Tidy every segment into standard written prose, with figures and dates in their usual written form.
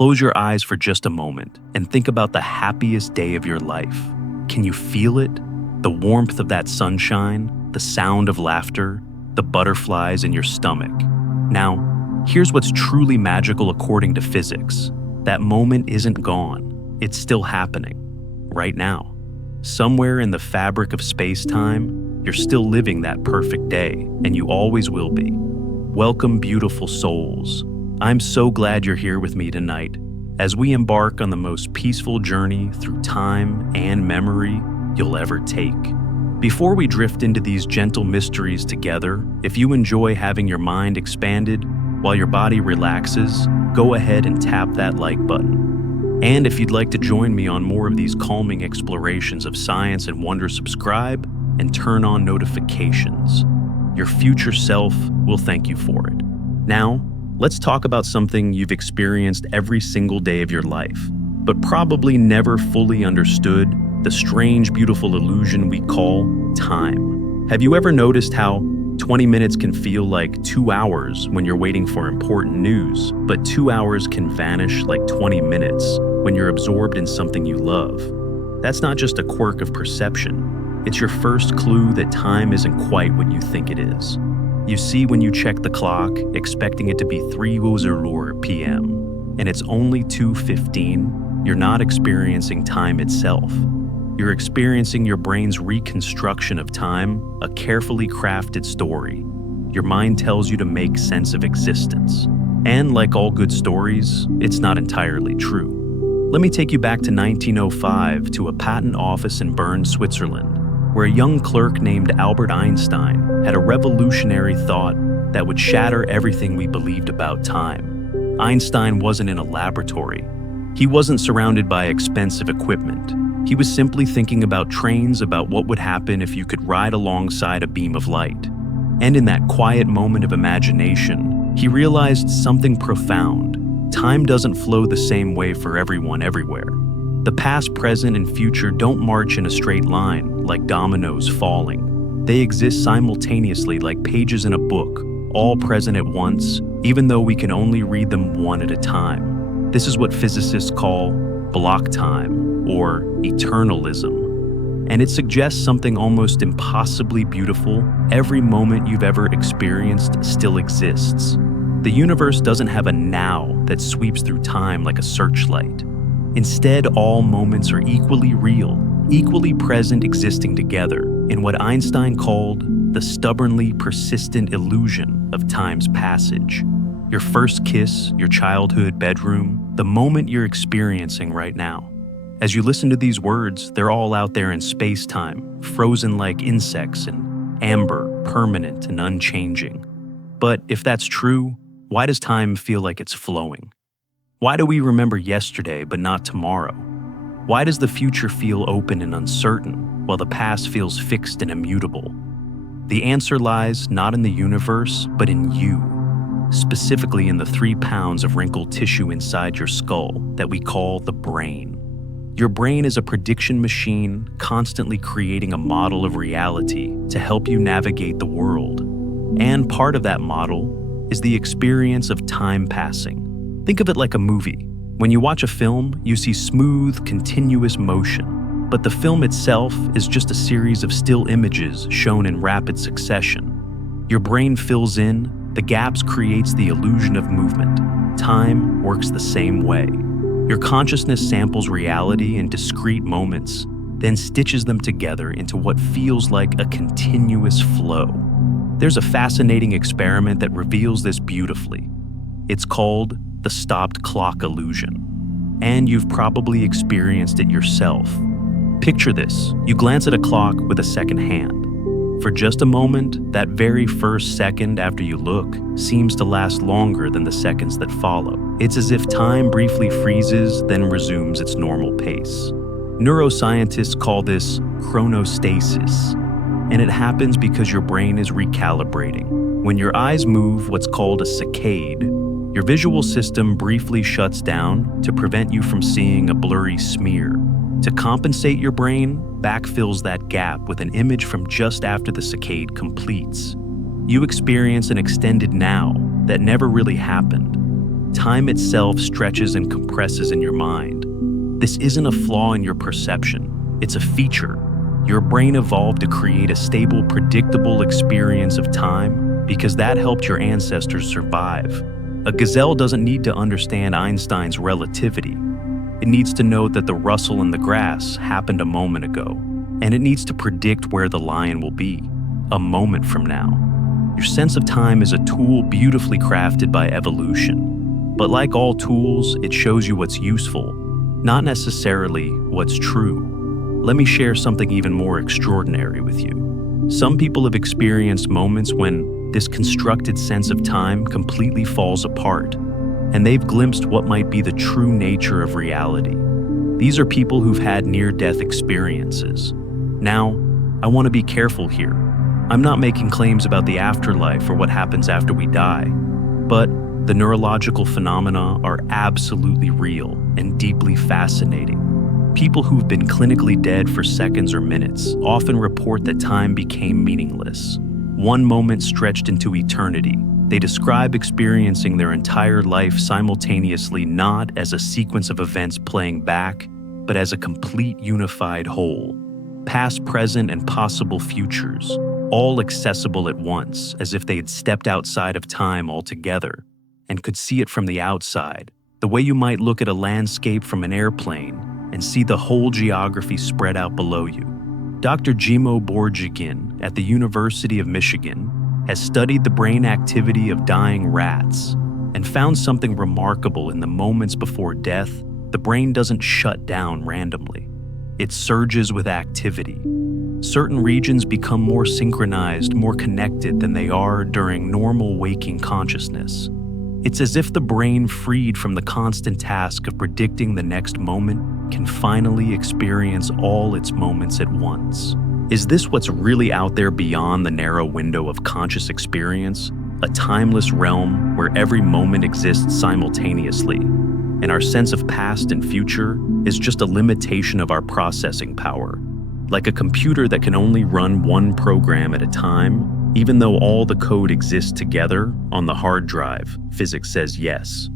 Close your eyes for just a moment and think about the happiest day of your life. Can you feel it? The warmth of that sunshine, the sound of laughter, the butterflies in your stomach. Now, here's what's truly magical according to physics. That moment isn't gone. It's still happening, right now. Somewhere in the fabric of space-time, you're still living that perfect day, and you always will be. Welcome, beautiful souls. I'm so glad you're here with me tonight as we embark on the most peaceful journey through time and memory you'll ever take. Before we drift into these gentle mysteries together, if you enjoy having your mind expanded while your body relaxes, go ahead and tap that like button. And if you'd like to join me on more of these calming explorations of science and wonder, subscribe and turn on notifications. Your future self will thank you for it. Now, let's talk about something you've experienced every single day of your life, but probably never fully understood: the strange, beautiful illusion we call time. Have you ever noticed how 20 minutes can feel like 2 hours when you're waiting for important news, but 2 hours can vanish like 20 minutes when you're absorbed in something you love? That's not just a quirk of perception. It's your first clue that time isn't quite what you think it is. You see, when you check the clock, expecting it to be 3 p.m., and it's only 2:15, you're not experiencing time itself. You're experiencing your brain's reconstruction of time, a carefully crafted story. Your mind tells you to make sense of existence. And like all good stories, it's not entirely true. Let me take you back to 1905 to a patent office in Bern, Switzerland, where a young clerk named Albert Einstein had a revolutionary thought that would shatter everything we believed about time. Einstein wasn't in a laboratory. He wasn't surrounded by expensive equipment. He was simply thinking about trains, about what would happen if you could ride alongside a beam of light. And in that quiet moment of imagination, he realized something profound. Time doesn't flow the same way for everyone everywhere. The past, present, and future don't march in a straight line like dominoes falling. They exist simultaneously like pages in a book, all present at once, even though we can only read them one at a time. This is what physicists call block time, or eternalism. And it suggests something almost impossibly beautiful. Every moment you've ever experienced still exists. The universe doesn't have a now that sweeps through time like a searchlight. Instead, all moments are equally real, equally present, existing together in what Einstein called the stubbornly persistent illusion of time's passage. Your first kiss, your childhood bedroom, the moment you're experiencing right now. As you listen to these words, they're all out there in space-time, frozen like insects in amber, permanent and unchanging. But if that's true, why does time feel like it's flowing? Why do we remember yesterday but not tomorrow? Why does the future feel open and uncertain while the past feels fixed and immutable? The answer lies not in the universe, but in you, specifically in the 3 pounds of wrinkled tissue inside your skull that we call the brain. Your brain is a prediction machine, constantly creating a model of reality to help you navigate the world. And part of that model is the experience of time passing. Think of it like a movie. When you watch a film, you see smooth, continuous motion, but the film itself is just a series of still images shown in rapid succession. Your brain fills in, the gaps creates the illusion of movement. Time works the same way. Your consciousness samples reality in discrete moments, then stitches them together into what feels like a continuous flow. There's a fascinating experiment that reveals this beautifully. It's called the stopped clock illusion. And you've probably experienced it yourself. Picture this: you glance at a clock with a second hand. For just a moment, that very first second after you look seems to last longer than the seconds that follow. It's as if time briefly freezes, then resumes its normal pace. Neuroscientists call this chronostasis, and it happens because your brain is recalibrating. When your eyes move what's called a saccade, your visual system briefly shuts down to prevent you from seeing a blurry smear. To compensate, your brain backfills that gap with an image from just after the saccade completes. You experience an extended now that never really happened. Time itself stretches and compresses in your mind. This isn't a flaw in your perception, it's a feature. Your brain evolved to create a stable, predictable experience of time because that helped your ancestors survive. A gazelle doesn't need to understand Einstein's relativity. It needs to know that the rustle in the grass happened a moment ago, and it needs to predict where the lion will be a moment from now. Your sense of time is a tool beautifully crafted by evolution. But like all tools, it shows you what's useful, not necessarily what's true. Let me share something even more extraordinary with you. Some people have experienced moments when this constructed sense of time completely falls apart, and they've glimpsed what might be the true nature of reality. These are people who've had near-death experiences. Now, I want to be careful here. I'm not making claims about the afterlife or what happens after we die, but the neurological phenomena are absolutely real and deeply fascinating. People who've been clinically dead for seconds or minutes often report that time became meaningless. One moment stretched into eternity. They describe experiencing their entire life simultaneously, not as a sequence of events playing back, but as a complete unified whole. Past, present, and possible futures, all accessible at once, as if they had stepped outside of time altogether and could see it from the outside, the way you might look at a landscape from an airplane and see the whole geography spread out below you. Dr. Jimo Borjigin at the University of Michigan has studied the brain activity of dying rats and found something remarkable. In the moments before death, the brain doesn't shut down randomly. It surges with activity. Certain regions become more synchronized, more connected than they are during normal waking consciousness. It's as if the brain, freed from the constant task of predicting the next moment, can finally experience all its moments at once. Is this what's really out there beyond the narrow window of conscious experience? A timeless realm where every moment exists simultaneously, and our sense of past and future is just a limitation of our processing power. Like a computer that can only run one program at a time, even though all the code exists together on the hard drive, physics says yes.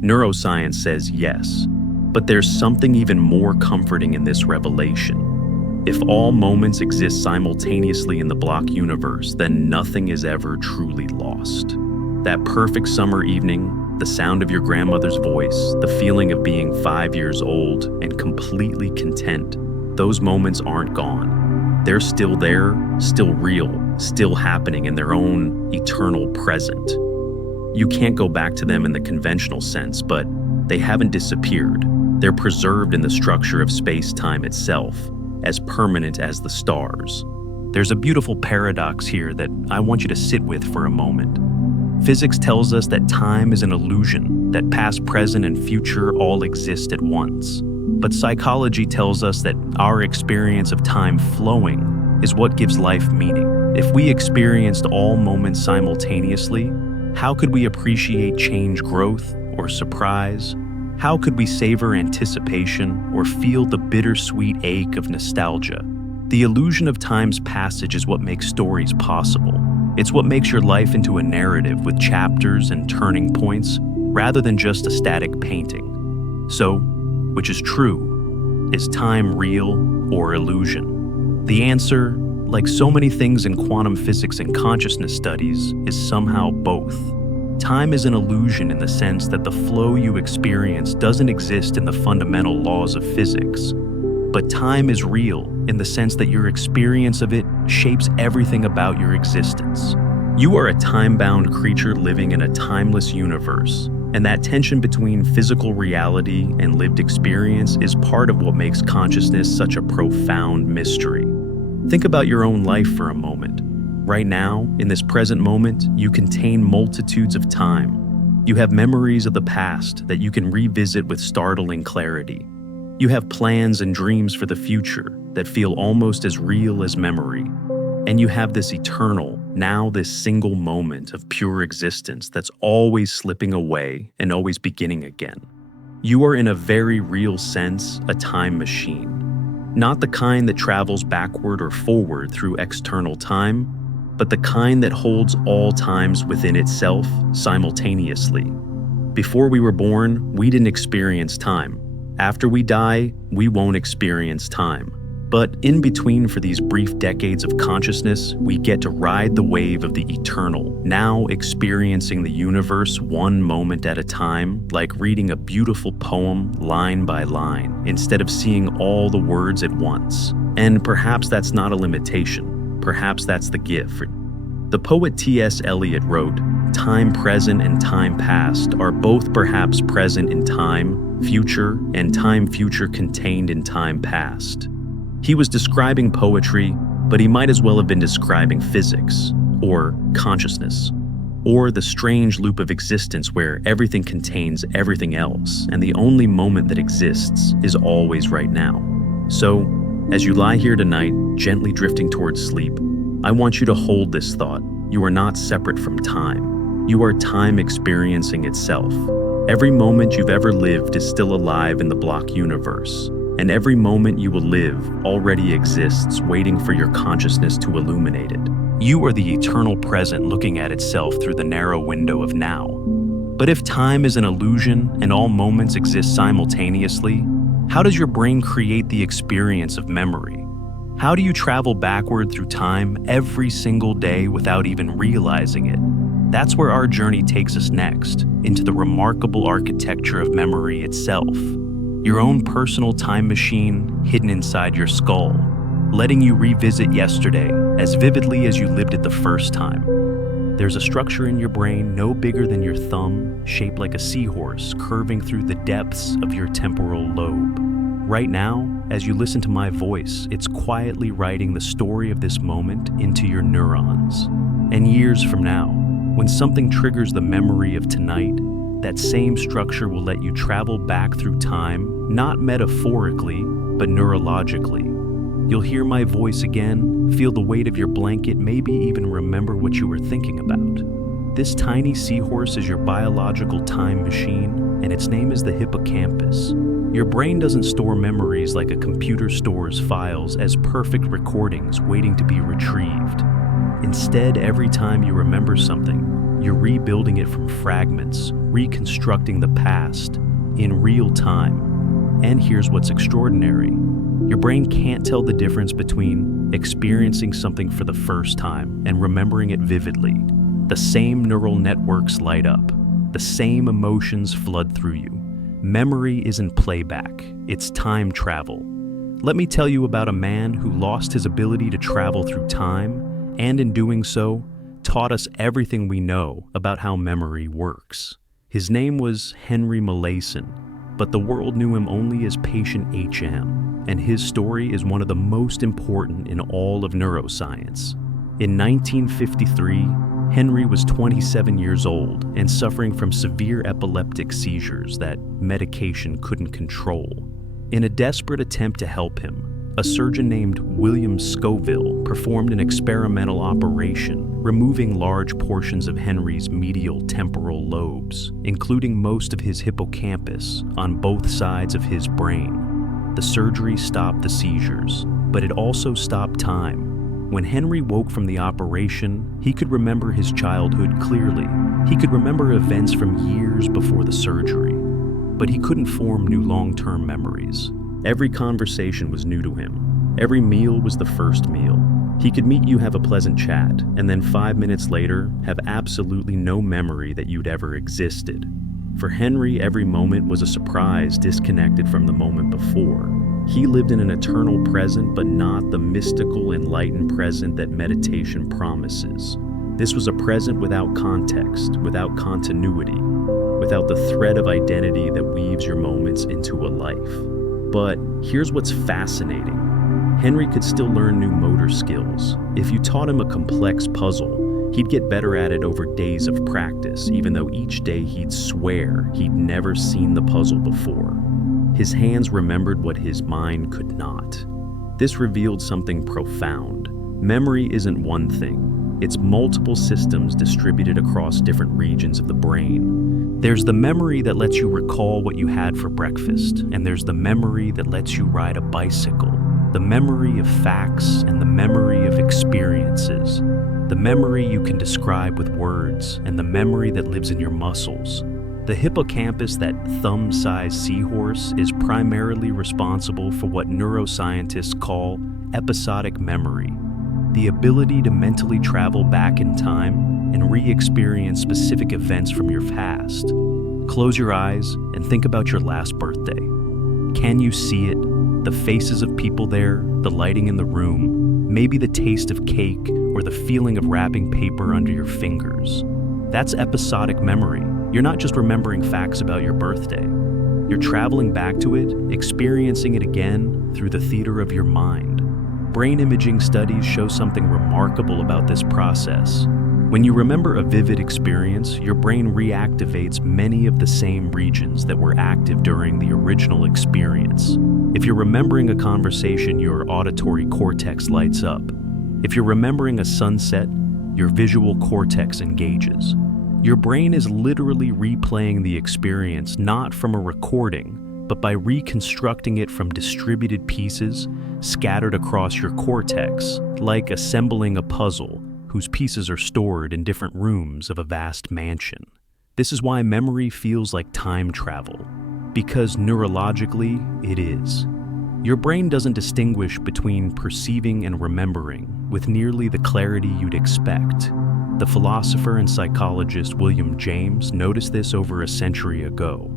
Neuroscience says yes. But there's something even more comforting in this revelation. If all moments exist simultaneously in the block universe, then nothing is ever truly lost. That perfect summer evening, the sound of your grandmother's voice, the feeling of being 5 years old and completely content, those moments aren't gone. They're still there, still real, still happening in their own eternal present. You can't go back to them in the conventional sense, but they haven't disappeared. They're preserved in the structure of space-time itself, as permanent as the stars. There's a beautiful paradox here that I want you to sit with for a moment. Physics tells us that time is an illusion, that past, present, and future all exist at once. But psychology tells us that our experience of time flowing is what gives life meaning. If we experienced all moments simultaneously, how could we appreciate change, growth, or surprise? How could we savor anticipation or feel the bittersweet ache of nostalgia? The illusion of time's passage is what makes stories possible. It's what makes your life into a narrative with chapters and turning points, rather than just a static painting. So, which is true? Is time real or illusion? The answer, like so many things in quantum physics and consciousness studies, is somehow both. Time is an illusion in the sense that the flow you experience doesn't exist in the fundamental laws of physics. But time is real in the sense that your experience of it shapes everything about your existence. You are a time-bound creature living in a timeless universe, and that tension between physical reality and lived experience is part of what makes consciousness such a profound mystery. Think about your own life for a moment. Right now, in this present moment, you contain multitudes of time. You have memories of the past that you can revisit with startling clarity. You have plans and dreams for the future that feel almost as real as memory. And you have this eternal, now this single moment of pure existence that's always slipping away and always beginning again. You are in a very real sense a time machine. Not the kind that travels backward or forward through external time, but the kind that holds all times within itself simultaneously. Before we were born, we didn't experience time. After we die, we won't experience time. But in between, for these brief decades of consciousness, we get to ride the wave of the eternal, now experiencing the universe one moment at a time, like reading a beautiful poem line by line, instead of seeing all the words at once. And perhaps that's not a limitation. Perhaps that's the gift. The poet T.S. Eliot wrote, "Time present and time past are both perhaps present in time, future, and time future contained in time past." He was describing poetry, but he might as well have been describing physics, or consciousness, or the strange loop of existence where everything contains everything else, and the only moment that exists is always right now. So, as you lie here tonight, gently drifting towards sleep, I want you to hold this thought. You are not separate from time. You are time experiencing itself. Every moment you've ever lived is still alive in the block universe. And every moment you will live already exists, waiting for your consciousness to illuminate it. You are the eternal present looking at itself through the narrow window of now. But if time is an illusion and all moments exist simultaneously, how does your brain create the experience of memory? How do you travel backward through time every single day without even realizing it? That's where our journey takes us next, into the remarkable architecture of memory itself. Your own personal time machine hidden inside your skull, letting you revisit yesterday as vividly as you lived it the first time. There's a structure in your brain no bigger than your thumb, shaped like a seahorse curving through the depths of your temporal lobe. Right now, as you listen to my voice, it's quietly writing the story of this moment into your neurons. And years from now, when something triggers the memory of tonight, that same structure will let you travel back through time, not metaphorically, but neurologically. You'll hear my voice again, feel the weight of your blanket, maybe even remember what you were thinking about. This tiny seahorse is your biological time machine, and its name is the hippocampus. Your brain doesn't store memories like a computer stores files as perfect recordings waiting to be retrieved. Instead, every time you remember something, you're rebuilding it from fragments, reconstructing the past in real time. And here's what's extraordinary. Your brain can't tell the difference between experiencing something for the first time and remembering it vividly. The same neural networks light up. The same emotions flood through you. Memory isn't playback, it's time travel. Let me tell you about a man who lost his ability to travel through time, and in doing so, taught us everything we know about how memory works. His name was Henry Molaison, but the world knew him only as Patient HM, and his story is one of the most important in all of neuroscience. In 1953, Henry was 27 years old and suffering from severe epileptic seizures that medication couldn't control. In a desperate attempt to help him, a surgeon named William Scoville performed an experimental operation, removing large portions of Henry's medial temporal lobes, including most of his hippocampus on both sides of his brain. The surgery stopped the seizures, but it also stopped time. When Henry woke from the operation, he could remember his childhood clearly. He could remember events from years before the surgery, but he couldn't form new long-term memories. Every conversation was new to him. Every meal was the first meal. He could meet you, have a pleasant chat, and then 5 minutes later, have absolutely no memory that you'd ever existed. For Henry, every moment was a surprise disconnected from the moment before. He lived in an eternal present, but not the mystical, enlightened present that meditation promises. This was a present without context, without continuity, without the thread of identity that weaves your moments into a life. But here's what's fascinating. Henry could still learn new motor skills. If you taught him a complex puzzle, he'd get better at it over days of practice, even though each day he'd swear he'd never seen the puzzle before. His hands remembered what his mind could not. This revealed something profound. Memory isn't one thing. It's multiple systems distributed across different regions of the brain. There's the memory that lets you recall what you had for breakfast, and there's the memory that lets you ride a bicycle, the memory of facts and the memory of experiences, the memory you can describe with words, and the memory that lives in your muscles. The hippocampus, that thumb-sized seahorse, is primarily responsible for what neuroscientists call episodic memory, the ability to mentally travel back in time and re-experience specific events from your past. Close your eyes and think about your last birthday. Can you see it? The faces of people there, the lighting in the room, maybe the taste of cake or the feeling of wrapping paper under your fingers. That's episodic memory. You're not just remembering facts about your birthday. You're traveling back to it, experiencing it again through the theater of your mind. Brain imaging studies show something remarkable about this process. When you remember a vivid experience, your brain reactivates many of the same regions that were active during the original experience. If you're remembering a conversation, your auditory cortex lights up. If you're remembering a sunset, your visual cortex engages. Your brain is literally replaying the experience not from a recording, but by reconstructing it from distributed pieces scattered across your cortex, like assembling a puzzle whose pieces are stored in different rooms of a vast mansion. This is why memory feels like time travel, because neurologically it is. Your brain doesn't distinguish between perceiving and remembering with nearly the clarity you'd expect. The philosopher and psychologist William James noticed this over a century ago.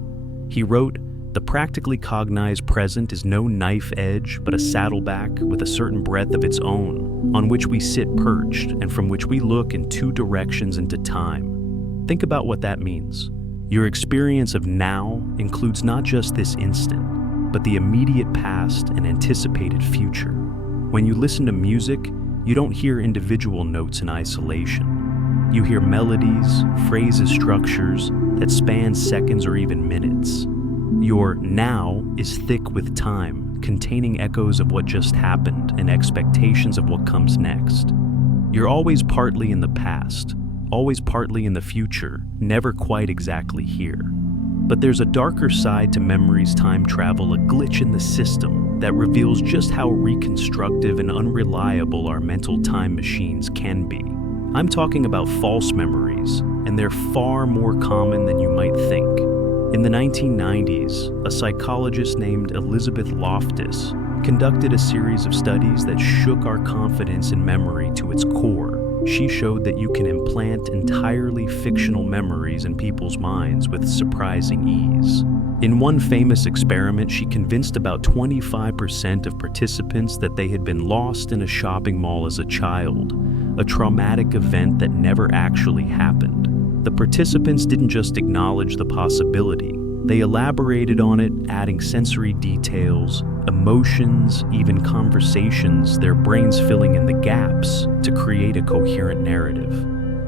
He wrote, "The practically cognized present is no knife edge, but a saddleback with a certain breadth of its own, on which we sit perched and from which we look in two directions into time." Think about what that means. Your experience of now includes not just this instant, but the immediate past and anticipated future. When you listen to music, you don't hear individual notes in isolation. You hear melodies, phrases, structures that span seconds or even minutes. Your now is thick with time, containing echoes of what just happened and expectations of what comes next. You're always partly in the past, always partly in the future, never quite exactly here. But there's a darker side to memory's time travel, a glitch in the system that reveals just how reconstructive and unreliable our mental time machines can be. I'm talking about false memories, and they're far more common than you might think. In the 1990s, a psychologist named Elizabeth Loftus conducted a series of studies that shook our confidence in memory to its core. She showed that you can implant entirely fictional memories in people's minds with surprising ease. In one famous experiment, she convinced about 25% of participants that they had been lost in a shopping mall as a child, a traumatic event that never actually happened. The participants didn't just acknowledge the possibility, they elaborated on it, adding sensory details, emotions, even conversations, their brains filling in the gaps to create a coherent narrative.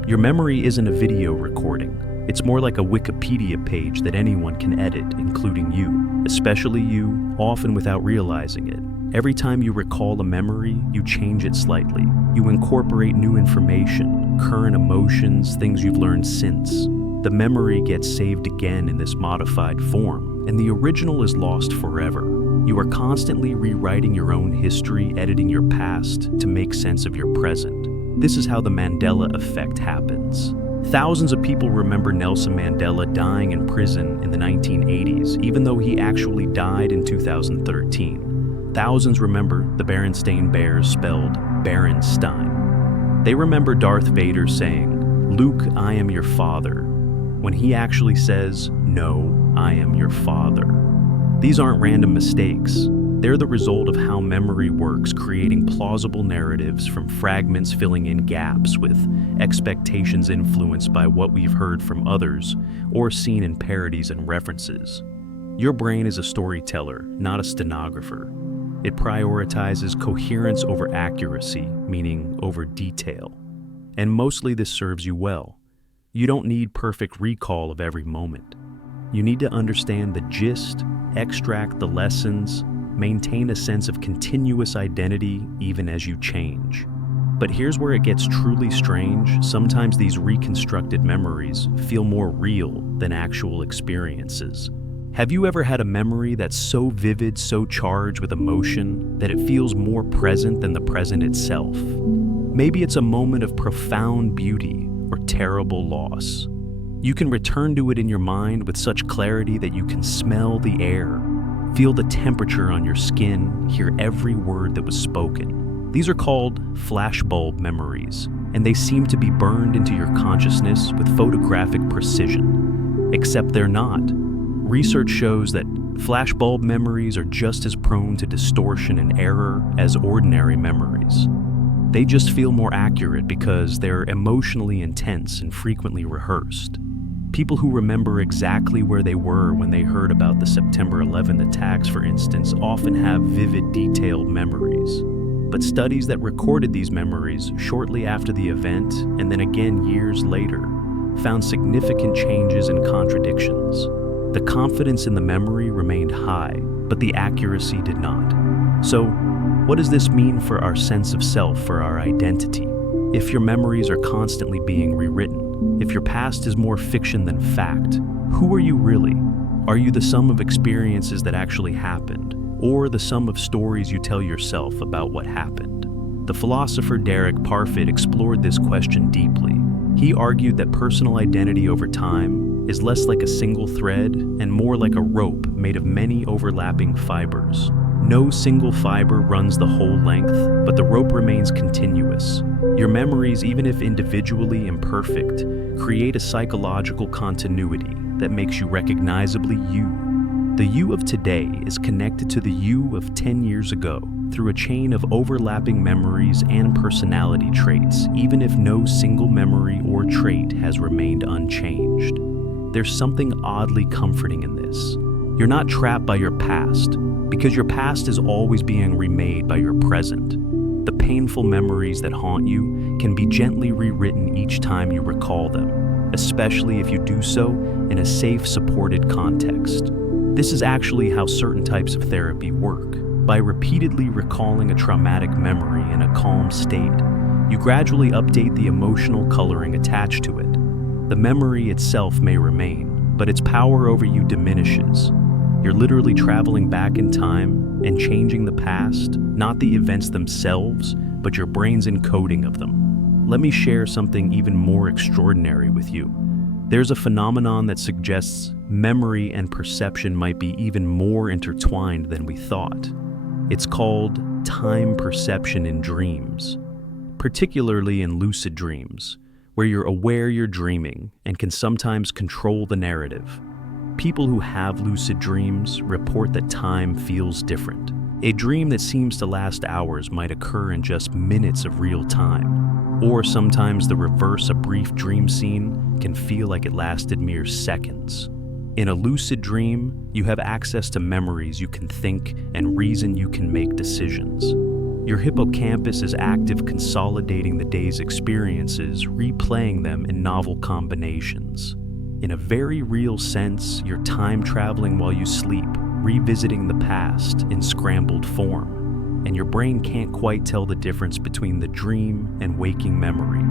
Your memory isn't a video recording. It's more like a Wikipedia page that anyone can edit, including you, especially you, often without realizing it. Every time you recall a memory, you change it slightly. You incorporate new information, current emotions, things you've learned since. The memory gets saved again in this modified form, and the original is lost forever. You are constantly rewriting your own history, editing your past to make sense of your present. This is how the Mandela effect happens. Thousands of people remember Nelson Mandela dying in prison in the 1980s, even though he actually died in 2013. Thousands remember the Berenstain Bears spelled Berenstein. They remember Darth Vader saying, "Luke, I am your father," when he actually says, "No, I am your father." These aren't random mistakes. They're the result of how memory works, creating plausible narratives from fragments filling in gaps with expectations influenced by what we've heard from others or seen in parodies and references. Your brain is a storyteller, not a stenographer. It prioritizes coherence over accuracy, meaning over detail. And mostly this serves you well. You don't need perfect recall of every moment. You need to understand the gist, extract the lessons, maintain a sense of continuous identity even as you change. But here's where it gets truly strange. Sometimes these reconstructed memories feel more real than actual experiences. Have you ever had a memory that's so vivid, so charged with emotion, that it feels more present than the present itself? Maybe it's a moment of profound beauty or terrible loss. You can return to it in your mind with such clarity that you can smell the air, feel the temperature on your skin, hear every word that was spoken. These are called flashbulb memories, and they seem to be burned into your consciousness with photographic precision. Except they're not. Research shows that flashbulb memories are just as prone to distortion and error as ordinary memories. They just feel more accurate because they're emotionally intense and frequently rehearsed. People who remember exactly where they were when they heard about the September 11th attacks, for instance, often have vivid, detailed memories. But studies that recorded these memories shortly after the event, and then again years later, found significant changes and contradictions. The confidence in the memory remained high, but the accuracy did not. So, what does this mean for our sense of self, for our identity? If your memories are constantly being rewritten, if your past is more fiction than fact, who are you really? Are you the sum of experiences that actually happened, or the sum of stories you tell yourself about what happened? The philosopher Derek Parfit explored this question deeply. He argued that personal identity over time is less like a single thread and more like a rope made of many overlapping fibers. No single fiber runs the whole length, but the rope remains continuous. Your memories, even if individually imperfect, create a psychological continuity that makes you recognizably you. The you of today is connected to the you of 10 years ago through a chain of overlapping memories and personality traits, even if no single memory or trait has remained unchanged. There's something oddly comforting in this. You're not trapped by your past, because your past is always being remade by your present. The painful memories that haunt you can be gently rewritten each time you recall them, especially if you do so in a safe, supported context. This is actually how certain types of therapy work. By repeatedly recalling a traumatic memory in a calm state, you gradually update the emotional coloring attached to it. The memory itself may remain, but its power over you diminishes. You're literally traveling back in time and changing the past, not the events themselves, but your brain's encoding of them. Let me share something even more extraordinary with you. There's a phenomenon that suggests memory and perception might be even more intertwined than we thought. It's called time perception in dreams, particularly in lucid dreams, where you're aware you're dreaming and can sometimes control the narrative. People who have lucid dreams report that time feels different. A dream that seems to last hours might occur in just minutes of real time. Or sometimes the reverse, a brief dream scene can feel like it lasted mere seconds. In a lucid dream, you have access to memories you can think and reason you can make decisions. Your hippocampus is active, consolidating the day's experiences, replaying them in novel combinations. In a very real sense, you're time traveling while you sleep, revisiting the past in scrambled form, and your brain can't quite tell the difference between the dream and waking memory.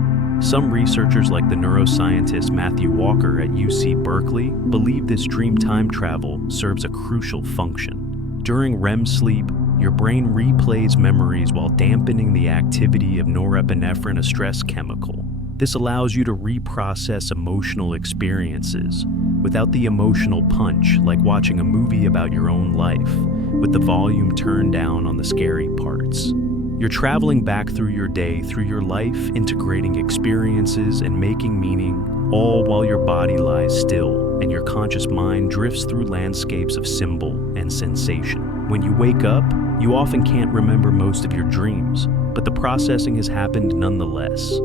Some researchers, like the neuroscientist Matthew Walker at UC Berkeley, believe this dream time travel serves a crucial function. During REM sleep, your brain replays memories while dampening the activity of norepinephrine, a stress chemical. This allows you to reprocess emotional experiences without the emotional punch, like watching a movie about your own life, with the volume turned down on the scary parts. You're traveling back through your day, through your life, integrating experiences and making meaning, all while your body lies still and your conscious mind drifts through landscapes of symbol and sensation. When you wake up, you often can't remember most of your dreams, but the processing has happened nonetheless.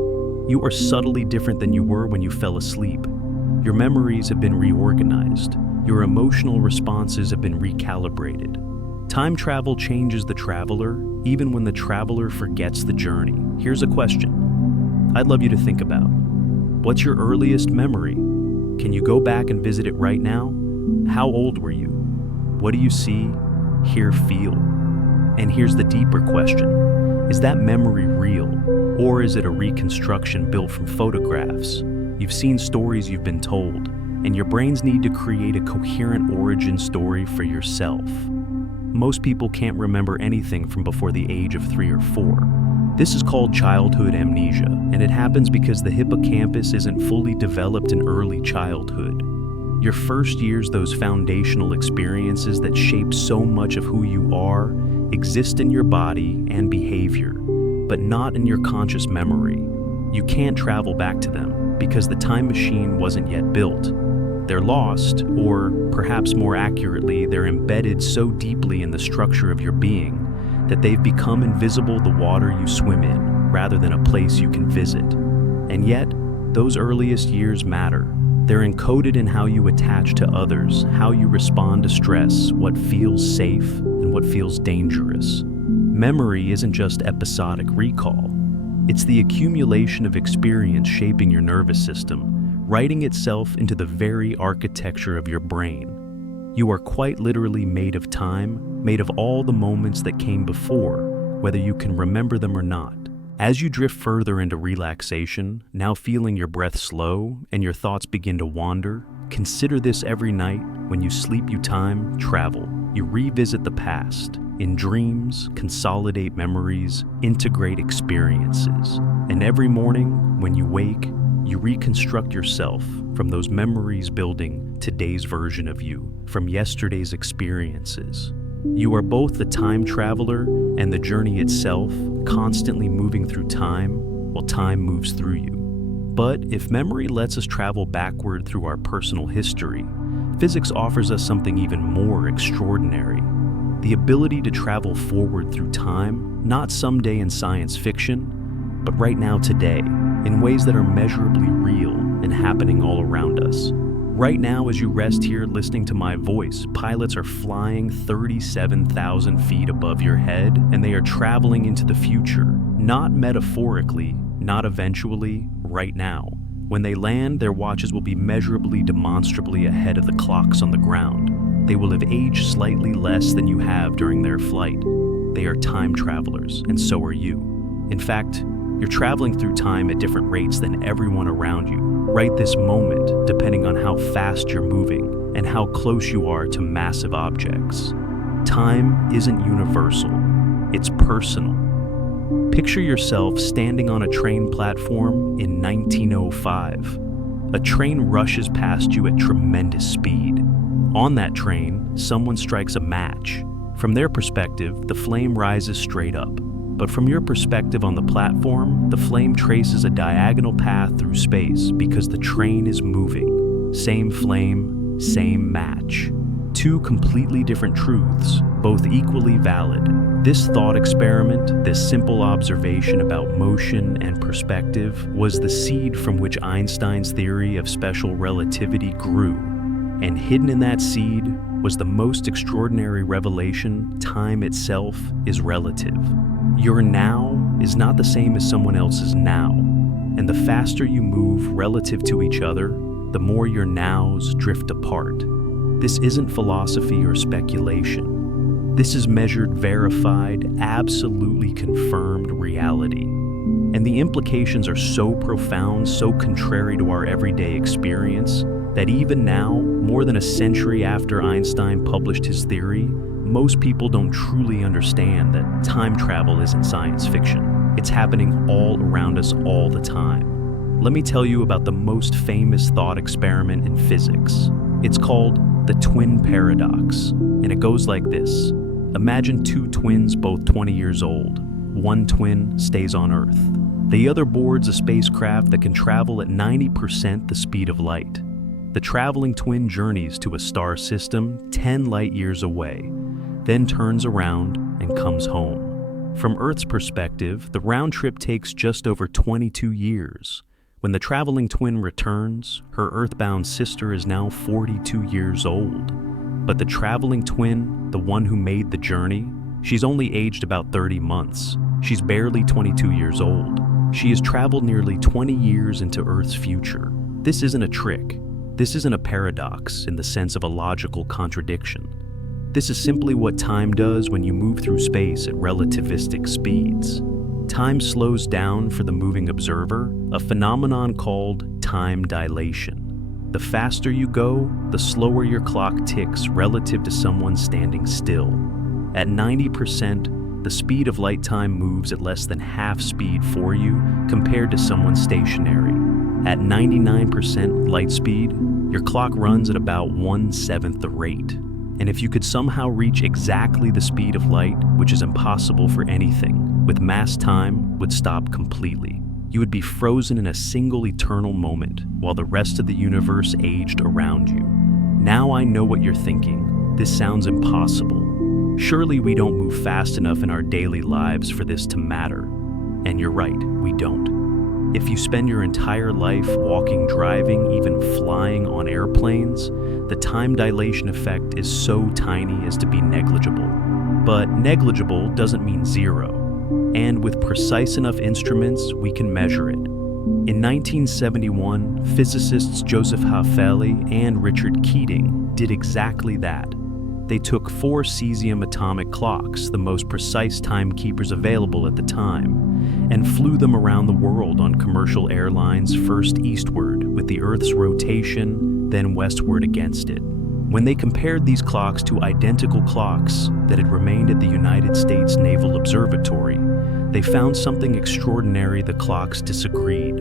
You are subtly different than you were when you fell asleep. Your memories have been reorganized. Your emotional responses have been recalibrated. Time travel changes the traveler, even when the traveler forgets the journey. Here's a question I'd love you to think about. What's your earliest memory? Can you go back and visit it right now? How old were you? What do you see, hear, feel? And here's the deeper question. Is that memory real? Or is it a reconstruction built from photographs? You've seen stories you've been told, and your brains need to create a coherent origin story for yourself. Most people can't remember anything from before the age of 3 or 4. This is called childhood amnesia, and it happens because the hippocampus isn't fully developed in early childhood. Your first years, those foundational experiences that shape so much of who you are, exist in your body and behavior, but not in your conscious memory. You can't travel back to them because the time machine wasn't yet built. They're lost, or perhaps more accurately, they're embedded so deeply in the structure of your being that they've become invisible the water you swim in, rather than a place you can visit. And yet, those earliest years matter. They're encoded in how you attach to others, how you respond to stress, what feels safe, and what feels dangerous. Memory isn't just episodic recall. It's the accumulation of experience shaping your nervous system, writing itself into the very architecture of your brain. You are quite literally made of time, made of all the moments that came before, whether you can remember them or not. As you drift further into relaxation, now feeling your breath slow and your thoughts begin to wander, consider this every night. When you sleep, you time travel. You revisit the past. In dreams, consolidate memories, integrate experiences. And every morning, when you wake, you reconstruct yourself from those memories, building today's version of you from yesterday's experiences. You are both the time traveler and the journey itself, constantly moving through time while time moves through you. But if memory lets us travel backward through our personal history, physics offers us something even more extraordinary. The ability to travel forward through time, not someday in science fiction, but right now today, in ways that are measurably real and happening all around us. Right now, as you rest here listening to my voice, pilots are flying 37,000 feet above your head, and they are traveling into the future, not metaphorically, not eventually, right now. When they land, their watches will be measurably, demonstrably ahead of the clocks on the ground. They will have aged slightly less than you have during their flight. They are time travelers, and so are you. In fact, you're traveling through time at different rates than everyone around you, right this moment, depending on how fast you're moving and how close you are to massive objects. Time isn't universal, it's personal. Picture yourself standing on a train platform in 1905. A train rushes past you at tremendous speed. On that train, someone strikes a match. From their perspective, the flame rises straight up. But from your perspective on the platform, the flame traces a diagonal path through space because the train is moving. Same flame, same match. Two completely different truths, both equally valid. This thought experiment, this simple observation about motion and perspective, was the seed from which Einstein's theory of special relativity grew. And hidden in that seed was the most extraordinary revelation: time itself is relative. Your now is not the same as someone else's now, and the faster you move relative to each other, the more your nows drift apart. This isn't philosophy or speculation. This is measured, verified, absolutely confirmed reality. And the implications are so profound, so contrary to our everyday experience, that even now, more than a century after Einstein published his theory, most people don't truly understand that time travel isn't science fiction. It's happening all around us all the time. Let me tell you about the most famous thought experiment in physics. It's called the twin paradox, and it goes like this. Imagine two twins, both 20 years old. One twin stays on Earth. The other boards a spacecraft that can travel at 90% the speed of light. The traveling twin journeys to a star system 10 light years away, then turns around and comes home. From Earth's perspective, the round trip takes just over 22 years. When the traveling twin returns, her earthbound sister is now 42 years old. But the traveling twin, the one who made the journey, she's only aged about 30 months. She's barely 22 years old. She has traveled nearly 20 years into Earth's future. This isn't a trick. This isn't a paradox in the sense of a logical contradiction. This is simply what time does when you move through space at relativistic speeds. Time slows down for the moving observer, a phenomenon called time dilation. The faster you go, the slower your clock ticks relative to someone standing still. At 90%, The speed of light time moves at less than half speed for you compared to someone stationary. At 99% light speed, your clock runs at about 1/7 the rate. And if you could somehow reach exactly the speed of light, which is impossible for anything, with mass time would stop completely. You would be frozen in a single eternal moment while the rest of the universe aged around you. Now I know what you're thinking. This sounds impossible. Surely we don't move fast enough in our daily lives for this to matter. And you're right, we don't. If you spend your entire life walking, driving, even flying on airplanes, the time dilation effect is so tiny as to be negligible. But negligible doesn't mean zero. And with precise enough instruments, we can measure it. In 1971, physicists Joseph Hafele and Richard Keating did exactly that. They took 4 cesium atomic clocks, the most precise timekeepers available at the time, and flew them around the world on commercial airlines, first eastward with the Earth's rotation, then westward against it. When they compared these clocks to identical clocks that had remained at the United States Naval Observatory, they found something extraordinary. The clocks disagreed.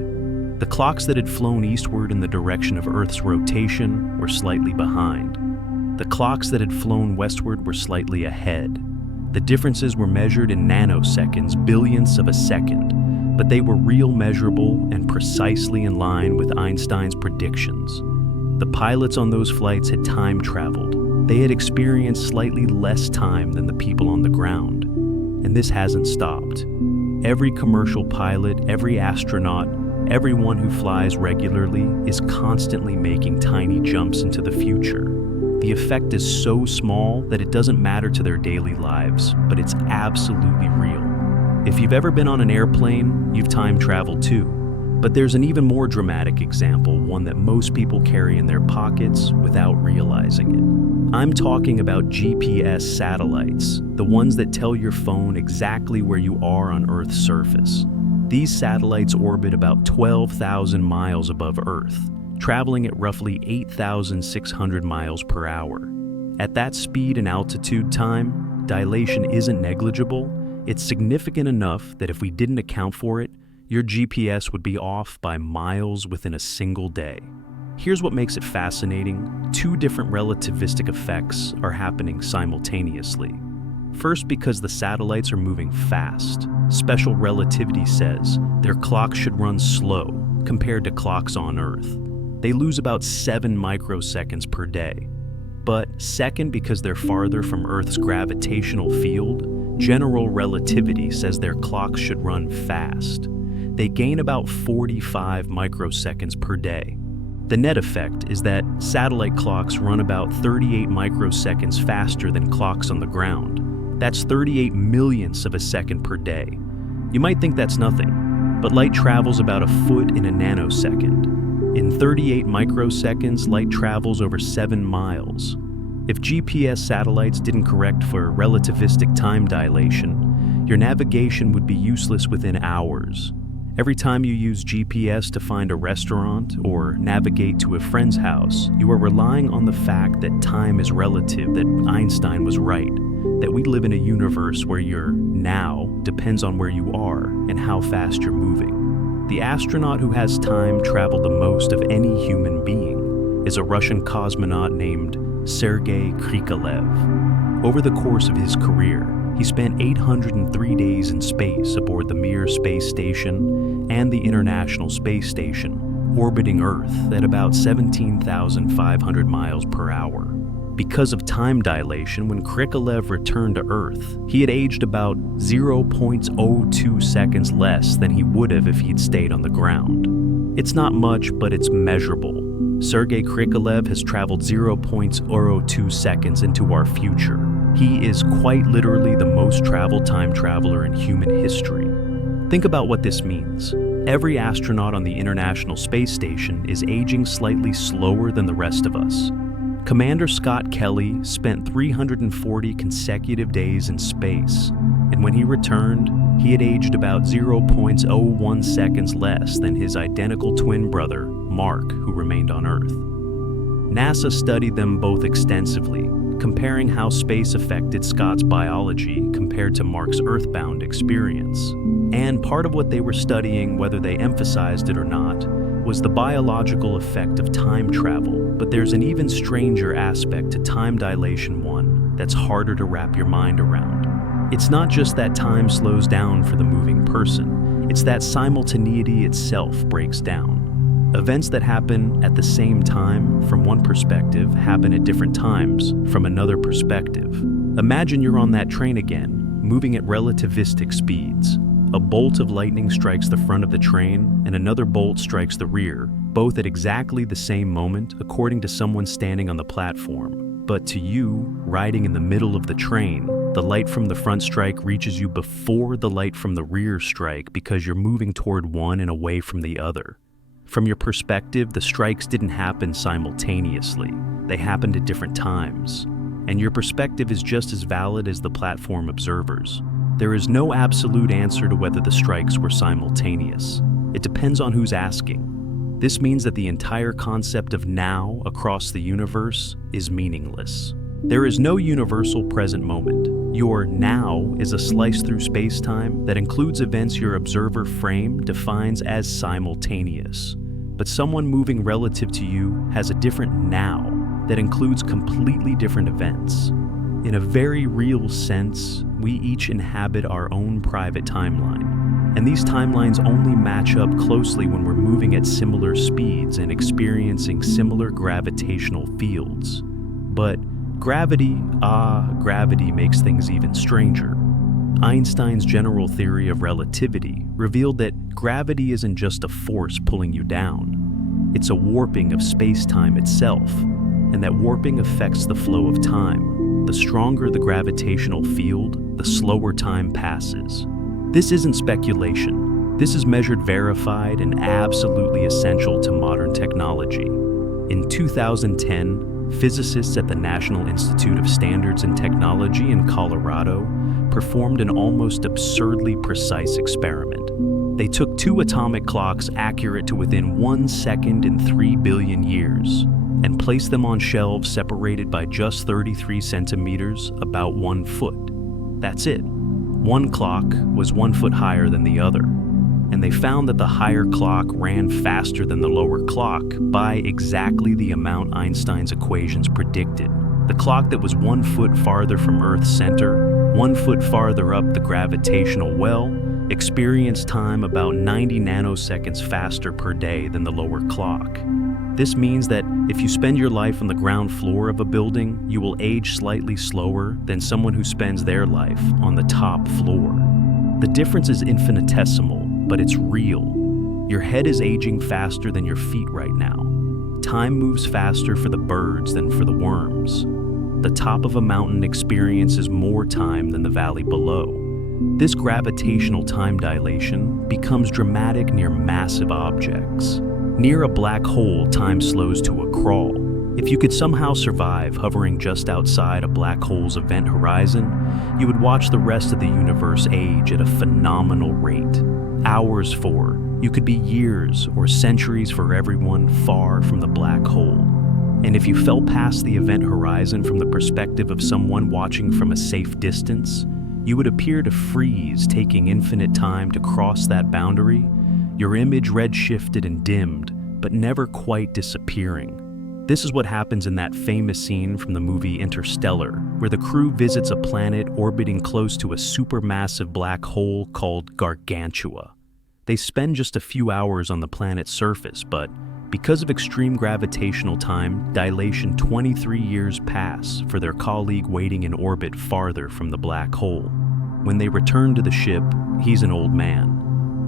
The clocks that had flown eastward in the direction of Earth's rotation were slightly behind. The clocks that had flown westward were slightly ahead. The differences were measured in nanoseconds, billionths of a second, but they were real, measurable, and precisely in line with Einstein's predictions. The pilots on those flights had time traveled. They had experienced slightly less time than the people on the ground. And this hasn't stopped. Every commercial pilot, every astronaut, everyone who flies regularly is constantly making tiny jumps into the future. The effect is so small that it doesn't matter to their daily lives, but it's absolutely real. If you've ever been on an airplane, you've time traveled too. But there's an even more dramatic example, one that most people carry in their pockets without realizing it. I'm talking about GPS satellites, the ones that tell your phone exactly where you are on Earth's surface. These satellites orbit about 12,000 miles above Earth, traveling at roughly 8,600 miles per hour. At that speed and altitude, time dilation isn't negligible. It's significant enough that if we didn't account for it, your GPS would be off by miles within a single day. Here's what makes it fascinating. 2 different relativistic effects are happening simultaneously. First, because the satellites are moving fast. Special relativity says their clocks should run slow compared to clocks on Earth. They lose about 7 microseconds per day. But second, because they're farther from Earth's gravitational field, general relativity says their clocks should run fast. They gain about 45 microseconds per day. The net effect is that satellite clocks run about 38 microseconds faster than clocks on the ground. That's 38 millionths of a second per day. You might think that's nothing, but light travels about a foot in a nanosecond. In 38 microseconds, light travels over 7 miles. If GPS satellites didn't correct for relativistic time dilation, your navigation would be useless within hours. Every time you use GPS to find a restaurant or navigate to a friend's house, you are relying on the fact that time is relative, that Einstein was right, that we live in a universe where your now depends on where you are and how fast you're moving. The astronaut who has time traveled the most of any human being is a Russian cosmonaut named Sergei Krikalev. Over the course of his career, he spent 803 days in space aboard the Mir space station and the International Space Station, orbiting Earth at about 17,500 miles per hour. Because of time dilation, when Krikalev returned to Earth, he had aged about 0.02 seconds less than he would have if he'd stayed on the ground. It's not much, but it's measurable. Sergei Krikalev has traveled 0.02 seconds into our future. He is quite literally the most traveled time traveler in human history. Think about what this means. Every astronaut on the International Space Station is aging slightly slower than the rest of us. Commander Scott Kelly spent 340 consecutive days in space, and when he returned, he had aged about 0.01 seconds less than his identical twin brother, Mark, who remained on Earth. NASA studied them both extensively, comparing how space affected Scott's biology compared to Mark's Earthbound experience. And part of what they were studying, whether they emphasized it or not, was the biological effect of time travel. But there's an even stranger aspect to time dilation one that's harder to wrap your mind around. It's not just that time slows down for the moving person, it's that simultaneity itself breaks down. Events that happen at the same time from one perspective happen at different times from another perspective. Imagine you're on that train again, moving at relativistic speeds. A bolt of lightning strikes the front of the train, and another bolt strikes the rear, both at exactly the same moment, according to someone standing on the platform. But to you, riding in the middle of the train, the light from the front strike reaches you before the light from the rear strike because you're moving toward one and away from the other. From your perspective, the strikes didn't happen simultaneously. They happened at different times. And your perspective is just as valid as the platform observers. There is no absolute answer to whether the strikes were simultaneous. It depends on who's asking. This means that the entire concept of now across the universe is meaningless. There is no universal present moment. Your now is a slice through space-time that includes events your observer frame defines as simultaneous. But someone moving relative to you has a different now that includes completely different events. In a very real sense, we each inhabit our own private timeline. And these timelines only match up closely when we're moving at similar speeds and experiencing similar gravitational fields. But gravity makes things even stranger. Einstein's general theory of relativity revealed that gravity isn't just a force pulling you down. It's a warping of space-time itself, and that warping affects the flow of time. The stronger the gravitational field, the slower time passes. This isn't speculation. This is measured, verified, and absolutely essential to modern technology. In 2010, physicists at the National Institute of Standards and Technology in Colorado performed an almost absurdly precise experiment. They took two atomic clocks accurate to within 1 second in 3 billion years and placed them on shelves separated by just 33 centimeters, about 1 foot. That's it. One clock was 1 foot higher than the other, and they found that the higher clock ran faster than the lower clock by exactly the amount Einstein's equations predicted. The clock that was 1 foot farther from Earth's center, 1 foot farther up the gravitational well, experienced time about 90 nanoseconds faster per day than the lower clock. This means that if you spend your life on the ground floor of a building, you will age slightly slower than someone who spends their life on the top floor. The difference is infinitesimal, but it's real. Your head is aging faster than your feet right now. Time moves faster for the birds than for the worms. The top of a mountain experiences more time than the valley below. This gravitational time dilation becomes dramatic near massive objects. Near a black hole, time slows to a crawl. If you could somehow survive hovering just outside a black hole's event horizon, you would watch the rest of the universe age at a phenomenal rate. Hours for, you could be years or centuries for everyone far from the black hole. And if you fell past the event horizon from the perspective of someone watching from a safe distance, you would appear to freeze, taking infinite time to cross that boundary, your image redshifted and dimmed, but never quite disappearing. This is what happens in that famous scene from the movie Interstellar, where the crew visits a planet orbiting close to a supermassive black hole called Gargantua. They spend just a few hours on the planet's surface, but because of extreme gravitational time dilation, 23 years pass for their colleague waiting in orbit farther from the black hole. When they return to the ship, he's an old man.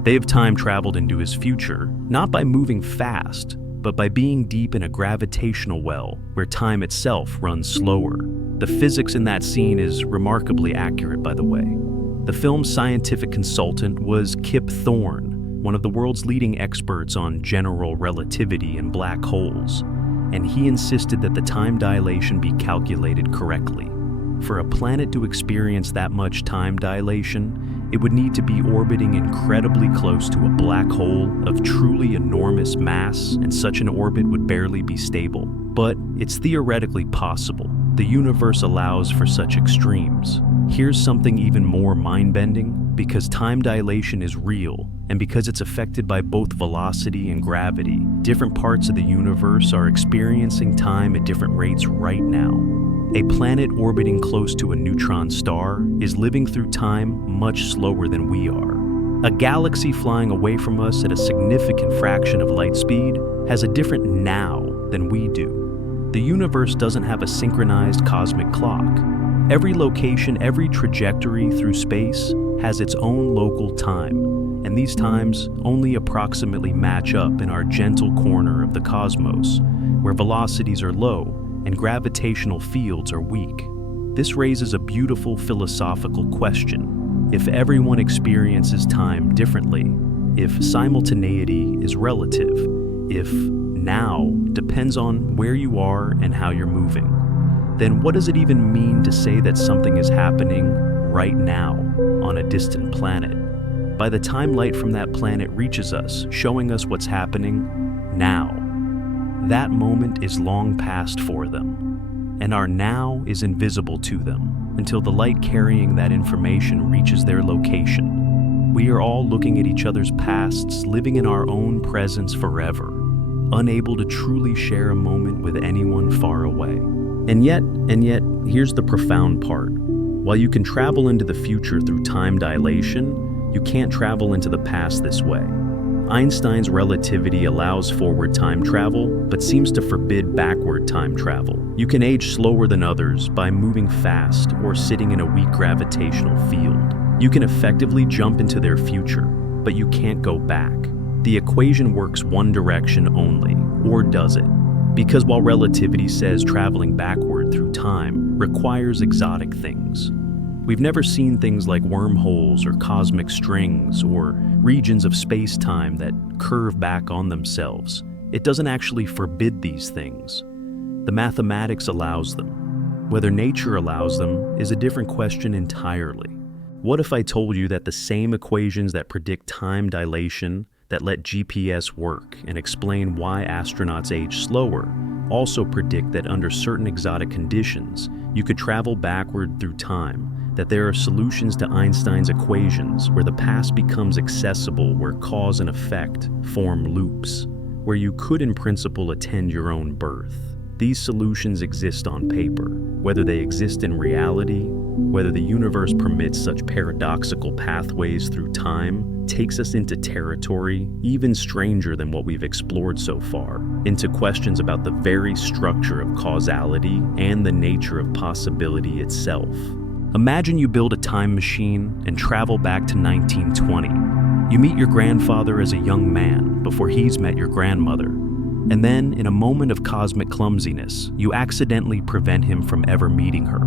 They have time traveled into his future, not by moving fast, but by being deep in a gravitational well where time itself runs slower. The physics in that scene is remarkably accurate, by the way. The film's scientific consultant was Kip Thorne, one of the world's leading experts on general relativity and black holes, and he insisted that the time dilation be calculated correctly. For a planet to experience that much time dilation, it would need to be orbiting incredibly close to a black hole of truly enormous mass, and such an orbit would barely be stable. But it's theoretically possible. The universe allows for such extremes. Here's something even more mind-bending. Because time dilation is real, and because it's affected by both velocity and gravity, different parts of the universe are experiencing time at different rates right now. A planet orbiting close to a neutron star is living through time much slower than we are. A galaxy flying away from us at a significant fraction of light speed has a different now than we do. The universe doesn't have a synchronized cosmic clock. Every location, every trajectory through space has its own local time, and these times only approximately match up in our gentle corner of the cosmos, where velocities are low and gravitational fields are weak. This raises a beautiful philosophical question. If everyone experiences time differently, if simultaneity is relative, if now depends on where you are and how you're moving, then what does it even mean to say that something is happening right now on a distant planet? By the time light from that planet reaches us, showing us what's happening now, that moment is long past for them, and our now is invisible to them until the light carrying that information reaches their location. We are all looking at each other's pasts, living in our own presence forever, unable to truly share a moment with anyone far away. And yet, here's the profound part. While you can travel into the future through time dilation, you can't travel into the past this way. Einstein's relativity allows forward time travel, but seems to forbid backward time travel. You can age slower than others by moving fast or sitting in a weak gravitational field. You can effectively jump into their future, but you can't go back. The equation works one direction only, or does it? Because while relativity says traveling backward through time requires exotic things. We've never seen things like wormholes or cosmic strings or regions of space-time that curve back on themselves. It doesn't actually forbid these things. The mathematics allows them. Whether nature allows them is a different question entirely. What if I told you that the same equations that predict time dilation, that let GPS work and explain why astronauts age slower, also predict that under certain exotic conditions, you could travel backward through time, that there are solutions to Einstein's equations where the past becomes accessible, where cause and effect form loops, where you could in principle attend your own birth. These solutions exist on paper. Whether they exist in reality, whether the universe permits such paradoxical pathways through time, takes us into territory even stranger than what we've explored so far, into questions about the very structure of causality and the nature of possibility itself. Imagine you build a time machine and travel back to 1920. You meet your grandfather as a young man before he's met your grandmother. And then, in a moment of cosmic clumsiness, you accidentally prevent him from ever meeting her.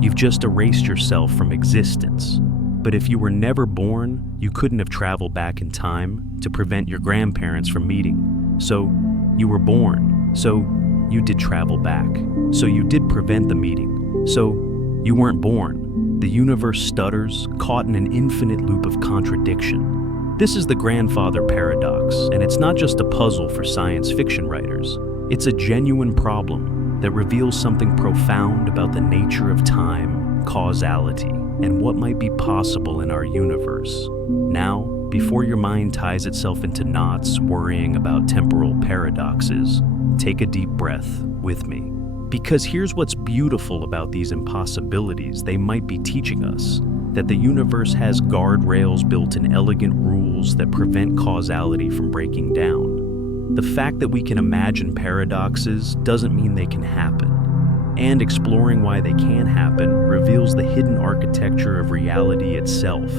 You've just erased yourself from existence. But if you were never born, you couldn't have traveled back in time to prevent your grandparents from meeting. So, you were born. So, you did travel back. So, you did prevent the meeting. So, you weren't born. The universe stutters, caught in an infinite loop of contradiction. This is the grandfather paradox, and it's not just a puzzle for science fiction writers. It's a genuine problem that reveals something profound about the nature of time, causality, and what might be possible in our universe. Now, before your mind ties itself into knots worrying about temporal paradoxes, take a deep breath with me. Because here's what's beautiful about these impossibilities they might be teaching us. That the universe has guardrails built in elegant rules that prevent causality from breaking down. The fact that we can imagine paradoxes doesn't mean they can happen. And exploring why they can happen reveals the hidden architecture of reality itself.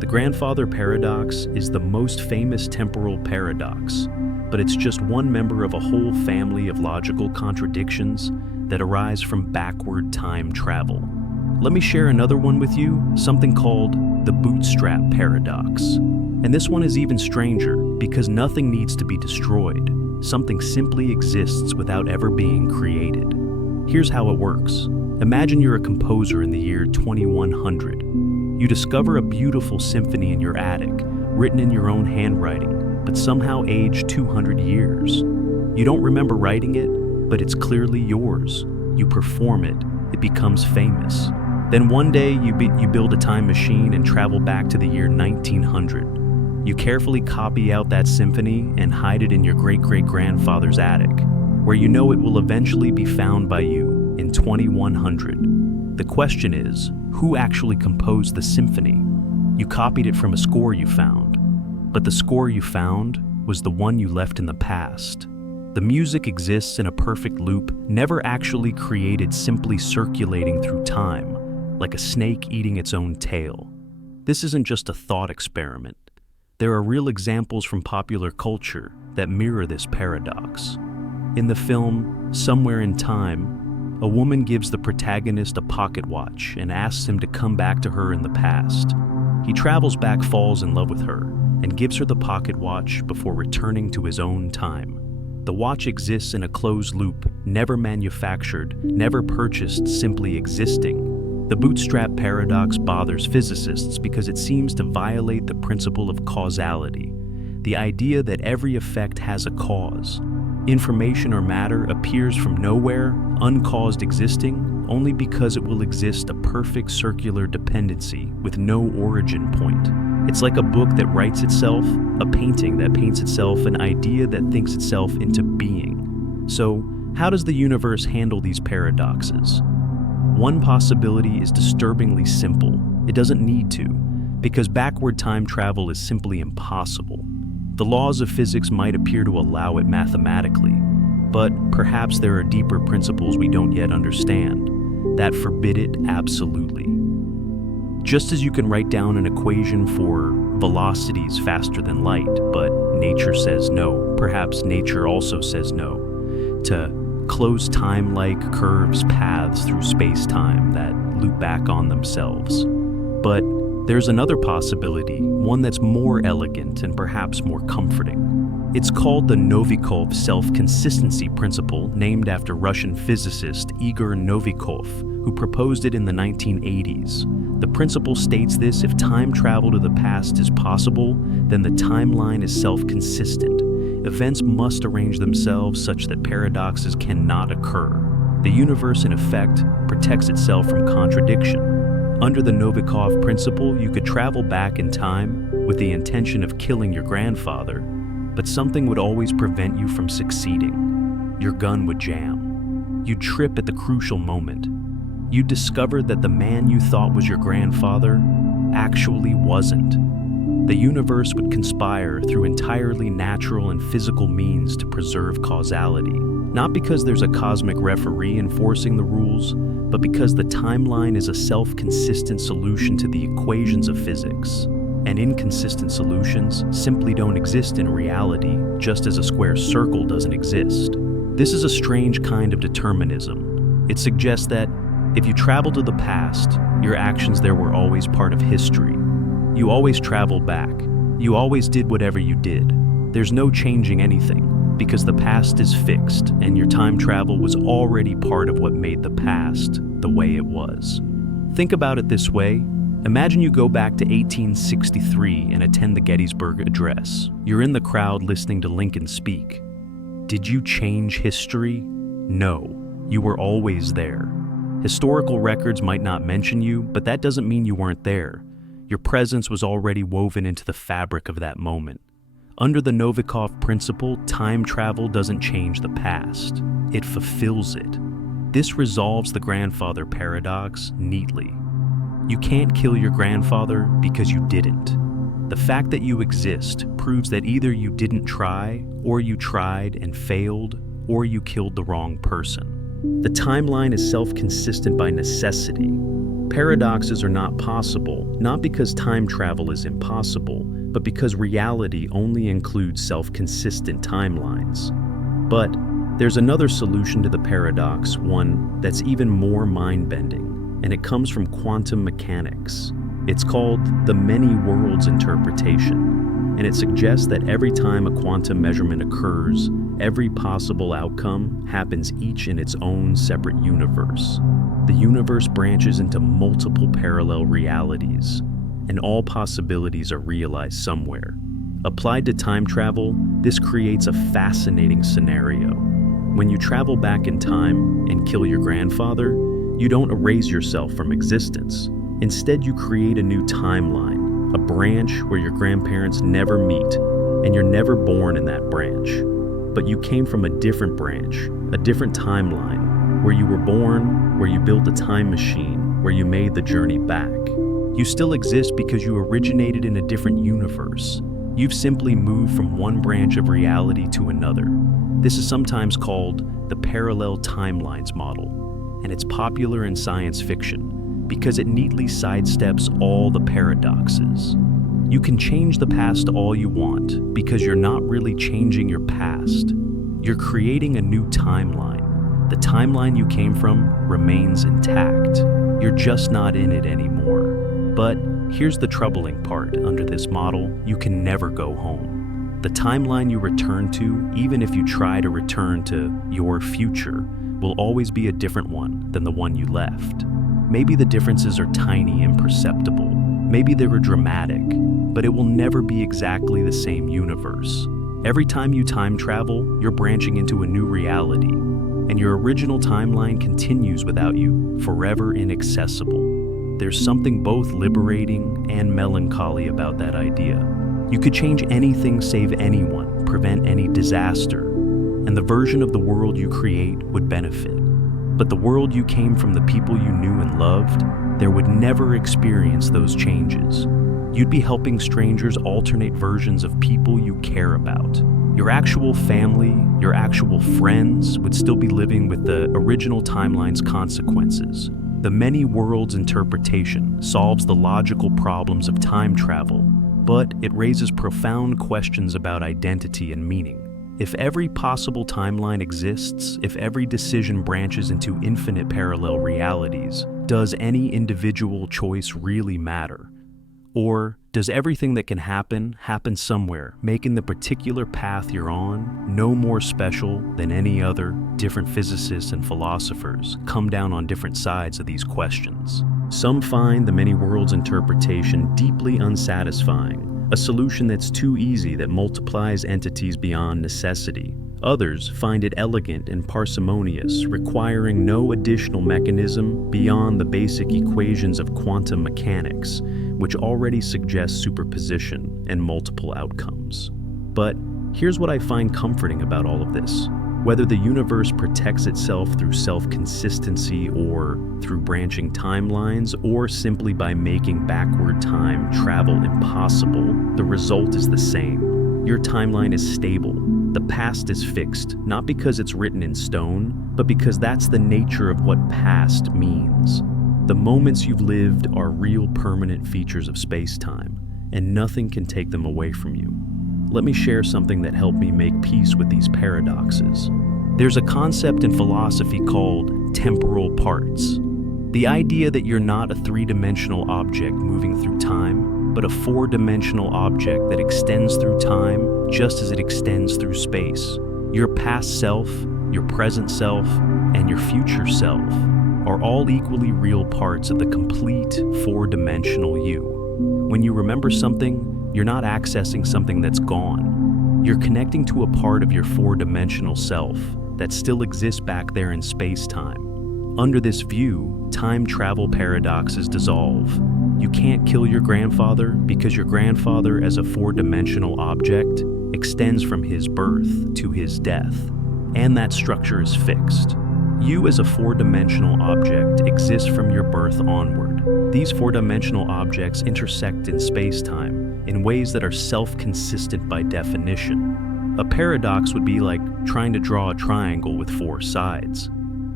The grandfather paradox is the most famous temporal paradox, but it's just one member of a whole family of logical contradictions that arise from backward time travel. Let me share another one with you, something called the bootstrap paradox. And this one is even stranger because nothing needs to be destroyed. Something simply exists without ever being created. Here's how it works. Imagine you're a composer in the year 2100. You discover a beautiful symphony in your attic, written in your own handwriting, but somehow aged 200 years. You don't remember writing it, but it's clearly yours. You perform it. It becomes famous. Then one day you build a time machine and travel back to the year 1900. You carefully copy out that symphony and hide it in your great-great-grandfather's attic, where you know it will eventually be found by you in 2100. The question is, who actually composed the symphony? You copied it from a score you found, but the score you found was the one you left in the past. The music exists in a perfect loop, never actually created, simply circulating through time, like a snake eating its own tail. This isn't just a thought experiment. There are real examples from popular culture that mirror this paradox. In the film Somewhere in Time, a woman gives the protagonist a pocket watch and asks him to come back to her in the past. He travels back, falls in love with her, and gives her the pocket watch before returning to his own time. The watch exists in a closed loop, never manufactured, never purchased, simply existing. The bootstrap paradox bothers physicists because it seems to violate the principle of causality, the idea that every effect has a cause. Information or matter appears from nowhere, uncaused, existing, only because it will exist a perfect circular dependency with no origin point. It's like a book that writes itself, a painting that paints itself, an idea that thinks itself into being. So, how does the universe handle these paradoxes? One possibility is disturbingly simple. It doesn't need to, because backward time travel is simply impossible. The laws of physics might appear to allow it mathematically, but perhaps there are deeper principles we don't yet understand that forbid it absolutely. Just as you can write down an equation for velocities faster than light, but nature says no, perhaps nature also says no, to closed time-like curves, paths through space-time that loop back on themselves. But there's another possibility, one that's more elegant and perhaps more comforting. It's called the Novikov self-consistency principle, named after Russian physicist Igor Novikov, who proposed it in the 1980s. The principle states this: if time travel to the past is possible, then the timeline is self-consistent. Events must arrange themselves such that paradoxes cannot occur. The universe, in effect, protects itself from contradiction. Under the Novikov principle, you could travel back in time with the intention of killing your grandfather, but something would always prevent you from succeeding. Your gun would jam. You'd trip at the crucial moment. You'd discover that the man you thought was your grandfather actually wasn't. The universe would conspire through entirely natural and physical means to preserve causality, not because there's a cosmic referee enforcing the rules, but because the timeline is a self-consistent solution to the equations of physics. And inconsistent solutions simply don't exist in reality, just as a square circle doesn't exist. This is a strange kind of determinism. It suggests that if you travel to the past, your actions there were always part of history. You always travel back. You always did whatever you did. There's no changing anything, because the past is fixed, and your time travel was already part of what made the past the way it was. Think about it this way. Imagine you go back to 1863 and attend the Gettysburg Address. You're in the crowd listening to Lincoln speak. Did you change history? No, you were always there. Historical records might not mention you, but that doesn't mean you weren't there. Your presence was already woven into the fabric of that moment. Under the Novikov principle, time travel doesn't change the past. It fulfills it. This resolves the grandfather paradox neatly. You can't kill your grandfather because you didn't. The fact that you exist proves that either you didn't try, or you tried and failed, or you killed the wrong person. The timeline is self-consistent by necessity. Paradoxes are not possible, not because time travel is impossible, but because reality only includes self-consistent timelines. But there's another solution to the paradox, one that's even more mind-bending, and it comes from quantum mechanics. It's called the many worlds interpretation, and it suggests that every time a quantum measurement occurs, Every possible outcome happens each in its own separate universe. The universe branches into multiple parallel realities, and all possibilities are realized somewhere. Applied to time travel, this creates a fascinating scenario. When you travel back in time and kill your grandfather, you don't erase yourself from existence. Instead, you create a new timeline, a branch where your grandparents never meet, and you're never born in that branch. But you came from a different branch, a different timeline, where you were born, where you built a time machine, where you made the journey back. You still exist because you originated in a different universe. You've simply moved from one branch of reality to another. This is sometimes called the parallel timelines model, and it's popular in science fiction because it neatly sidesteps all the paradoxes. You can change the past all you want because you're not really changing your past. You're creating a new timeline. The timeline you came from remains intact. You're just not in it anymore. But here's the troubling part. Under this model, you can never go home. The timeline you return to, even if you try to return to your future, will always be a different one than the one you left. Maybe the differences are tiny and imperceptible. Maybe they were dramatic, but it will never be exactly the same universe. Every time you time travel, you're branching into a new reality, and your original timeline continues without you, forever inaccessible. There's something both liberating and melancholy about that idea. You could change anything, save anyone, prevent any disaster, and the version of the world you create would benefit. But the world you came from, the people you knew and loved, there would never experience those changes. You'd be helping strangers alternate versions of people you care about. Your actual family, your actual friends would still be living with the original timeline's consequences. The many worlds interpretation solves the logical problems of time travel, but it raises profound questions about identity and meaning. If every possible timeline exists, if every decision branches into infinite parallel realities, does any individual choice really matter? Or does everything that can happen somewhere, making the particular path you're on no more special than any other? Different physicists and philosophers come down on different sides of these questions. Some find the many worlds interpretation deeply unsatisfying, a solution that's too easy that multiplies entities beyond necessity. Others find it elegant and parsimonious, requiring no additional mechanism beyond the basic equations of quantum mechanics, which already suggest superposition and multiple outcomes. But here's what I find comforting about all of this. Whether the universe protects itself through self-consistency or through branching timelines, or simply by making backward time travel impossible, the result is the same. Your timeline is stable. The past is fixed, not because it's written in stone, but because that's the nature of what past means. The moments you've lived are real permanent features of space-time, and nothing can take them away from you. Let me share something that helped me make peace with these paradoxes. There's a concept in philosophy called temporal parts. The idea that you're not a three-dimensional object moving through time, but a four-dimensional object that extends through time just as it extends through space. Your past self, your present self, and your future self are all equally real parts of the complete four-dimensional you. When you remember something, you're not accessing something that's gone. You're connecting to a part of your four-dimensional self that still exists back there in space-time. Under this view, time travel paradoxes dissolve. You can't kill your grandfather because your grandfather, as a four-dimensional object, extends from his birth to his death, and that structure is fixed. You as a four-dimensional object exists from your birth onward. These four-dimensional objects intersect in space-time in ways that are self-consistent by definition. A paradox would be like trying to draw a triangle with four sides.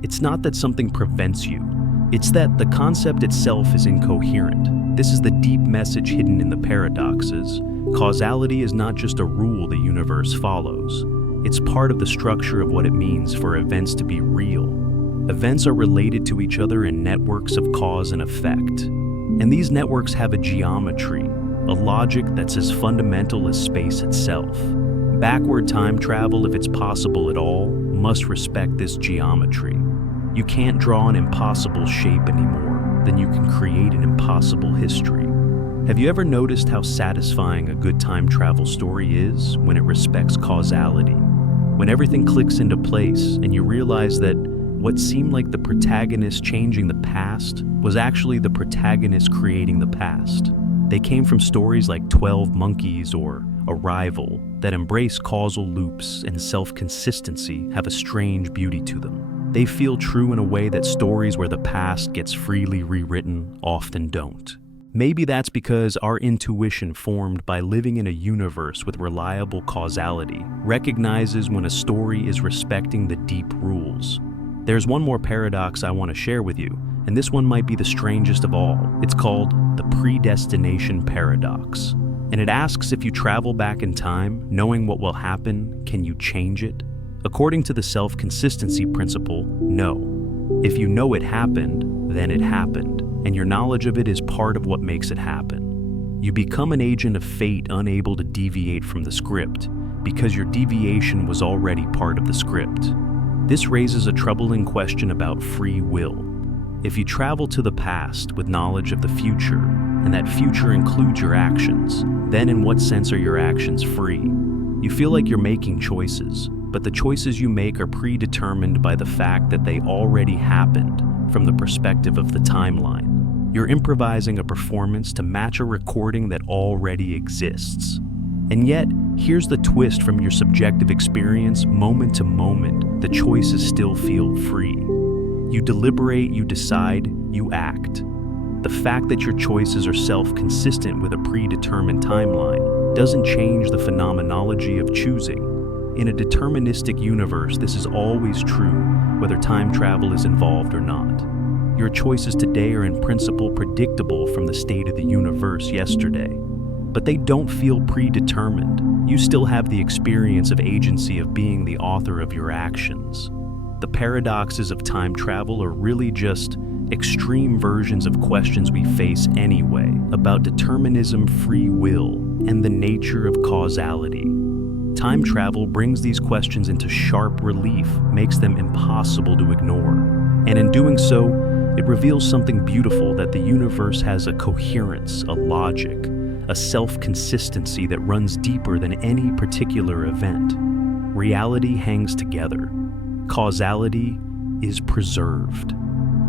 It's not that something prevents you. It's that the concept itself is incoherent. This is the deep message hidden in the paradoxes. Causality is not just a rule the universe follows. It's part of the structure of what it means for events to be real. Events are related to each other in networks of cause and effect. And these networks have a geometry, a logic that's as fundamental as space itself. Backward time travel, if it's possible at all, must respect this geometry. You can't draw an impossible shape anymore, then you can create an impossible history. Have you ever noticed how satisfying a good time travel story is when it respects causality? When everything clicks into place and you realize that what seemed like the protagonist changing the past was actually the protagonist creating the past. They came from stories like 12 Monkeys or Arrival that embrace causal loops and self-consistency have a strange beauty to them. They feel true in a way that stories where the past gets freely rewritten often don't. Maybe that's because our intuition, formed by living in a universe with reliable causality, recognizes when a story is respecting the deep rules. There's one more paradox I want to share with you, and this one might be the strangest of all. It's called the predestination paradox. And it asks, if you travel back in time, knowing what will happen, can you change it? According to the self-consistency principle, no. If you know it happened, then it happened, and your knowledge of it is part of what makes it happen. You become an agent of fate, unable to deviate from the script, because your deviation was already part of the script. This raises a troubling question about free will. If you travel to the past with knowledge of the future, and that future includes your actions, then in what sense are your actions free? You feel like you're making choices, but the choices you make are predetermined by the fact that they already happened from the perspective of the timeline. You're improvising a performance to match a recording that already exists. And yet, here's the twist: from your subjective experience, moment to moment, the choices still feel free. You deliberate, you decide, you act. The fact that your choices are self-consistent with a predetermined timeline doesn't change the phenomenology of choosing. In a deterministic universe, this is always true, whether time travel is involved or not. Your choices today are in principle predictable from the state of the universe yesterday, but they don't feel predetermined. You still have the experience of agency of being the author of your actions. The paradoxes of time travel are really just extreme versions of questions we face anyway, about determinism, free will, and the nature of causality. Time travel brings these questions into sharp relief, makes them impossible to ignore. And in doing so, it reveals something beautiful: that the universe has a coherence, a logic, a self-consistency that runs deeper than any particular event. Reality hangs together. Causality is preserved.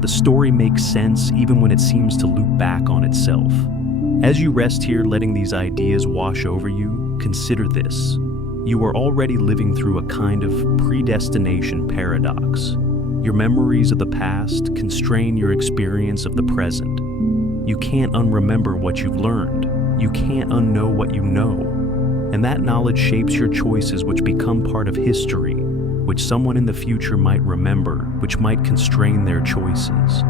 The story makes sense even when it seems to loop back on itself. As you rest here, letting these ideas wash over you, consider this. You are already living through a kind of predestination paradox. Your memories of the past constrain your experience of the present. You can't unremember what you've learned. You can't unknow what you know. And that knowledge shapes your choices, which become part of history, which someone in the future might remember, which might constrain their choices.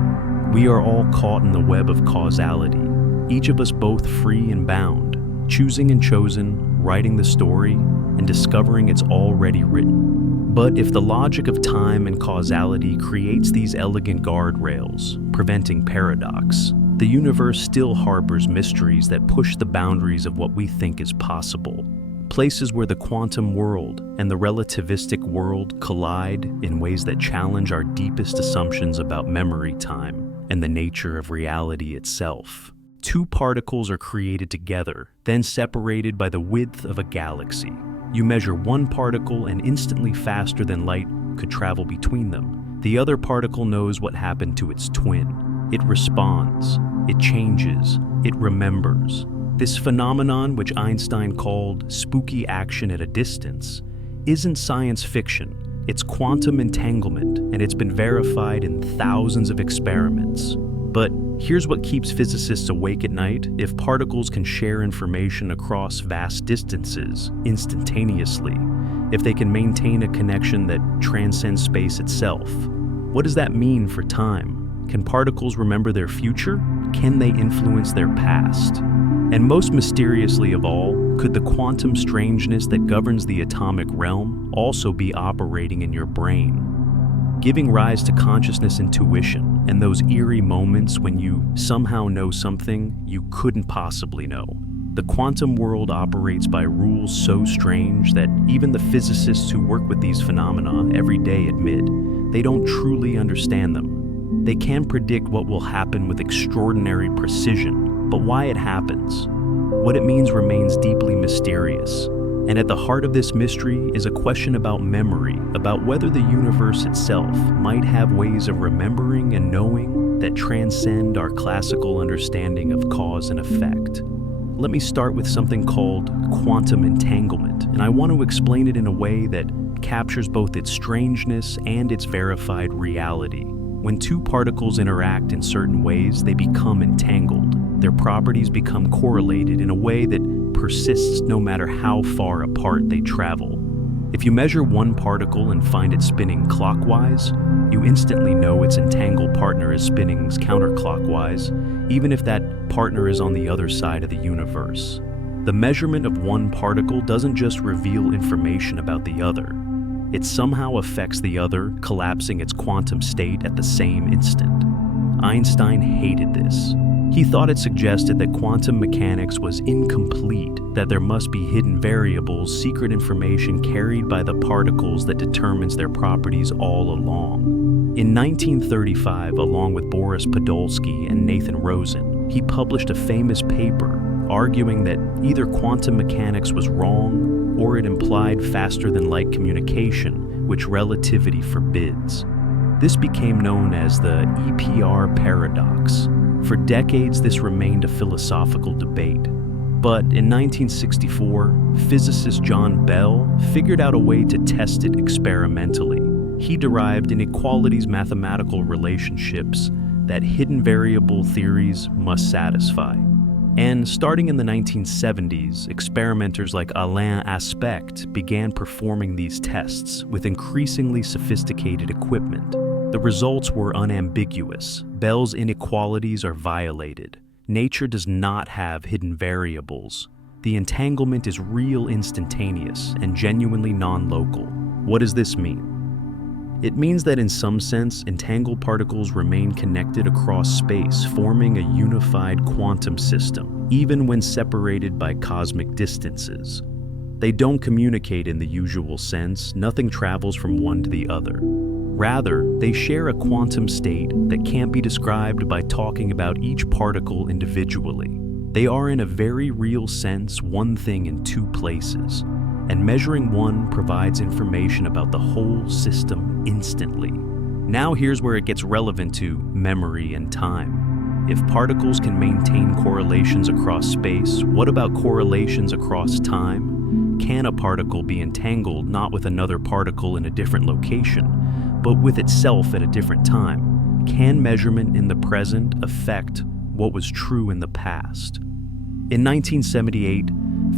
We are all caught in the web of causality, each of us both free and bound, choosing and chosen, writing the story, and discovering it's already written. But if the logic of time and causality creates these elegant guardrails, preventing paradox, the universe still harbors mysteries that push the boundaries of what we think is possible. Places where the quantum world and the relativistic world collide in ways that challenge our deepest assumptions about memory, time, and the nature of reality itself. Two particles are created together, then separated by the width of a galaxy. You measure one particle, and instantly faster than light could travel between them. The other particle knows what happened to its twin. It responds, it changes, it remembers. This phenomenon, which Einstein called spooky action at a distance, isn't science fiction. It's quantum entanglement, and it's been verified in thousands of experiments. But here's what keeps physicists awake at night: if particles can share information across vast distances instantaneously, if they can maintain a connection that transcends space itself, what does that mean for time? Can particles remember their future? Can they influence their past? And most mysteriously of all, could the quantum strangeness that governs the atomic realm also be operating in your brain, giving rise to consciousness intuition and those eerie moments when you somehow know something you couldn't possibly know? The quantum world operates by rules so strange that even the physicists who work with these phenomena every day admit they don't truly understand them. They can predict what will happen with extraordinary precision, but why it happens, what it means remains deeply mysterious. And at the heart of this mystery is a question about memory, about whether the universe itself might have ways of remembering and knowing that transcend our classical understanding of cause and effect. Let me start with something called quantum entanglement, and I want to explain it in a way that captures both its strangeness and its verified reality. When two particles interact in certain ways, they become entangled. Their properties become correlated in a way that persists no matter how far apart they travel. If you measure one particle and find it spinning clockwise, you instantly know its entangled partner is spinning counterclockwise, even if that partner is on the other side of the universe. The measurement of one particle doesn't just reveal information about the other. It somehow affects the other, collapsing its quantum state at the same instant. Einstein hated this. He thought it suggested that quantum mechanics was incomplete, that there must be hidden variables, secret information carried by the particles that determines their properties all along. In 1935, along with Boris Podolsky and Nathan Rosen, he published a famous paper arguing that either quantum mechanics was wrong or it implied faster-than-light communication, which relativity forbids. This became known as the EPR paradox. For decades, this remained a philosophical debate. But in 1964, physicist John Bell figured out a way to test it experimentally. He derived inequalities mathematical relationships that hidden variable theories must satisfy. And starting in the 1970s, experimenters like Alain Aspect began performing these tests with increasingly sophisticated equipment. The results were unambiguous. Bell's inequalities are violated. Nature does not have hidden variables. The entanglement is real, instantaneous, and genuinely non-local. What does this mean? It means that in some sense, entangled particles remain connected across space, forming a unified quantum system, even when separated by cosmic distances. They don't communicate in the usual sense. Nothing travels from one to the other. Rather, they share a quantum state that can't be described by talking about each particle individually. They are in a very real sense one thing in two places, and measuring one provides information about the whole system instantly. Now here's where it gets relevant to memory and time. If particles can maintain correlations across space, what about correlations across time? Can a particle be entangled not with another particle in a different location, but with itself at a different time? Can measurement in the present affect what was true in the past? In 1978,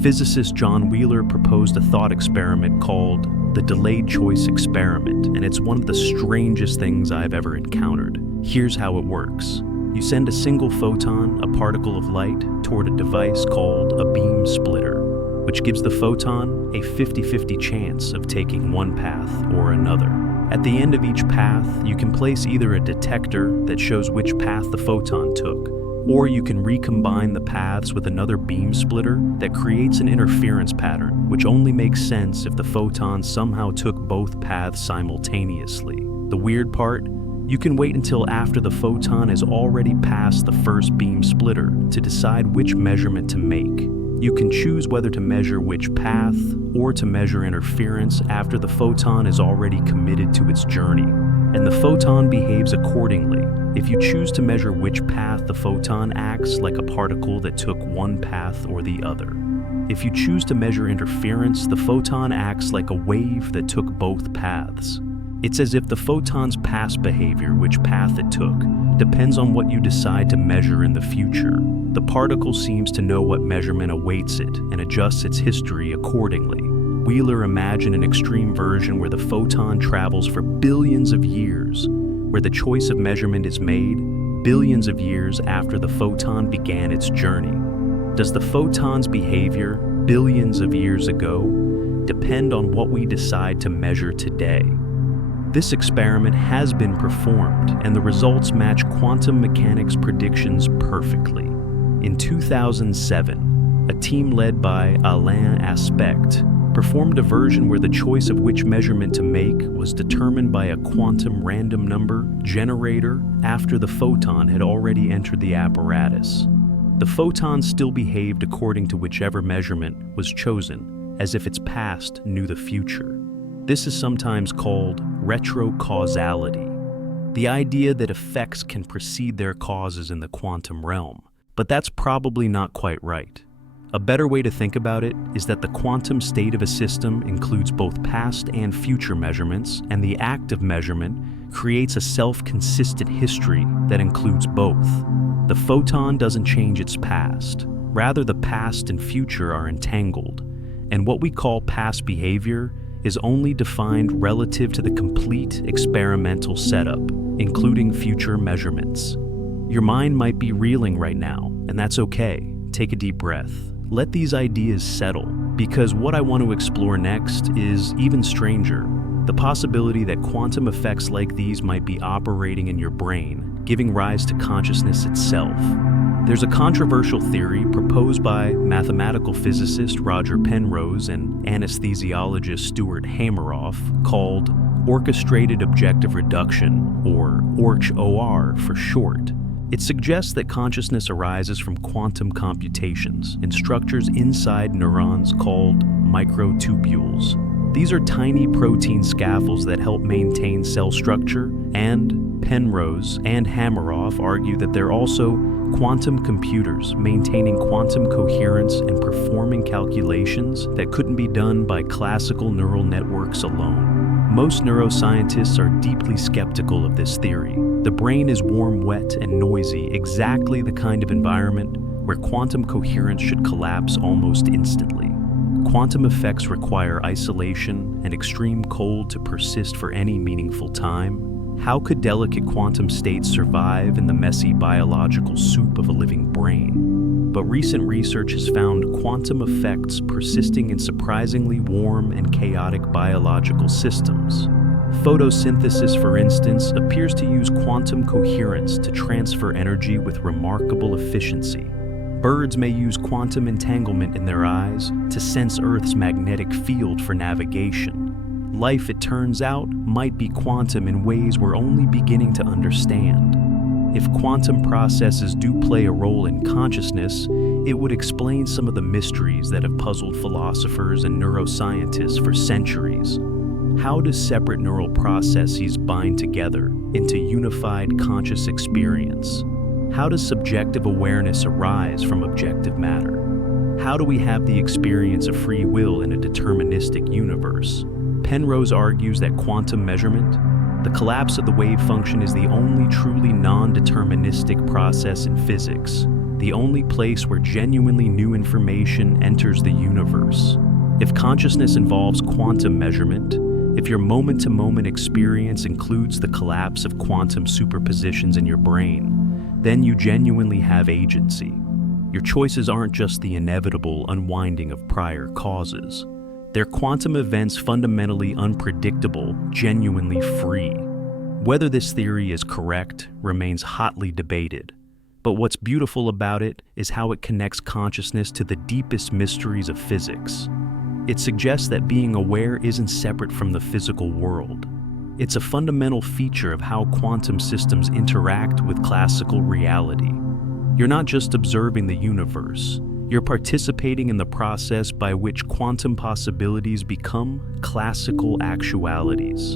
physicist John Wheeler proposed a thought experiment called the delayed choice experiment, and it's one of the strangest things I've ever encountered. Here's how it works. You send a single photon, a particle of light, toward a device called a beam splitter, which gives the photon a 50-50 chance of taking one path or another. At the end of each path, you can place either a detector that shows which path the photon took, or you can recombine the paths with another beam splitter that creates an interference pattern, which only makes sense if the photon somehow took both paths simultaneously. The weird part? You can wait until after the photon has already passed the first beam splitter to decide which measurement to make. You can choose whether to measure which path or to measure interference after the photon is already committed to its journey, and the photon behaves accordingly. If you choose to measure which path, the photon acts like a particle that took one path or the other. If you choose to measure interference, the photon acts like a wave that took both paths. It's as if the photon's past behavior, which path it took, depends on what you decide to measure in the future. The particle seems to know what measurement awaits it and adjusts its history accordingly. Wheeler imagined an extreme version where the photon travels for billions of years, where the choice of measurement is made billions of years after the photon began its journey. Does the photon's behavior billions of years ago depend on what we decide to measure today? This experiment has been performed, and the results match quantum mechanics predictions perfectly. In 2007, a team led by Alain Aspect performed a version where the choice of which measurement to make was determined by a quantum random number generator after the photon had already entered the apparatus. The photon still behaved according to whichever measurement was chosen, as if its past knew the future. This is sometimes called retrocausality, the idea that effects can precede their causes in the quantum realm. But that's probably not quite right. A better way to think about it is that the quantum state of a system includes both past and future measurements, and the act of measurement creates a self-consistent history that includes both. The photon doesn't change its past. Rather, the past and future are entangled, and what we call past behavior is only defined relative to the complete experimental setup, including future measurements. Your mind might be reeling right now, and that's okay. Take a deep breath. Let these ideas settle, because what I want to explore next is even stranger. The possibility that quantum effects like these might be operating in your brain, giving rise to consciousness itself. There's a controversial theory proposed by mathematical physicist Roger Penrose and anesthesiologist Stuart Hameroff called orchestrated objective reduction, or ORCH-OR for short. It suggests that consciousness arises from quantum computations in structures inside neurons called microtubules. These are tiny protein scaffolds that help maintain cell structure, and Penrose and Hameroff argue that they're also quantum computers maintaining quantum coherence and performing calculations that couldn't be done by classical neural networks alone. Most neuroscientists are deeply skeptical of this theory. The brain is warm, wet, and noisy, exactly the kind of environment where quantum coherence should collapse almost instantly. Quantum effects require isolation and extreme cold to persist for any meaningful time. How could delicate quantum states survive in the messy biological soup of a living brain? But recent research has found quantum effects persisting in surprisingly warm and chaotic biological systems. Photosynthesis, for instance, appears to use quantum coherence to transfer energy with remarkable efficiency. Birds may use quantum entanglement in their eyes to sense Earth's magnetic field for navigation. Life, it turns out, might be quantum in ways we're only beginning to understand. If quantum processes do play a role in consciousness, it would explain some of the mysteries that have puzzled philosophers and neuroscientists for centuries. How do separate neural processes bind together into unified conscious experience? How does subjective awareness arise from objective matter? How do we have the experience of free will in a deterministic universe? Penrose argues that quantum measurement, the collapse of the wave function, is the only truly non-deterministic process in physics, the only place where genuinely new information enters the universe. If consciousness involves quantum measurement, if your moment-to-moment experience includes the collapse of quantum superpositions in your brain, then you genuinely have agency. Your choices aren't just the inevitable unwinding of prior causes. They're quantum events fundamentally unpredictable, genuinely free. Whether this theory is correct remains hotly debated, but what's beautiful about it is how it connects consciousness to the deepest mysteries of physics. It suggests that being aware isn't separate from the physical world. It's a fundamental feature of how quantum systems interact with classical reality. You're not just observing the universe, you're participating in the process by which quantum possibilities become classical actualities.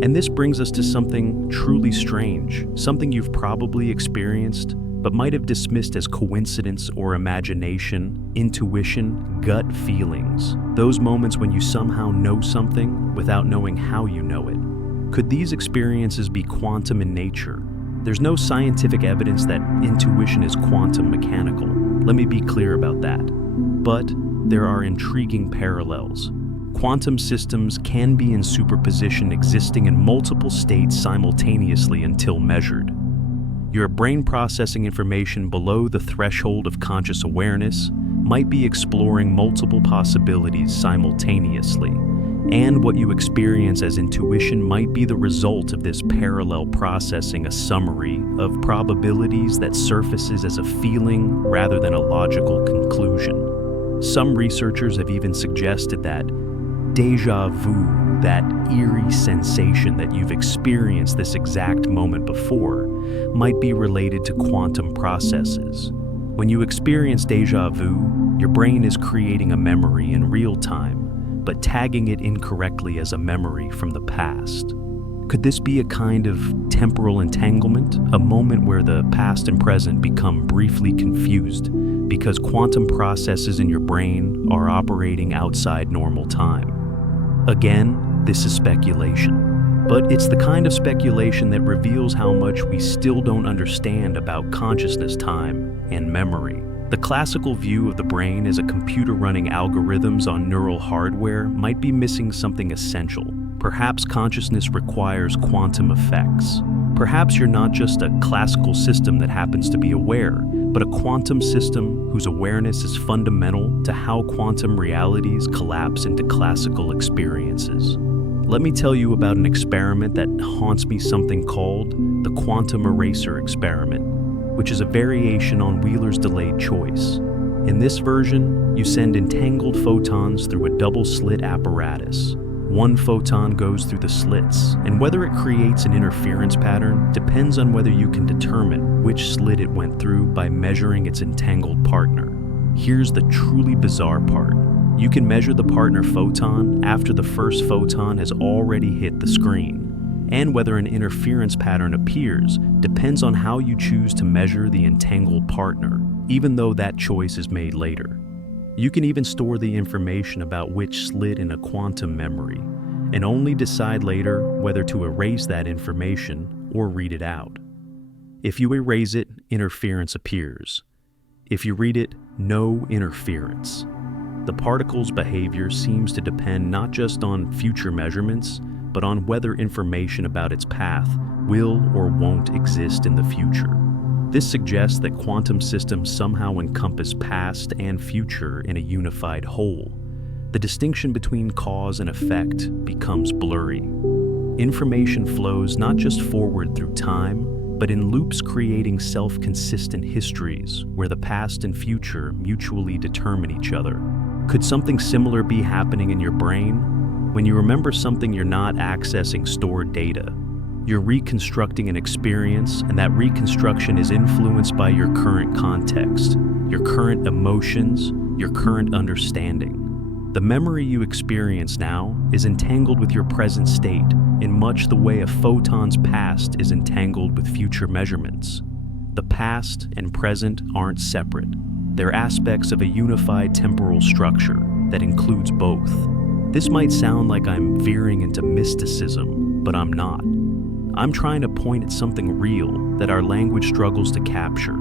And this brings us to something truly strange, something you've probably experienced, but might have dismissed as coincidence or imagination, intuition, gut feelings. Those moments when you somehow know something without knowing how you know it. Could these experiences be quantum in nature? There's no scientific evidence that intuition is quantum mechanical. Let me be clear about that. But there are intriguing parallels. Quantum systems can be in superposition, existing in multiple states simultaneously until measured. Your brain processing information below the threshold of conscious awareness might be exploring multiple possibilities simultaneously, and what you experience as intuition might be the result of this parallel processing, a summary of probabilities that surfaces as a feeling rather than a logical conclusion. Some researchers have even suggested that déjà vu, that eerie sensation that you've experienced this exact moment before, might be related to quantum processes. When you experience déjà vu, your brain is creating a memory in real time, but tagging it incorrectly as a memory from the past. Could this be a kind of temporal entanglement, a moment where the past and present become briefly confused because quantum processes in your brain are operating outside normal time? Again, this is speculation, but it's the kind of speculation that reveals how much we still don't understand about consciousness, time, and memory. The classical view of the brain as a computer running algorithms on neural hardware might be missing something essential. Perhaps consciousness requires quantum effects. Perhaps you're not just a classical system that happens to be aware, but a quantum system whose awareness is fundamental to how quantum realities collapse into classical experiences. Let me tell you about an experiment that haunts me, something called the quantum eraser experiment, which is a variation on Wheeler's delayed choice. In this version, you send entangled photons through a double-slit apparatus. One photon goes through the slits, and whether it creates an interference pattern depends on whether you can determine which slit it went through by measuring its entangled partner. Here's the truly bizarre part. You can measure the partner photon after the first photon has already hit the screen, and whether an interference pattern appears depends on how you choose to measure the entangled partner, even though that choice is made later. You can even store the information about which slit in a quantum memory, and only decide later whether to erase that information or read it out. If you erase it, interference appears. If you read it, no interference. The particle's behavior seems to depend not just on future measurements, but on whether information about its path will or won't exist in the future. This suggests that quantum systems somehow encompass past and future in a unified whole. The distinction between cause and effect becomes blurry. Information flows not just forward through time, but in loops creating self-consistent histories where the past and future mutually determine each other. Could something similar be happening in your brain? When you remember something, you're not accessing stored data. You're reconstructing an experience, and that reconstruction is influenced by your current context, your current emotions, your current understanding. The memory you experience now is entangled with your present state in much the way a photon's past is entangled with future measurements. The past and present aren't separate. They're aspects of a unified temporal structure that includes both. This might sound like I'm veering into mysticism, but I'm not. I'm trying to point at something real that our language struggles to capture.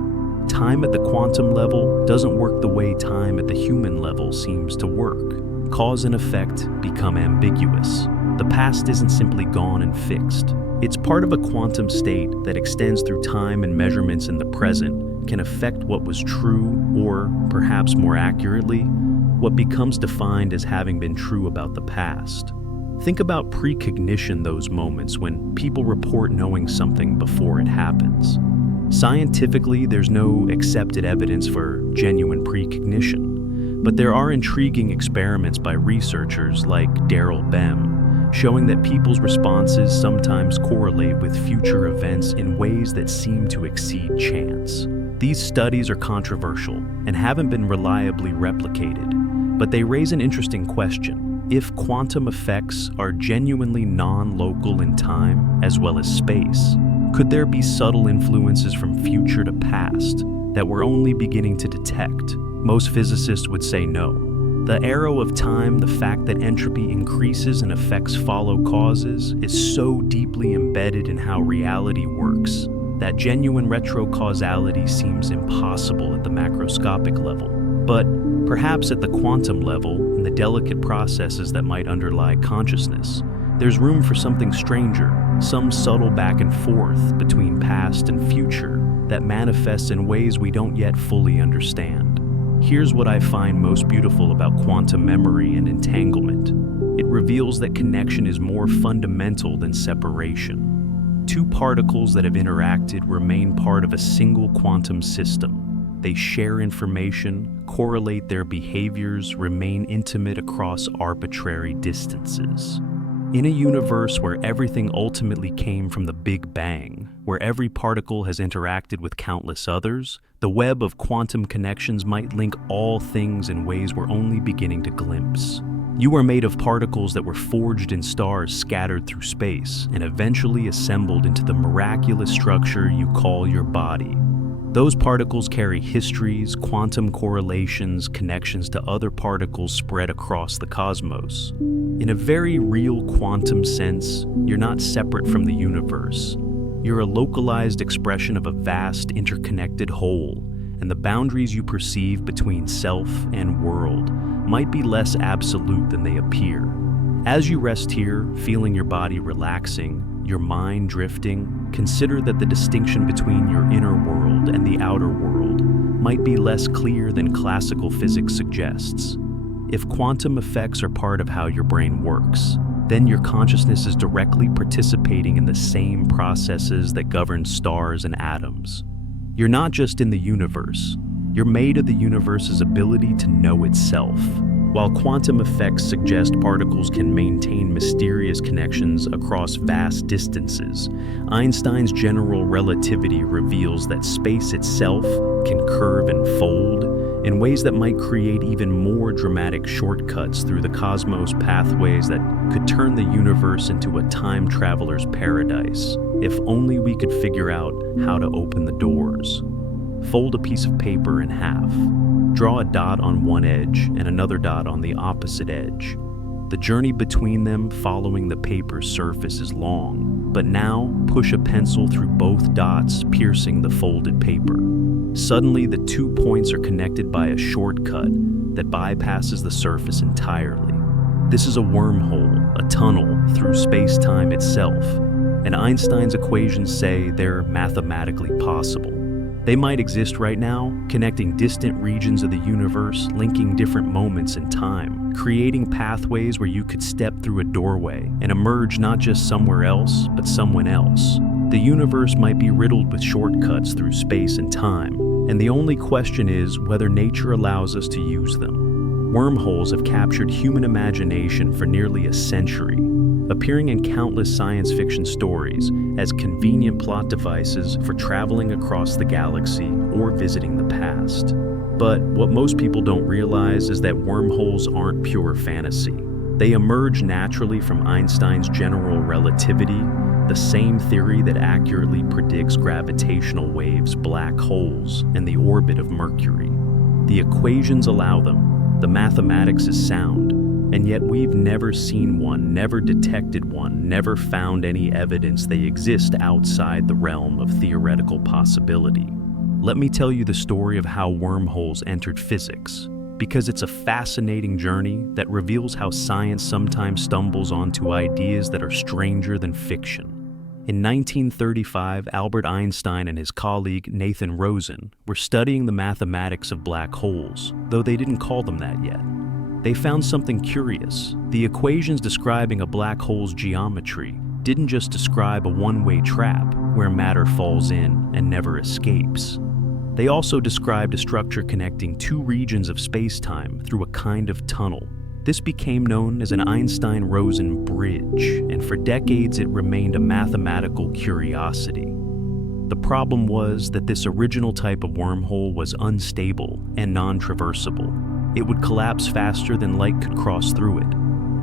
Time at the quantum level doesn't work the way time at the human level seems to work. Cause and effect become ambiguous. The past isn't simply gone and fixed. It's part of a quantum state that extends through time, and measurements in the present can affect what was true, or, perhaps more accurately, what becomes defined as having been true about the past. Think about precognition, those moments when people report knowing something before it happens. Scientifically, there's no accepted evidence for genuine precognition, but there are intriguing experiments by researchers like Daryl Bem showing that people's responses sometimes correlate with future events in ways that seem to exceed chance. These studies are controversial and haven't been reliably replicated, but they raise an interesting question. If quantum effects are genuinely non-local in time as well as space, could there be subtle influences from future to past that we're only beginning to detect? Most physicists would say no. The arrow of time, the fact that entropy increases and effects follow causes, is so deeply embedded in how reality works that genuine retrocausality seems impossible at the macroscopic level. But perhaps at the quantum level, in the delicate processes that might underlie consciousness, there's room for something stranger, some subtle back and forth between past and future that manifests in ways we don't yet fully understand. Here's what I find most beautiful about quantum memory and entanglement. It reveals that connection is more fundamental than separation. Two particles that have interacted remain part of a single quantum system. They share information, correlate their behaviors, remain intimate across arbitrary distances. In a universe where everything ultimately came from the Big Bang, where every particle has interacted with countless others, the web of quantum connections might link all things in ways we're only beginning to glimpse. You are made of particles that were forged in stars scattered through space and eventually assembled into the miraculous structure you call your body. Those particles carry histories, quantum correlations, connections to other particles spread across the cosmos. In a very real quantum sense, you're not separate from the universe. You're a localized expression of a vast, interconnected whole, and the boundaries you perceive between self and world might be less absolute than they appear. As you rest here, feeling your body relaxing, your mind drifting, consider that the distinction between your inner world and the outer world might be less clear than classical physics suggests. If quantum effects are part of how your brain works, then your consciousness is directly participating in the same processes that govern stars and atoms. You're not just in the universe, you're made of the universe's ability to know itself. While quantum effects suggest particles can maintain mysterious connections across vast distances, Einstein's general relativity reveals that space itself can curve and fold in ways that might create even more dramatic shortcuts through the cosmos, pathways that could turn the universe into a time traveler's paradise, if only we could figure out how to open the doors. Fold a piece of paper in half. Draw a dot on one edge and another dot on the opposite edge. The journey between them following the paper's surface is long, but now push a pencil through both dots, piercing the folded paper. Suddenly, the 2 points are connected by a shortcut that bypasses the surface entirely. This is a wormhole, a tunnel through space-time itself, and Einstein's equations say they're mathematically possible. They might exist right now, connecting distant regions of the universe, linking different moments in time, creating pathways where you could step through a doorway and emerge not just somewhere else, but someone else. The universe might be riddled with shortcuts through space and time, and the only question is whether nature allows us to use them. Wormholes have captured human imagination for nearly a century, appearing in countless science fiction stories as convenient plot devices for traveling across the galaxy or visiting the past. But what most people don't realize is that wormholes aren't pure fantasy. They emerge naturally from Einstein's general relativity, the same theory that accurately predicts gravitational waves, black holes, and the orbit of Mercury. The equations allow them, the mathematics is sound, and yet we've never seen one, never detected one, never found any evidence they exist outside the realm of theoretical possibility. Let me tell you the story of how wormholes entered physics, because it's a fascinating journey that reveals how science sometimes stumbles onto ideas that are stranger than fiction. In 1935, Albert Einstein and his colleague Nathan Rosen were studying the mathematics of black holes, though they didn't call them that yet. They found something curious. The equations describing a black hole's geometry didn't just describe a one-way trap where matter falls in and never escapes. They also described a structure connecting two regions of space-time through a kind of tunnel. This became known as an Einstein-Rosen bridge, and for decades it remained a mathematical curiosity. The problem was that this original type of wormhole was unstable and non-traversable. It would collapse faster than light could cross through it.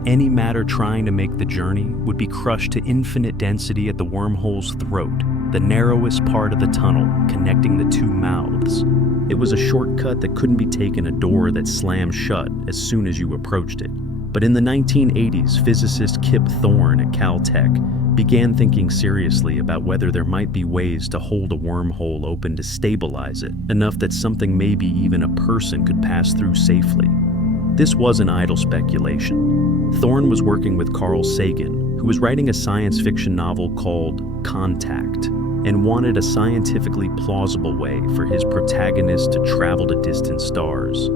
Any matter trying to make the journey would be crushed to infinite density at the wormhole's throat, the narrowest part of the tunnel connecting the two mouths. It was a shortcut that couldn't be taken, a door that slammed shut as soon as you approached it. But in the 1980s, physicist Kip Thorne at Caltech began thinking seriously about whether there might be ways to hold a wormhole open to stabilize it, enough that something, maybe even a person, could pass through safely. This wasn't idle speculation. Thorne was working with Carl Sagan, who was writing a science fiction novel called Contact, and wanted a scientifically plausible way for his protagonist to travel to distant stars.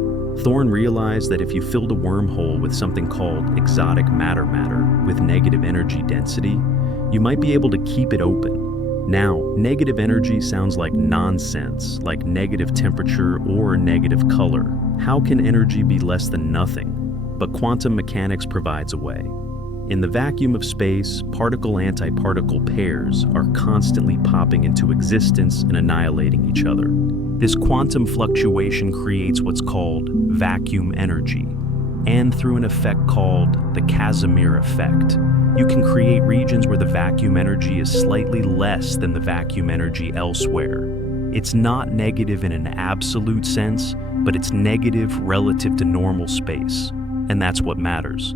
Thorne realized that if you filled a wormhole with something called exotic matter with negative energy density, you might be able to keep it open. Now, negative energy sounds like nonsense, like negative temperature or negative color. How can energy be less than nothing? But quantum mechanics provides a way. In the vacuum of space, particle-antiparticle pairs are constantly popping into existence and annihilating each other. This quantum fluctuation creates what's called vacuum energy, and through an effect called the Casimir effect, you can create regions where the vacuum energy is slightly less than the vacuum energy elsewhere. It's not negative in an absolute sense, but it's negative relative to normal space, and that's what matters.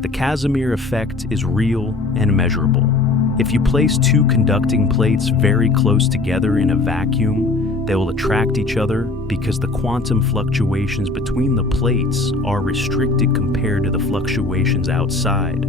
The Casimir effect is real and measurable. If you place two conducting plates very close together in a vacuum, they will attract each other because the quantum fluctuations between the plates are restricted compared to the fluctuations outside.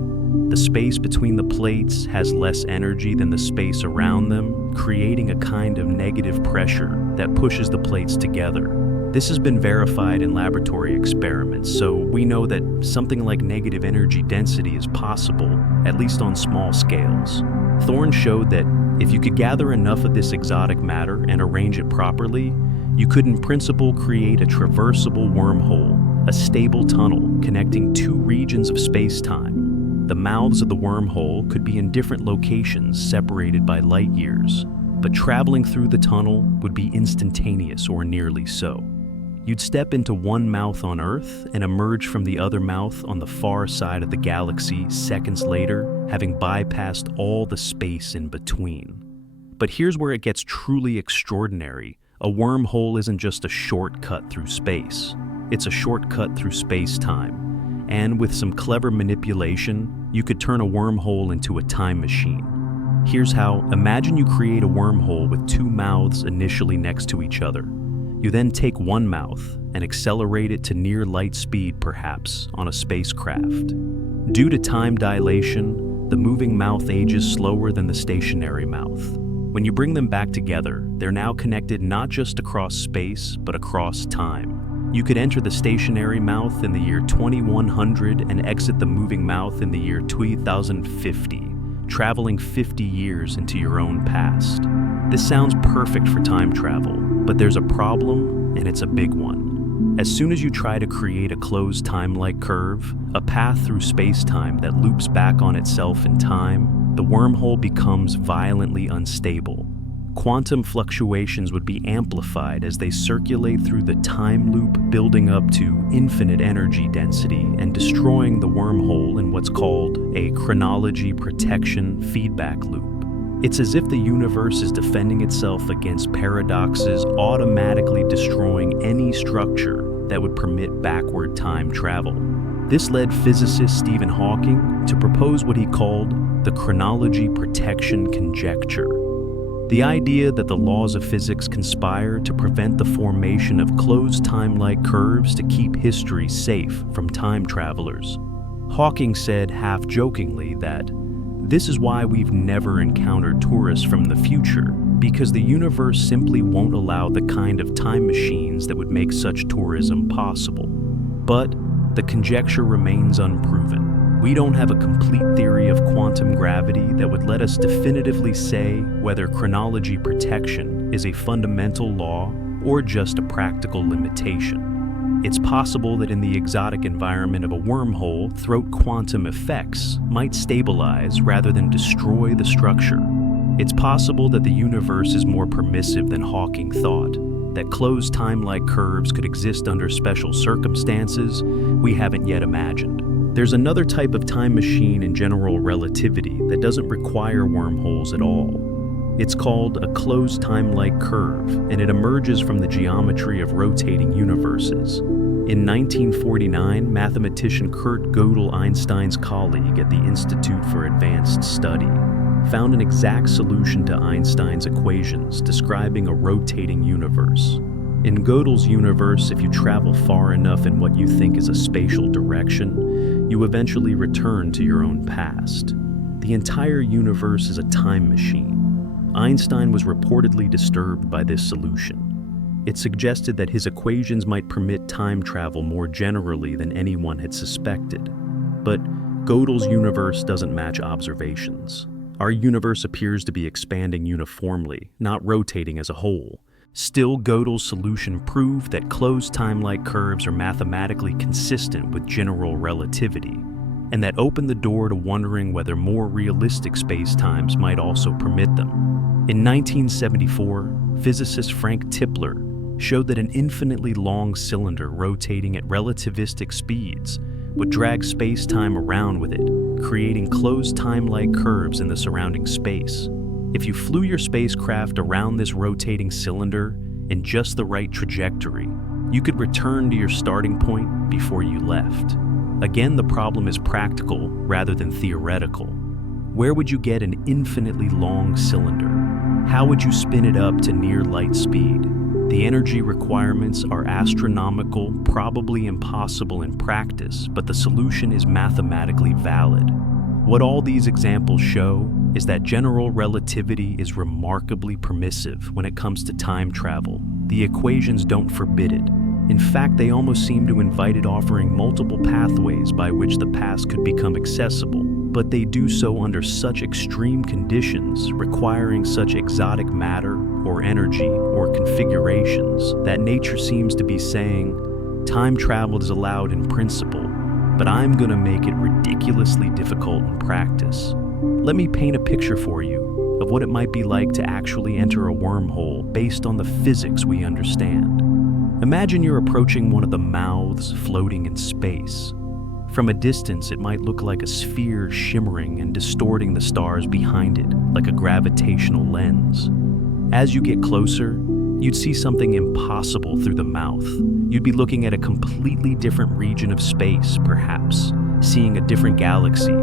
The space between the plates has less energy than the space around them, creating a kind of negative pressure that pushes the plates together. This has been verified in laboratory experiments, so we know that something like negative energy density is possible, at least on small scales. Thorne showed that if you could gather enough of this exotic matter and arrange it properly, you could in principle create a traversable wormhole, a stable tunnel connecting two regions of space-time. The mouths of the wormhole could be in different locations separated by light years, but traveling through the tunnel would be instantaneous or nearly so. You'd step into one mouth on Earth and emerge from the other mouth on the far side of the galaxy seconds later, having bypassed all the space in between. But here's where it gets truly extraordinary. A wormhole isn't just a shortcut through space. It's a shortcut through space-time. And with some clever manipulation, you could turn a wormhole into a time machine. Here's how. Imagine you create a wormhole with two mouths initially next to each other. You then take one mouth and accelerate it to near light speed, perhaps, on a spacecraft. Due to time dilation, the moving mouth ages slower than the stationary mouth. When you bring them back together, they're now connected not just across space, but across time. You could enter the stationary mouth in the year 2100 and exit the moving mouth in the year 2050, traveling 50 years into your own past. This sounds perfect for time travel, but there's a problem, and it's a big one. As soon as you try to create a closed time-like curve, a path through space-time that loops back on itself in time, the wormhole becomes violently unstable. Quantum fluctuations would be amplified as they circulate through the time loop, building up to infinite energy density and destroying the wormhole in what's called a chronology protection feedback loop. It's as if the universe is defending itself against paradoxes, automatically destroying any structure that would permit backward time travel. This led physicist Stephen Hawking to propose what he called the chronology protection conjecture. The idea that the laws of physics conspire to prevent the formation of closed time-like curves to keep history safe from time travelers. Hawking said half-jokingly that this is why we've never encountered tourists from the future, because the universe simply won't allow the kind of time machines that would make such tourism possible. But the conjecture remains unproven. We don't have a complete theory of quantum gravity that would let us definitively say whether chronology protection is a fundamental law or just a practical limitation. It's possible that in the exotic environment of a wormhole, throat quantum effects might stabilize rather than destroy the structure. It's possible that the universe is more permissive than Hawking thought, that closed time-like curves could exist under special circumstances we haven't yet imagined. There's another type of time machine in general relativity that doesn't require wormholes at all. It's called a closed time-like curve, and it emerges from the geometry of rotating universes. In 1949, mathematician Kurt Gödel, Einstein's colleague at the Institute for Advanced Study, found an exact solution to Einstein's equations describing a rotating universe. In Gödel's universe, if you travel far enough in what you think is a spatial direction, you eventually return to your own past. The entire universe is a time machine. Einstein was reportedly disturbed by this solution. It suggested that his equations might permit time travel more generally than anyone had suspected. But Gödel's universe doesn't match observations. Our universe appears to be expanding uniformly, not rotating as a whole. Still, Gödel's solution proved that closed time-like curves are mathematically consistent with general relativity, and that opened the door to wondering whether more realistic spacetimes might also permit them. In 1974, physicist Frank Tipler showed that an infinitely long cylinder rotating at relativistic speeds would drag space-time around with it, creating closed time-like curves in the surrounding space. If you flew your spacecraft around this rotating cylinder in just the right trajectory, you could return to your starting point before you left. Again, the problem is practical rather than theoretical. Where would you get an infinitely long cylinder? How would you spin it up to near light speed? The energy requirements are astronomical, probably impossible in practice, but the solution is mathematically valid. What all these examples show is that general relativity is remarkably permissive when it comes to time travel. The equations don't forbid it. In fact, they almost seem to invite it, offering multiple pathways by which the past could become accessible. But they do so under such extreme conditions, requiring such exotic matter or energy or configurations, that nature seems to be saying, time travel is allowed in principle, but I'm gonna make it ridiculously difficult in practice. Let me paint a picture for you of what it might be like to actually enter a wormhole based on the physics we understand. Imagine you're approaching one of the mouths floating in space. From a distance, it might look like a sphere shimmering and distorting the stars behind it, like a gravitational lens. As you get closer, you'd see something impossible through the mouth. You'd be looking at a completely different region of space, perhaps, seeing a different galaxy,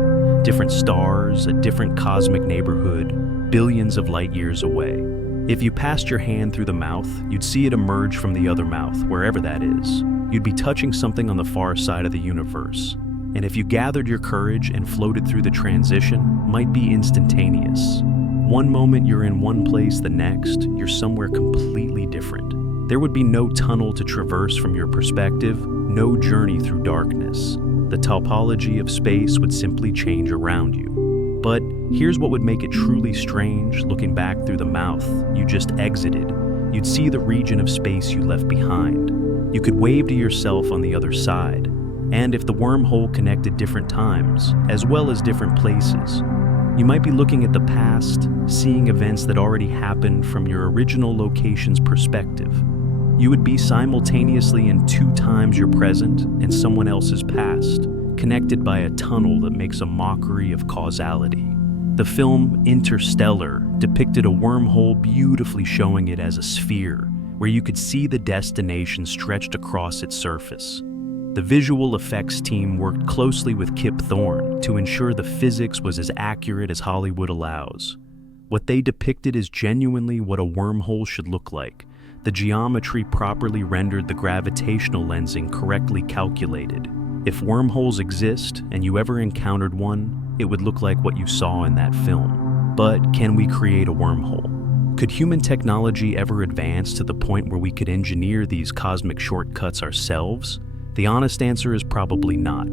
different stars, a different cosmic neighborhood, billions of light years away. If you passed your hand through the mouth, you'd see it emerge from the other mouth, wherever that is. You'd be touching something on the far side of the universe. And if you gathered your courage and floated through the transition, might be instantaneous. One moment you're in one place, the next, you're somewhere completely different. There would be no tunnel to traverse from your perspective, no journey through darkness. The topology of space would simply change around you. But here's what would make it truly strange. Looking back through the mouth you just exited, you'd see the region of space you left behind. You could wave to yourself on the other side. And if the wormhole connected different times, as well as different places, you might be looking at the past, seeing events that already happened from your original location's perspective. You would be simultaneously in two times your present and someone else's past, connected by a tunnel that makes a mockery of causality. The film Interstellar depicted a wormhole, beautifully showing it as a sphere, where you could see the destination stretched across its surface. The visual effects team worked closely with Kip Thorne to ensure the physics was as accurate as Hollywood allows. What they depicted is genuinely what a wormhole should look like. The geometry properly rendered, the gravitational lensing correctly calculated. If wormholes exist and you ever encountered one, it would look like what you saw in that film. But can we create a wormhole? Could human technology ever advance to the point where we could engineer these cosmic shortcuts ourselves? The honest answer is probably not.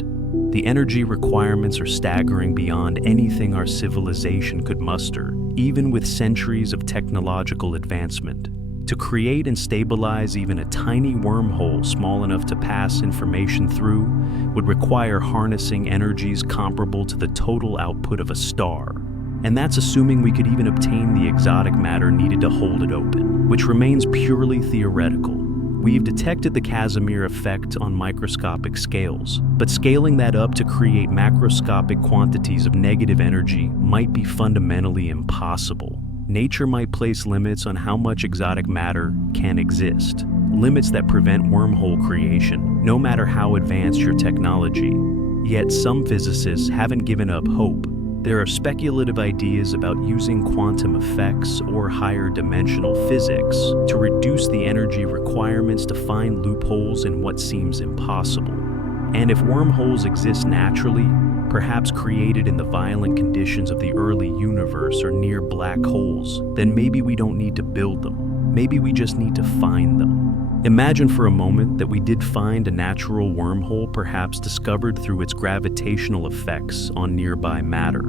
The energy requirements are staggering beyond anything our civilization could muster, even with centuries of technological advancement. To create and stabilize even a tiny wormhole small enough to pass information through would require harnessing energies comparable to the total output of a star. And that's assuming we could even obtain the exotic matter needed to hold it open, which remains purely theoretical. We've detected the Casimir effect on microscopic scales, but scaling that up to create macroscopic quantities of negative energy might be fundamentally impossible. Nature might place limits on how much exotic matter can exist, limits that prevent wormhole creation, no matter how advanced your technology. Yet some physicists haven't given up hope. There are speculative ideas about using quantum effects or higher dimensional physics to reduce the energy requirements to find loopholes in what seems impossible. And if wormholes exist naturally, perhaps created in the violent conditions of the early universe or near black holes, then maybe we don't need to build them. Maybe we just need to find them. Imagine for a moment that we did find a natural wormhole, perhaps discovered through its gravitational effects on nearby matter.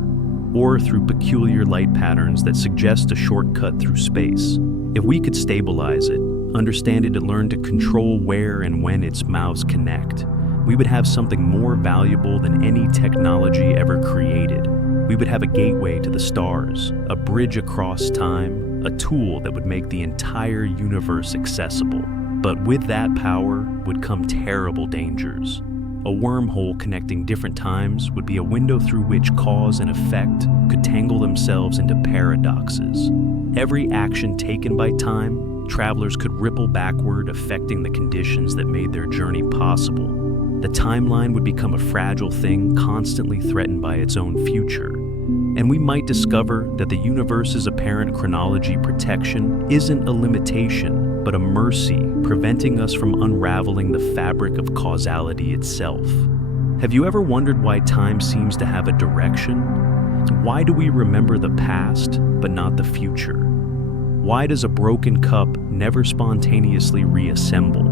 or through peculiar light patterns that suggest a shortcut through space. If we could stabilize it, understand it, and learn to control where and when its mouths connect, we would have something more valuable than any technology ever created. We would have a gateway to the stars, a bridge across time, a tool that would make the entire universe accessible. But with that power would come terrible dangers. A wormhole connecting different times would be a window through which cause and effect could tangle themselves into paradoxes. Every action taken by time, travelers could ripple backward, affecting the conditions that made their journey possible. The timeline would become a fragile thing, constantly threatened by its own future. And we might discover that the universe's apparent chronology protection isn't a limitation, but a mercy, preventing us from unraveling the fabric of causality itself. Have you ever wondered why time seems to have a direction? Why do we remember the past, but not the future? Why does a broken cup never spontaneously reassemble?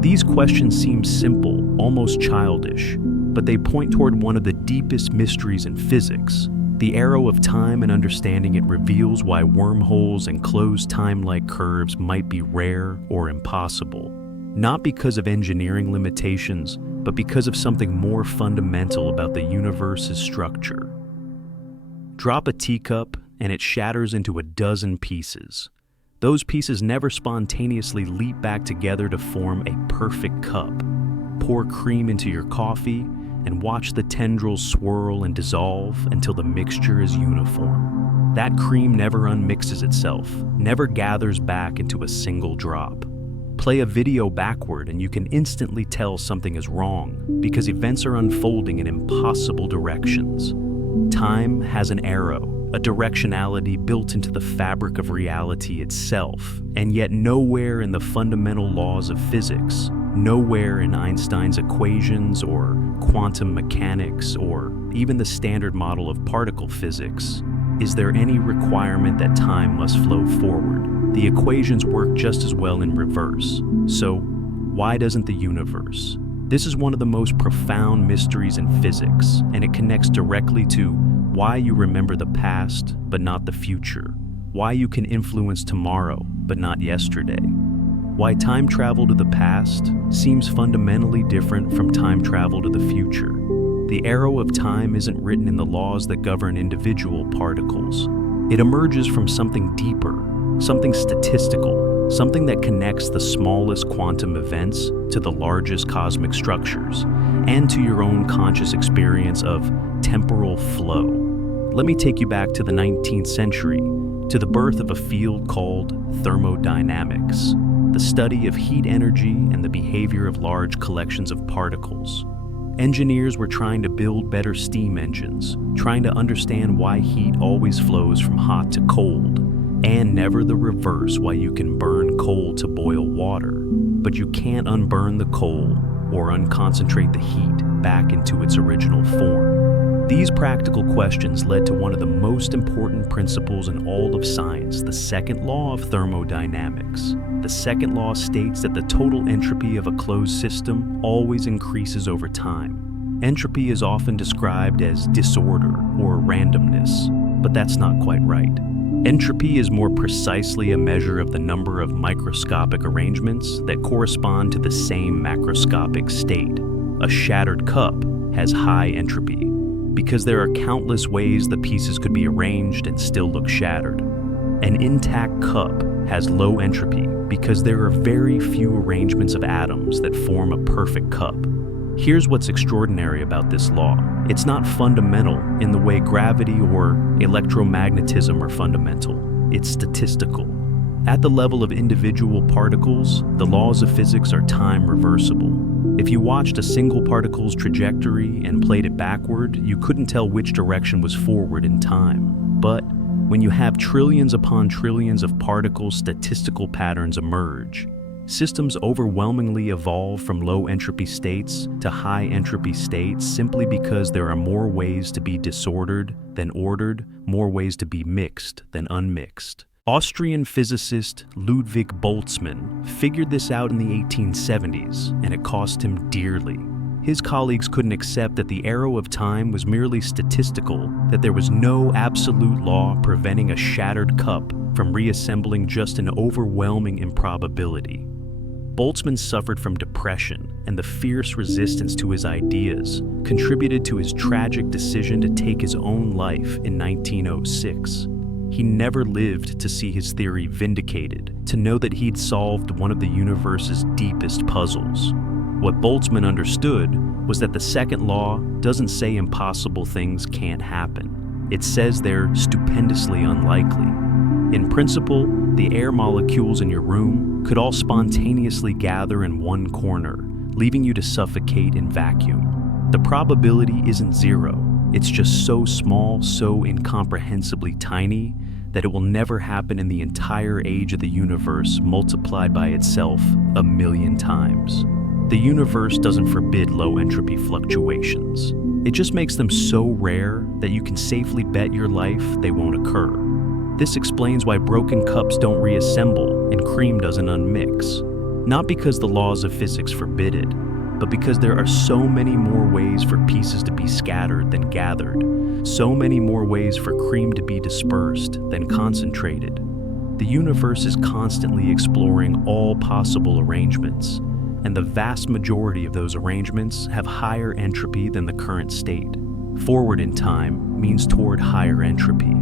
These questions seem simple, almost childish, but they point toward one of the deepest mysteries in physics. The arrow of time, and understanding it reveals why wormholes and closed time-like curves might be rare or impossible. Not because of engineering limitations, but because of something more fundamental about the universe's structure. Drop a teacup, and it shatters into a dozen pieces. Those pieces never spontaneously leap back together to form a perfect cup. Pour cream into your coffee, and watch the tendrils swirl and dissolve until the mixture is uniform. That cream never unmixes itself, never gathers back into a single drop. Play a video backward and you can instantly tell something is wrong because events are unfolding in impossible directions. Time has an arrow, a directionality built into the fabric of reality itself, and yet nowhere in the fundamental laws of physics, nowhere in Einstein's equations or quantum mechanics or even the standard model of particle physics is there any requirement that time must flow forward. The equations work just as well in reverse. So, why doesn't the universe? This is one of the most profound mysteries in physics, and it connects directly to why you remember the past but not the future, why you can influence tomorrow but not yesterday, why time travel to the past seems fundamentally different from time travel to the future. The arrow of time isn't written in the laws that govern individual particles. It emerges from something deeper, something statistical, something that connects the smallest quantum events to the largest cosmic structures, and to your own conscious experience of temporal flow. Let me take you back to the 19th century, to the birth of a field called thermodynamics, the study of heat energy and the behavior of large collections of particles. Engineers were trying to build better steam engines, trying to understand why heat always flows from hot to cold, and never the reverse, why you can burn coal to boil water, but you can't unburn the coal or unconcentrate the heat back into its original form. These practical questions led to one of the most important principles in all of science, the second law of thermodynamics. The second law states that the total entropy of a closed system always increases over time. Entropy is often described as disorder or randomness, but that's not quite right. Entropy is more precisely a measure of the number of microscopic arrangements that correspond to the same macroscopic state. A shattered cup has high entropy, because there are countless ways the pieces could be arranged and still look shattered. An intact cup has low entropy because there are very few arrangements of atoms that form a perfect cup. Here's what's extraordinary about this law. It's not fundamental in the way gravity or electromagnetism are fundamental. It's statistical. At the level of individual particles, the laws of physics are time reversible. If you watched a single particle's trajectory and played it backward, you couldn't tell which direction was forward in time. But when you have trillions upon trillions of particles, statistical patterns emerge. Systems overwhelmingly evolve from low entropy states to high entropy states simply because there are more ways to be disordered than ordered, more ways to be mixed than unmixed. Austrian physicist Ludwig Boltzmann figured this out in the 1870s, and it cost him dearly. His colleagues couldn't accept that the arrow of time was merely statistical, that there was no absolute law preventing a shattered cup from reassembling just an overwhelming improbability. Boltzmann suffered from depression, and the fierce resistance to his ideas contributed to his tragic decision to take his own life in 1906. He never lived to see his theory vindicated, to know that he'd solved one of the universe's deepest puzzles. What Boltzmann understood was that the second law doesn't say impossible things can't happen. It says they're stupendously unlikely. In principle, the air molecules in your room could all spontaneously gather in one corner, leaving you to suffocate in vacuum. The probability isn't zero. It's just so small, so incomprehensibly tiny, that it will never happen in the entire age of the universe multiplied by itself 1,000,000 times. The universe doesn't forbid low entropy fluctuations. It just makes them so rare that you can safely bet your life they won't occur. This explains why broken cups don't reassemble and cream doesn't unmix. Not because the laws of physics forbid it, but because there are so many more ways for pieces to be scattered than gathered, so many more ways for cream to be dispersed than concentrated. The universe is constantly exploring all possible arrangements, and the vast majority of those arrangements have higher entropy than the current state. Forward in time means toward higher entropy.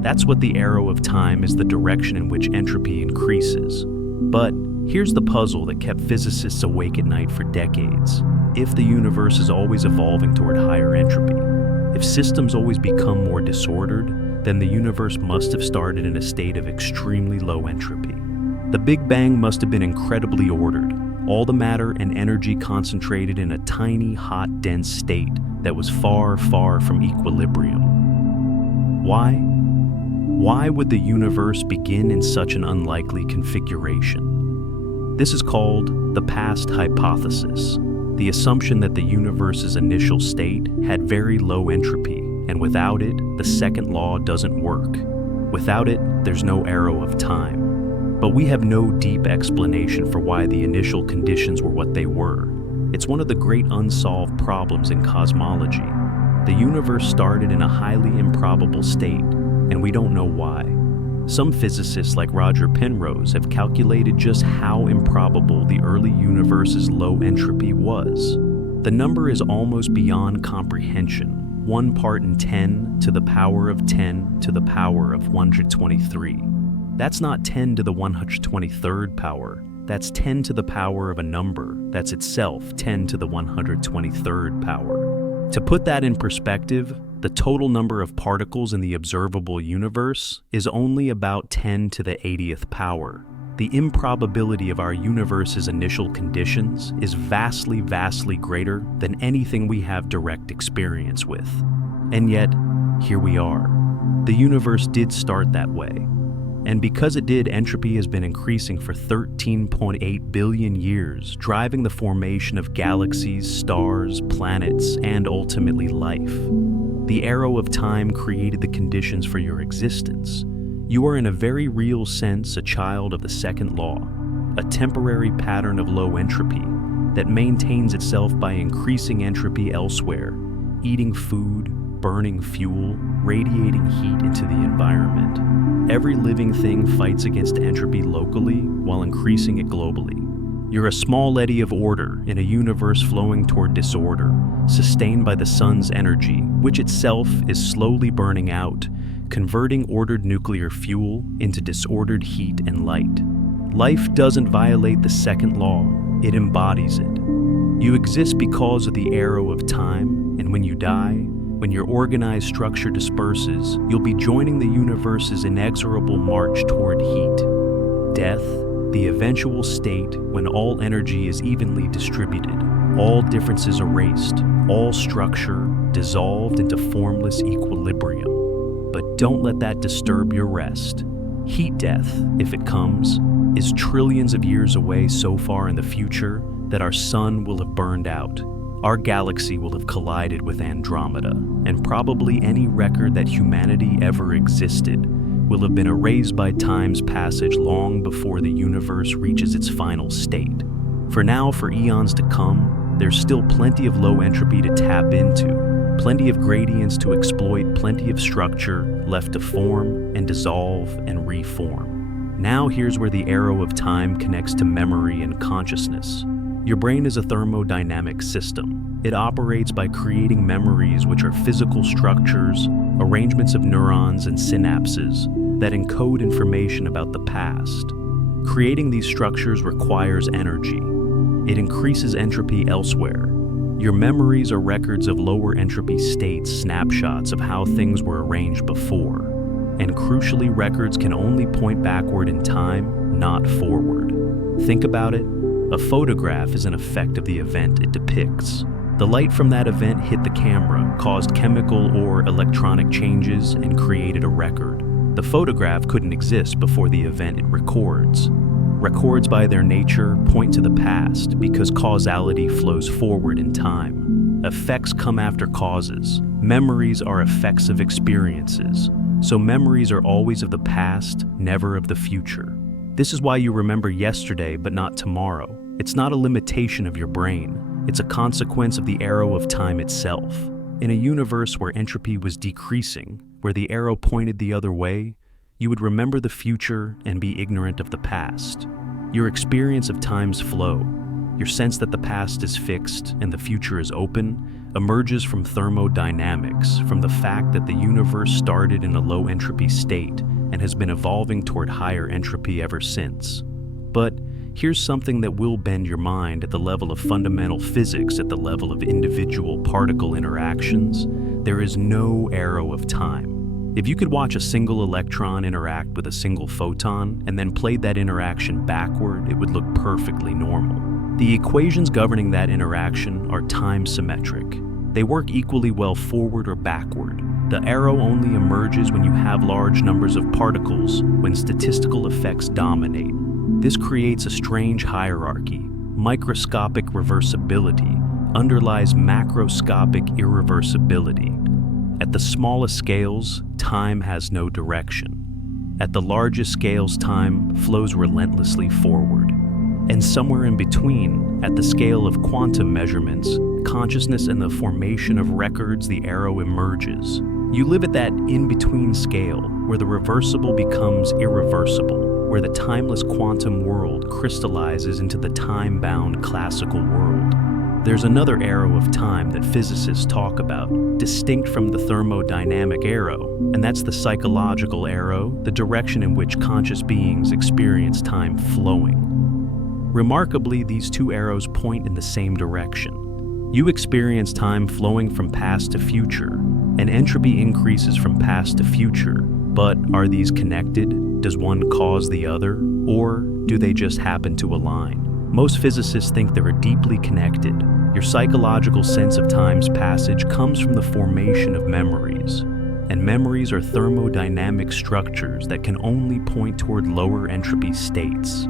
That's what the arrow of time is, the direction in which entropy increases. But here's the puzzle that kept physicists awake at night for decades. If the universe is always evolving toward higher entropy, if systems always become more disordered, then the universe must have started in a state of extremely low entropy. The Big Bang must have been incredibly ordered, all the matter and energy concentrated in a tiny, hot, dense state that was far, far from equilibrium. Why? Why would the universe begin in such an unlikely configuration? This is called the past hypothesis, the assumption that the universe's initial state had very low entropy, and without it, the second law doesn't work. Without it, there's no arrow of time. But we have no deep explanation for why the initial conditions were what they were. It's one of the great unsolved problems in cosmology. The universe started in a highly improbable state, and we don't know why. Some physicists like Roger Penrose have calculated just how improbable the early universe's low entropy was. The number is almost beyond comprehension, 1 part in 10 to the power of 10 to the power of 123. That's not 10 to the 123rd power. That's 10 to the power of a number that's itself 10 to the 123rd power. To put that in perspective, the total number of particles in the observable universe is only about 10 to the 80th power. The improbability of our universe's initial conditions is vastly, vastly greater than anything we have direct experience with. And yet, here we are. The universe did start that way. And because it did, entropy has been increasing for 13.8 billion years, driving the formation of galaxies, stars, planets, and ultimately life. The arrow of time created the conditions for your existence. You are in a very real sense a child of the second law, a temporary pattern of low entropy that maintains itself by increasing entropy elsewhere, eating food, burning fuel, radiating heat into the environment. Every living thing fights against entropy locally while increasing it globally. You're a small eddy of order in a universe flowing toward disorder, sustained by the sun's energy, which itself is slowly burning out, converting ordered nuclear fuel into disordered heat and light. Life doesn't violate the second law, it embodies it. You exist because of the arrow of time, and when you die, when your organized structure disperses, you'll be joining the universe's inexorable march toward heat. Death, the eventual state when all energy is evenly distributed, all differences erased, all structure dissolved into formless equilibrium. But don't let that disturb your rest. Heat death, if it comes, is trillions of years away so far in the future that our sun will have burned out. Our galaxy will have collided with Andromeda, and probably any record that humanity ever existed will have been erased by time's passage long before the universe reaches its final state. For now, for eons to come, There's still plenty of low entropy to tap into, plenty of gradients to exploit, plenty of structure left to form and dissolve and reform. Now here's where the arrow of time connects to memory and consciousness. Your brain is a thermodynamic system. It operates by creating memories, which are physical structures, arrangements of neurons and synapses that encode information about the past. Creating these structures requires energy. It increases entropy elsewhere. Your memories are records of lower entropy states, snapshots of how things were arranged before. And crucially, records can only point backward in time, not forward. Think about it. A photograph is an effect of the event it depicts. The light from that event hit the camera, caused chemical or electronic changes, and created a record. The photograph couldn't exist before the event it records. Records by their nature point to the past because causality flows forward in time. Effects come after causes. Memories are effects of experiences. So memories are always of the past, never of the future. This is why you remember yesterday but not tomorrow. It's not a limitation of your brain. It's a consequence of the arrow of time itself. In a universe where entropy was decreasing, where the arrow pointed the other way, you would remember the future and be ignorant of the past. Your experience of time's flow, your sense that the past is fixed and the future is open, emerges from thermodynamics, from the fact that the universe started in a low entropy state and has been evolving toward higher entropy ever since. But here's something that will bend your mind at the level of fundamental physics, at the level of individual particle interactions. There is no arrow of time. If you could watch a single electron interact with a single photon and then played that interaction backward, it would look perfectly normal. The equations governing that interaction are time symmetric. They work equally well forward or backward. The arrow only emerges when you have large numbers of particles, when statistical effects dominate. This creates a strange hierarchy. Microscopic reversibility underlies macroscopic irreversibility. At the smallest scales, time has no direction. At the largest scales, time flows relentlessly forward. And somewhere in between, at the scale of quantum measurements, consciousness and the formation of records, the arrow emerges. You live at that in-between scale, where the reversible becomes irreversible, where the timeless quantum world crystallizes into the time-bound classical world. There's another arrow of time that physicists talk about, distinct from the thermodynamic arrow, and that's the psychological arrow, the direction in which conscious beings experience time flowing. Remarkably, these two arrows point in the same direction. You experience time flowing from past to future, and entropy increases from past to future. But are these connected? Does one cause the other? Or do they just happen to align? Most physicists think they are deeply connected. Your psychological sense of time's passage comes from the formation of memories. And memories are thermodynamic structures that can only point toward lower entropy states.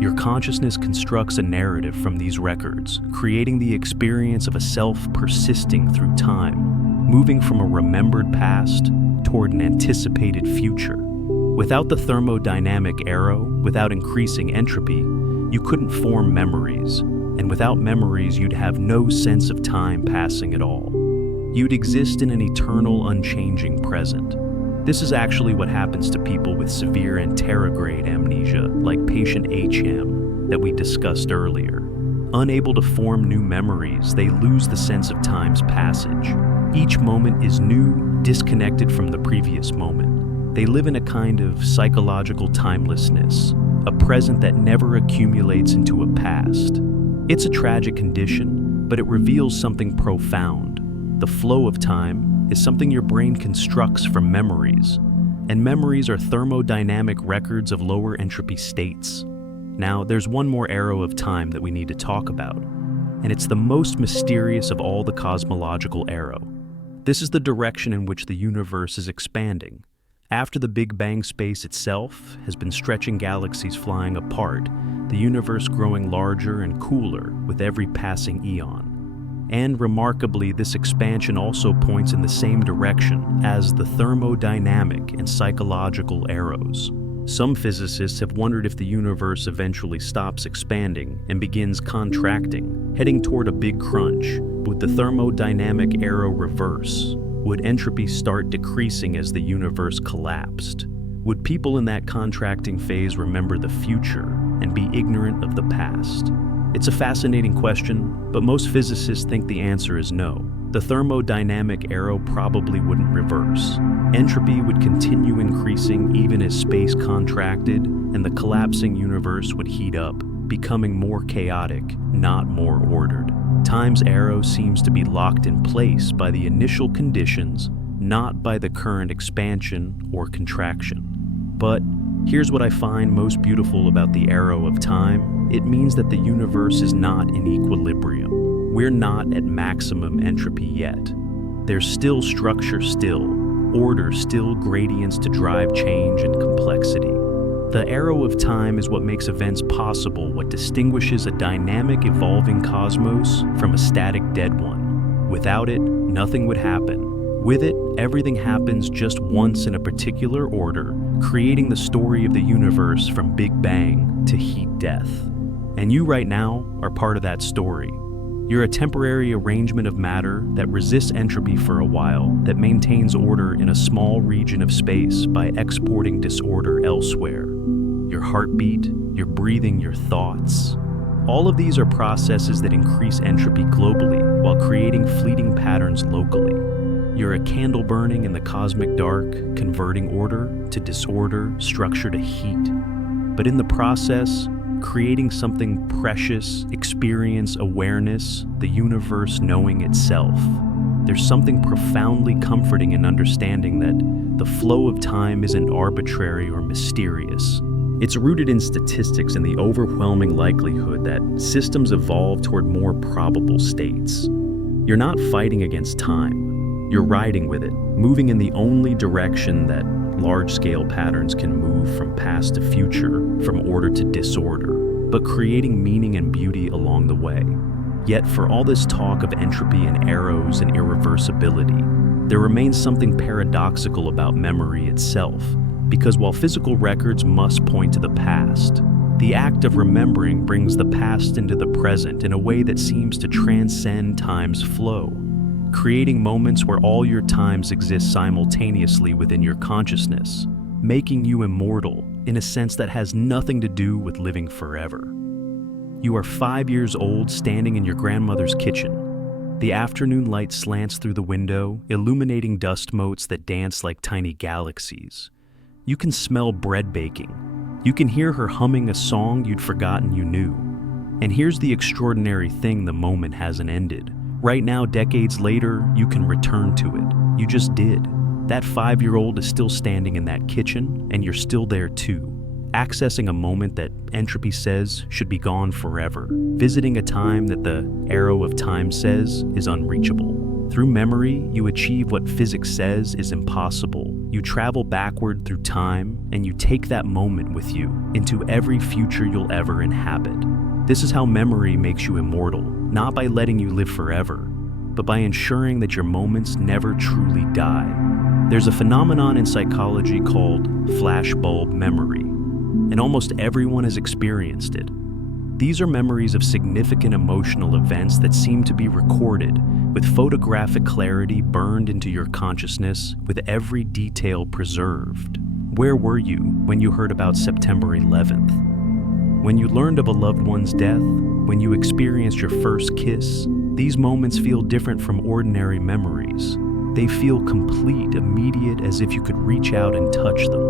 Your consciousness constructs a narrative from these records, creating the experience of a self persisting through time, moving from a remembered past toward an anticipated future. Without the thermodynamic arrow, without increasing entropy, you couldn't form memories, and without memories you'd have no sense of time passing at all. You'd exist in an eternal, unchanging present. This is actually what happens to people with severe anterograde amnesia, like patient HM that we discussed earlier. Unable to form new memories, they lose the sense of time's passage. Each moment is new, disconnected from the previous moment. They live in a kind of psychological timelessness, a present that never accumulates into a past. It's a tragic condition, but it reveals something profound. The flow of time is something your brain constructs from memories, and memories are thermodynamic records of lower entropy states. Now, there's one more arrow of time that we need to talk about, and it's the most mysterious of all the cosmological arrow. This is the direction in which the universe is expanding. After the Big Bang, space itself has been stretching, galaxies flying apart, the universe growing larger and cooler with every passing eon. And remarkably, this expansion also points in the same direction as the thermodynamic and psychological arrows. Some physicists have wondered if the universe eventually stops expanding and begins contracting, heading toward a big crunch. Would the thermodynamic arrow reverse? Would entropy start decreasing as the universe collapsed? Would people in that contracting phase remember the future and be ignorant of the past? It's a fascinating question, but most physicists think the answer is no. The thermodynamic arrow probably wouldn't reverse. Entropy would continue increasing even as space contracted, and the collapsing universe would heat up, becoming more chaotic, not more ordered. Time's arrow seems to be locked in place by the initial conditions, not by the current expansion or contraction. But here's what I find most beautiful about the arrow of time. It means that the universe is not in equilibrium. We're not at maximum entropy yet. There's still structure, order, gradients to drive change and complexity. The arrow of time is what makes events possible, what distinguishes a dynamic, evolving cosmos from a static, dead one. Without it, nothing would happen. With it, everything happens just once in a particular order, creating the story of the universe from Big Bang to heat death. And you right now are part of that story. You're a temporary arrangement of matter that resists entropy for a while, that maintains order in a small region of space by exporting disorder elsewhere. Your heartbeat, your breathing, your thoughts. All of these are processes that increase entropy globally while creating fleeting patterns locally. You're a candle burning in the cosmic dark, converting order to disorder, structure to heat. But in the process, creating something precious, experience, awareness, the universe knowing itself. There's something profoundly comforting in understanding that the flow of time isn't arbitrary or mysterious. It's rooted in statistics and the overwhelming likelihood that systems evolve toward more probable states. You're not fighting against time. You're riding with it, moving in the only direction that large-scale patterns can move, from past to future, from order to disorder, but creating meaning and beauty along the way. Yet for all this talk of entropy and arrows and irreversibility, there remains something paradoxical about memory itself, because while physical records must point to the past, the act of remembering brings the past into the present in a way that seems to transcend time's flow, creating moments where all your times exist simultaneously within your consciousness, making you immortal in a sense that has nothing to do with living forever. You are 5 years old, standing in your grandmother's kitchen. The afternoon light slants through the window, illuminating dust motes that dance like tiny galaxies. You can smell bread baking. You can hear her humming a song you'd forgotten you knew. And here's the extraordinary thing: the moment hasn't ended. Right now, decades later, you can return to it. You just did. That 5-year-old is still standing in that kitchen, and you're still there too, accessing a moment that entropy says should be gone forever, visiting a time that the arrow of time says is unreachable. Through memory, you achieve what physics says is impossible. You travel backward through time, and you take that moment with you into every future you'll ever inhabit. This is how memory makes you immortal, not by letting you live forever, but by ensuring that your moments never truly die. There's a phenomenon in psychology called flashbulb memory, and almost everyone has experienced it. These are memories of significant emotional events that seem to be recorded with photographic clarity, burned into your consciousness with every detail preserved. Where were you when you heard about September 11th? When you learned of a loved one's death? When you experienced your first kiss? These moments feel different from ordinary memories. They feel complete, immediate, as if you could reach out and touch them.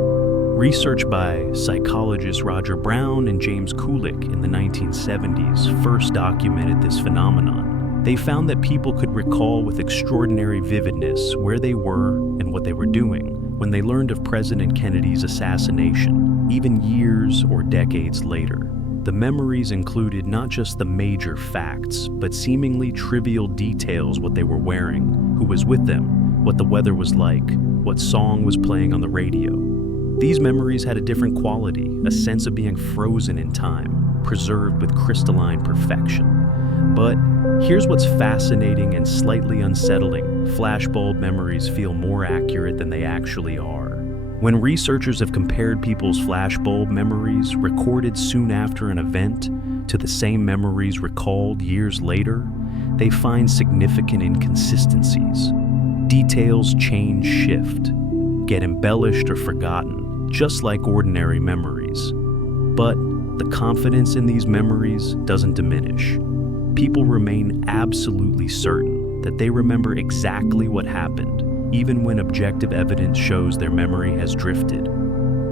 Research by psychologists Roger Brown and James Kulik in the 1970s first documented this phenomenon. They found that people could recall with extraordinary vividness where they were and what they were doing when they learned of President Kennedy's assassination, even years or decades later. The memories included not just the major facts, but seemingly trivial details: what they were wearing, who was with them, what the weather was like, what song was playing on the radio. These memories had a different quality, a sense of being frozen in time, preserved with crystalline perfection. But here's what's fascinating and slightly unsettling: flashbulb memories feel more accurate than they actually are. When researchers have compared people's flashbulb memories recorded soon after an event to the same memories recalled years later, they find significant inconsistencies. Details change, shift, get embellished or forgotten, just like ordinary memories. But the confidence in these memories doesn't diminish. People remain absolutely certain that they remember exactly what happened, even when objective evidence shows their memory has drifted.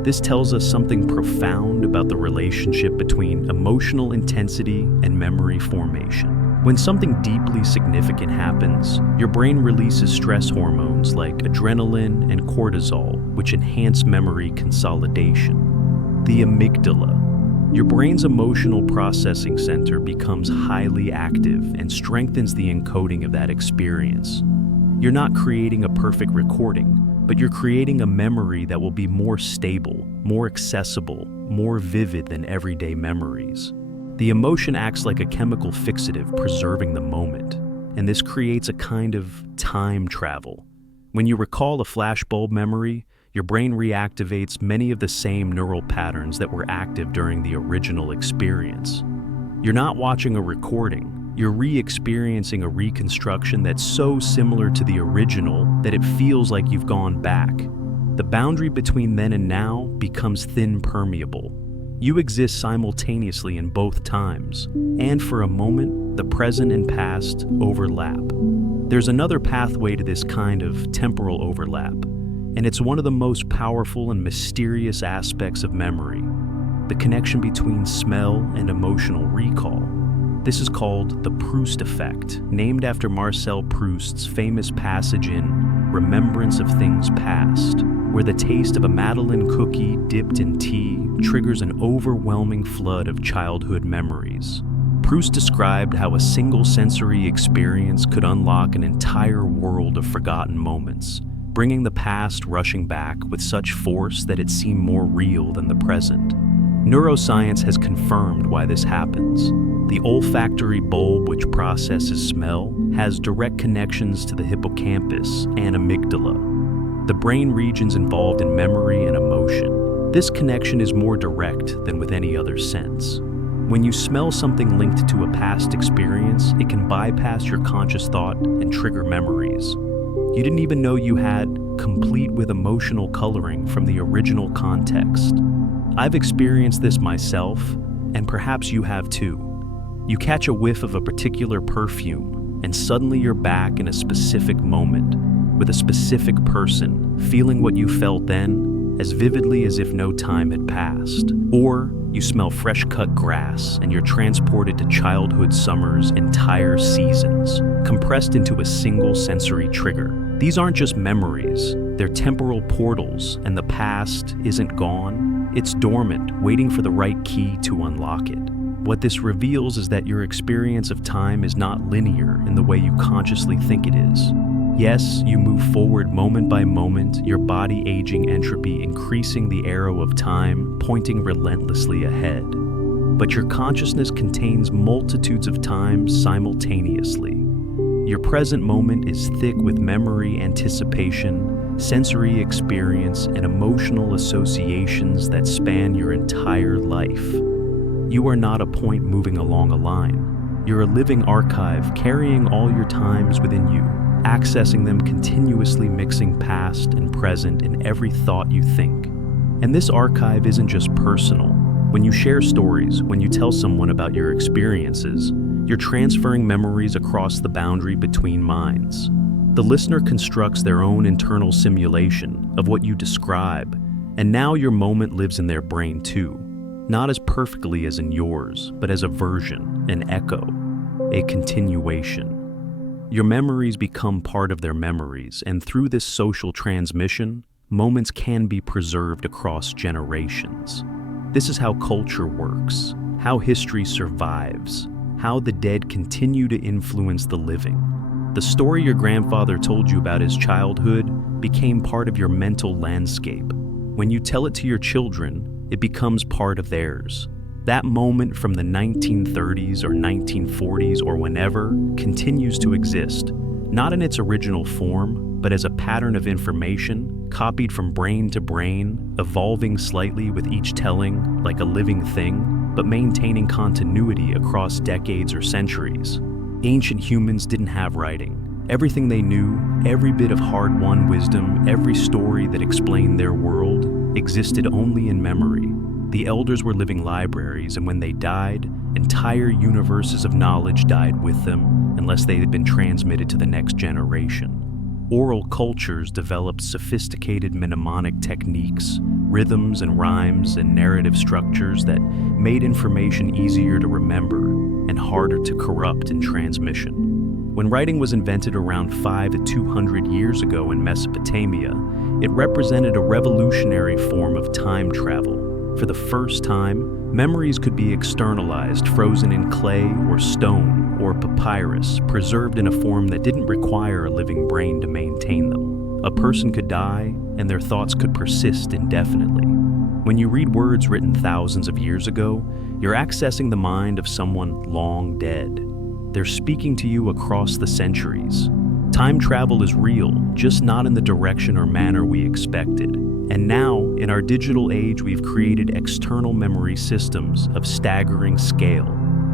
This tells us something profound about the relationship between emotional intensity and memory formation. When something deeply significant happens, your brain releases stress hormones like adrenaline and cortisol, which enhance memory consolidation. The amygdala, your brain's emotional processing center, becomes highly active and strengthens the encoding of that experience. You're not creating a perfect recording, but you're creating a memory that will be more stable, more accessible, more vivid than everyday memories. The emotion acts like a chemical fixative, preserving the moment, and this creates a kind of time travel. When you recall a flashbulb memory, your brain reactivates many of the same neural patterns that were active during the original experience. You're not watching a recording. You're re-experiencing a reconstruction that's so similar to the original that it feels like you've gone back. The boundary between then and now becomes thin, permeable. You exist simultaneously in both times, and for a moment, the present and past overlap. There's another pathway to this kind of temporal overlap, and it's one of the most powerful and mysterious aspects of memory: the connection between smell and emotional recall. This is called the Proust effect, named after Marcel Proust's famous passage in Remembrance of Things Past, where the taste of a Madeleine cookie dipped in tea triggers an overwhelming flood of childhood memories. Proust described how a single sensory experience could unlock an entire world of forgotten moments, bringing the past rushing back with such force that it seemed more real than the present. Neuroscience has confirmed why this happens. The olfactory bulb, which processes smell, has direct connections to the hippocampus and amygdala, the brain regions involved in memory and emotion. This connection is more direct than with any other sense. When you smell something linked to a past experience, it can bypass your conscious thought and trigger memories you didn't even know you had, complete with emotional coloring from the original context. I've experienced this myself, and perhaps you have too. You catch a whiff of a particular perfume, and suddenly you're back in a specific moment, with a specific person, feeling what you felt then, as vividly as if no time had passed. Or you smell fresh-cut grass, and you're transported to childhood summers' entire seasons, compressed into a single sensory trigger. These aren't just memories, they're temporal portals, and the past isn't gone, it's dormant, waiting for the right key to unlock it. What this reveals is that your experience of time is not linear in the way you consciously think it is. Yes, you move forward moment by moment, your body aging entropy increasing the arrow of time, pointing relentlessly ahead. But your consciousness contains multitudes of times simultaneously. Your present moment is thick with memory, anticipation, sensory experience, and emotional associations that span your entire life. You are not a point moving along a line. You're a living archive carrying all your times within you, accessing them continuously, mixing past and present in every thought you think. And this archive isn't just personal. When you share stories, when you tell someone about your experiences, you're transferring memories across the boundary between minds. The listener constructs their own internal simulation of what you describe, and now your moment lives in their brain too. Not as perfectly as in yours, but as a version, an echo, a continuation. Your memories become part of their memories, and through this social transmission, moments can be preserved across generations. This is how culture works, how history survives, how the dead continue to influence the living. The story your grandfather told you about his childhood became part of your mental landscape. When you tell it to your children, it becomes part of theirs. That moment from the 1930s or 1940s or whenever continues to exist, not in its original form, but as a pattern of information copied from brain to brain, evolving slightly with each telling like a living thing, but maintaining continuity across decades or centuries. Ancient humans didn't have writing. Everything they knew, every bit of hard-won wisdom, every story that explained their world, existed only in memory. The elders were living libraries, and when they died, entire universes of knowledge died with them, unless they had been transmitted to the next generation. Oral cultures developed sophisticated mnemonic techniques, rhythms and rhymes and narrative structures that made information easier to remember and harder to corrupt in transmission. When writing was invented around 500 to 200 years ago in Mesopotamia, it represented a revolutionary form of time travel. For the first time, memories could be externalized, frozen in clay or stone or papyrus, preserved in a form that didn't require a living brain to maintain them. A person could die, and their thoughts could persist indefinitely. When you read words written thousands of years ago, you're accessing the mind of someone long dead. They're speaking to you across the centuries. Time travel is real, just not in the direction or manner we expected. And now, in our digital age, we've created external memory systems of staggering scale.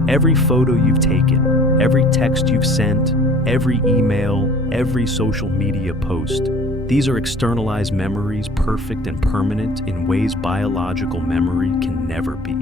Every photo you've taken, every text you've sent, every email, every social media post, these are externalized memories, perfect and permanent in ways biological memory can never be.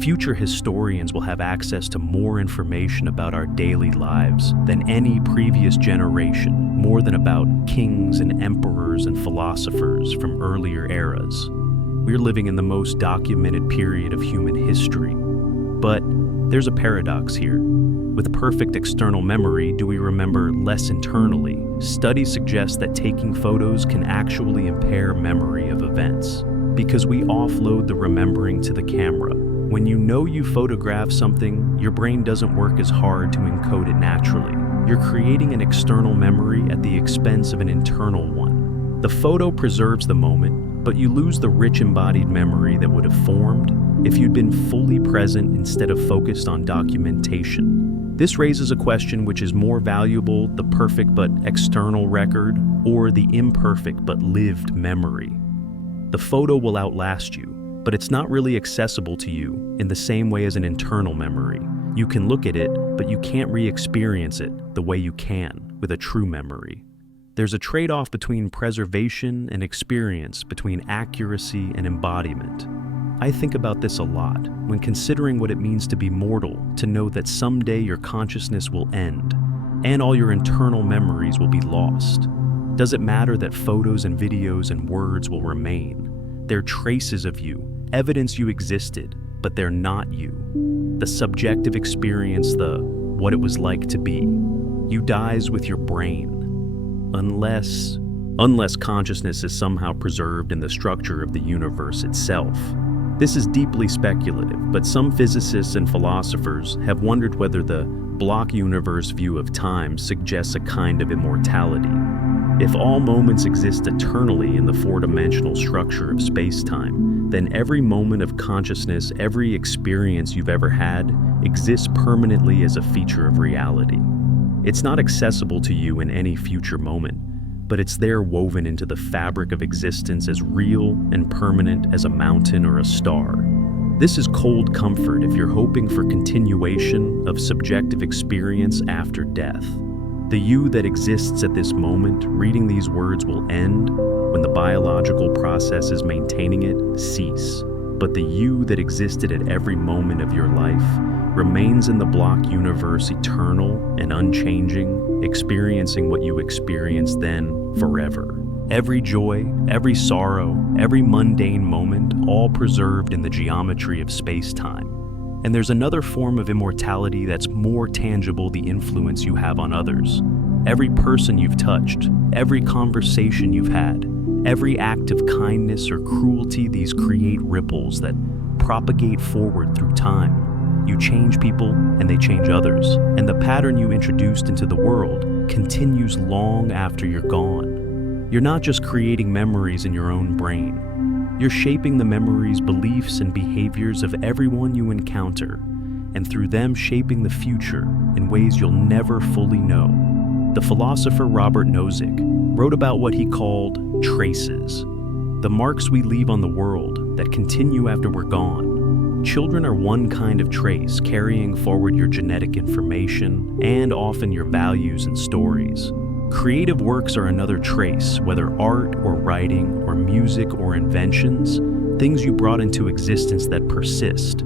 Future historians will have access to more information about our daily lives than any previous generation, more than about kings and emperors and philosophers from earlier eras. We're living in the most documented period of human history. But there's a paradox here. With perfect external memory, do we remember less internally? Studies suggest that taking photos can actually impair memory of events, because we offload the remembering to the camera. When you know you photographed something, your brain doesn't work as hard to encode it naturally. You're creating an external memory at the expense of an internal one. The photo preserves the moment, but you lose the rich embodied memory that would have formed if you'd been fully present instead of focused on documentation. This raises a question: which is more valuable, the perfect but external record, or the imperfect but lived memory? The photo will outlast you, but it's not really accessible to you in the same way as an internal memory. You can look at it, but you can't re-experience it the way you can with a true memory. There's a trade-off between preservation and experience, between accuracy and embodiment. I think about this a lot when considering what it means to be mortal, to know that someday your consciousness will end, and all your internal memories will be lost. Does it matter that photos and videos and words will remain? They're traces of you, evidence you existed, but they're not you. The subjective experience, the what it was like to be, you dies with your brain. Unless consciousness is somehow preserved in the structure of the universe itself. This is deeply speculative, but some physicists and philosophers have wondered whether the block universe view of time suggests a kind of immortality. If all moments exist eternally in the four-dimensional structure of space-time, then every moment of consciousness, every experience you've ever had, exists permanently as a feature of reality. It's not accessible to you in any future moment, but it's there woven into the fabric of existence as real and permanent as a mountain or a star. This is cold comfort if you're hoping for continuation of subjective experience after death. The you that exists at this moment, reading these words, will end when the biological processes maintaining it cease. But the you that existed at every moment of your life remains in the block universe, eternal and unchanging, experiencing what you experienced then forever. Every joy, every sorrow, every mundane moment, all preserved in the geometry of space-time. And there's another form of immortality that's more tangible: the influence you have on others. Every person you've touched, every conversation you've had, every act of kindness or cruelty, these create ripples that propagate forward through time. You change people and they change others, and the pattern you introduced into the world continues long after you're gone. You're not just creating memories in your own brain. You're shaping the memories, beliefs, and behaviors of everyone you encounter, and through them shaping the future in ways you'll never fully know. the philosopher Robert Nozick wrote about what he called traces, the marks we leave on the world that continue after we're gone. Children are one kind of trace, carrying forward your genetic information and often your values and stories. Creative works are another trace, whether art or writing or music or inventions, things you brought into existence that persist.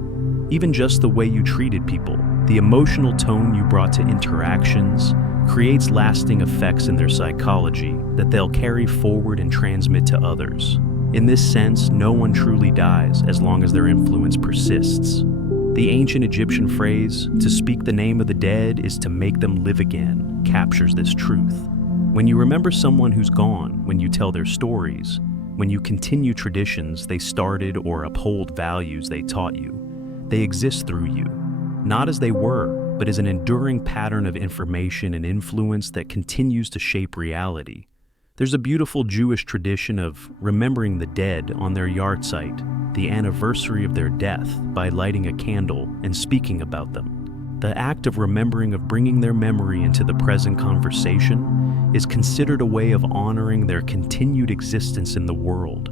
Even just the way you treated people, the emotional tone you brought to interactions, creates lasting effects in their psychology that they'll carry forward and transmit to others. In this sense, no one truly dies as long as their influence persists. The ancient Egyptian phrase, "to speak the name of the dead is to make them live again," captures this truth. When you remember someone who's gone, when you tell their stories, when you continue traditions they started or uphold values they taught you, they exist through you, not as they were, but as an enduring pattern of information and influence that continues to shape reality. There's a beautiful Jewish tradition of remembering the dead on their yahrzeit, the anniversary of their death, by lighting a candle and speaking about them. The act of remembering, of bringing their memory into the present conversation, is considered a way of honoring their continued existence in the world.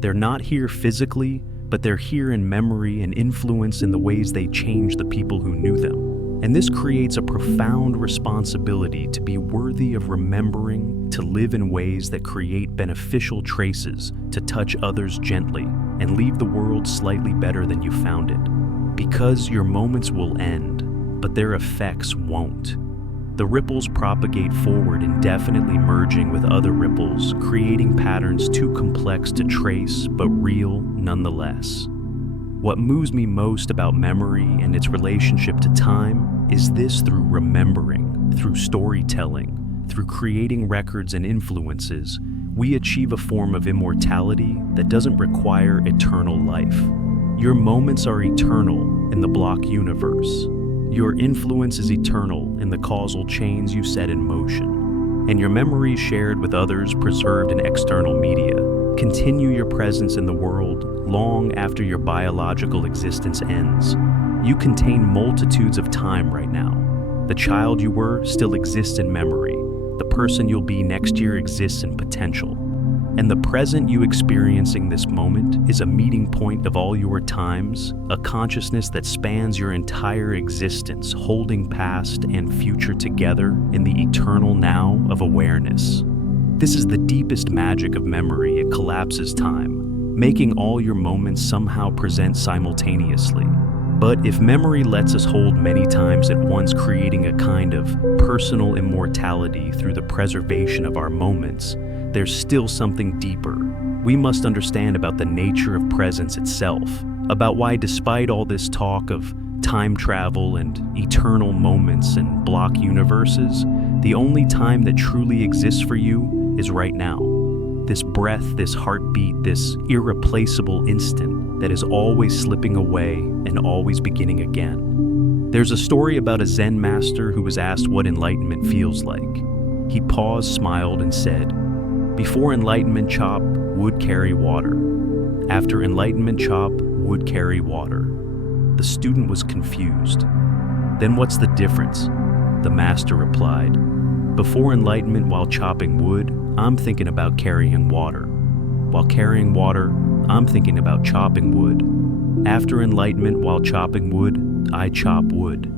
They're not here physically, but they're here in memory and influence in the ways they change the people who knew them. And this creates a profound responsibility to be worthy of remembering, to live in ways that create beneficial traces, to touch others gently, and leave the world slightly better than you found it. Because your moments will end, but their effects won't. The ripples propagate forward, indefinitely merging with other ripples, creating patterns too complex to trace, but real nonetheless. What moves me most about memory and its relationship to time is this: through remembering, through storytelling, through creating records and influences, we achieve a form of immortality that doesn't require eternal life. Your moments are eternal in the block universe. Your influence is eternal in the causal chains you set in motion. And your memories shared with others, preserved in external media, continue your presence in the world long after your biological existence ends. You contain multitudes of time right now. The child you were still exists in memory. The person you'll be next year exists in potential. And the present you experiencing this moment is a meeting point of all your times, a consciousness that spans your entire existence, holding past and future together in the eternal now of awareness. This is the deepest magic of memory. It collapses time, making all your moments somehow present simultaneously. But if memory lets us hold many times at once, creating a kind of personal immortality through the preservation of our moments, there's still something deeper. We must understand about the nature of presence itself, about why, despite all this talk of time travel and eternal moments and block universes, the only time that truly exists for you is right now. This breath, this heartbeat, this irreplaceable instant that is always slipping away and always beginning again. There's a story about a Zen master who was asked what enlightenment feels like. He paused, smiled, and said, "Before enlightenment, chop, wood carry water. After enlightenment, chop, wood carry water." The student was confused. "Then what's the difference?" The master replied, "Before enlightenment, while chopping wood, I'm thinking about carrying water. While carrying water, I'm thinking about chopping wood. After enlightenment, while chopping wood, I chop wood.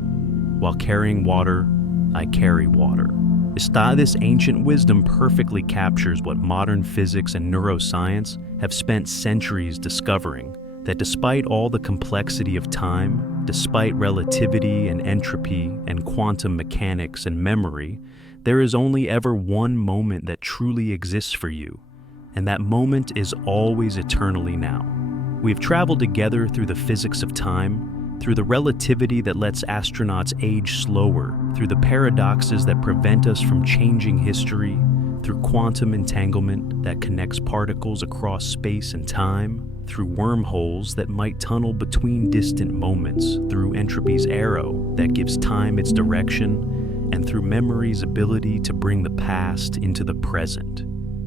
While carrying water, I carry water." This ancient wisdom perfectly captures what modern physics and neuroscience have spent centuries discovering, that despite all the complexity of time, despite relativity and entropy and quantum mechanics and memory, there is only ever one moment that truly exists for you, and that moment is always eternally now. We've traveled together through the physics of time, through the relativity that lets astronauts age slower, through the paradoxes that prevent us from changing history, through quantum entanglement that connects particles across space and time, through wormholes that might tunnel between distant moments, through entropy's arrow that gives time its direction, and through memory's ability to bring the past into the present.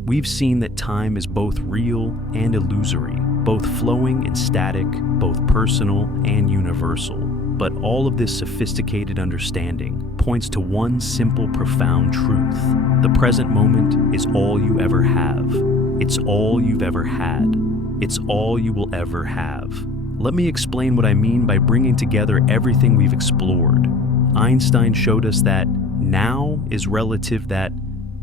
We've seen that time is both real and illusory, both flowing and static, both personal and universal. But all of this sophisticated understanding points to one simple, profound truth. The present moment is all you ever have. It's all you've ever had. It's all you will ever have. Let me explain what I mean by bringing together everything we've explored. Einstein showed us that now is relative, that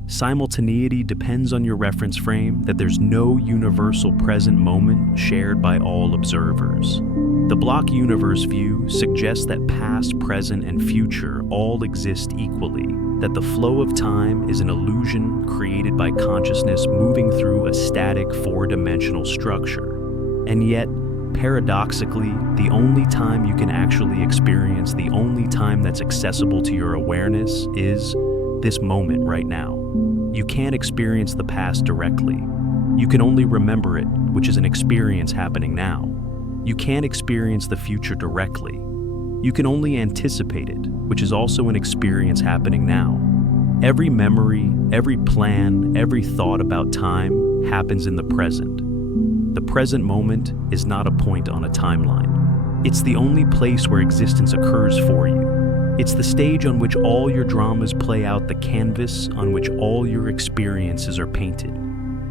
simultaneity depends on your reference frame, that there's no universal present moment shared by all observers. The block universe view suggests that past, present, and future all exist equally, that the flow of time is an illusion created by consciousness moving through a static four-dimensional structure. And yet, paradoxically, the only time you can actually experience, the only time that's accessible to your awareness is this moment right now. You can't experience the past directly. You can only remember it, which is an experience happening now. You can't experience the future directly. You can only anticipate it, which is also an experience happening now. Every memory, every plan, every thought about time happens in the present. The present moment is not a point on a timeline. It's the only place where existence occurs for you. It's the stage on which all your dramas play out, the canvas on which all your experiences are painted.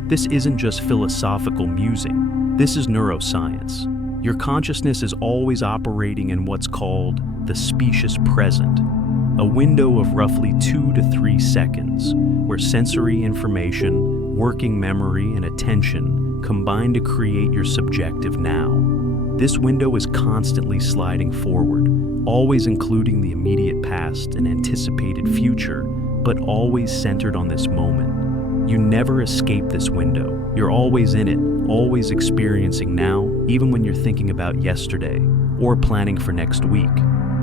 This isn't just philosophical musing. This is neuroscience. Your consciousness is always operating in what's called the specious present, a window of roughly 2 to 3 seconds, where sensory information, working memory, and attention combine to create your subjective now. This window is constantly sliding forward, always including the immediate past and anticipated future, but always centered on this moment. You never escape this window. You're always in it, always experiencing now, even when you're thinking about yesterday or planning for next week.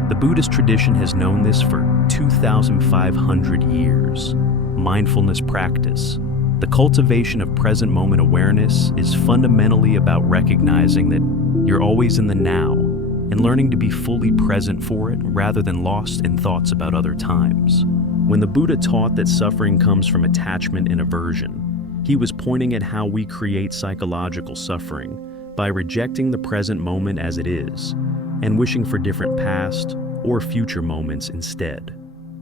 The Buddhist tradition has known this for 2,500 years. Mindfulness practice. The cultivation of present moment awareness is fundamentally about recognizing that you're always in the now and learning to be fully present for it rather than lost in thoughts about other times. When the Buddha taught that suffering comes from attachment and aversion, he was pointing at how we create psychological suffering by rejecting the present moment as it is and wishing for different past or future moments instead.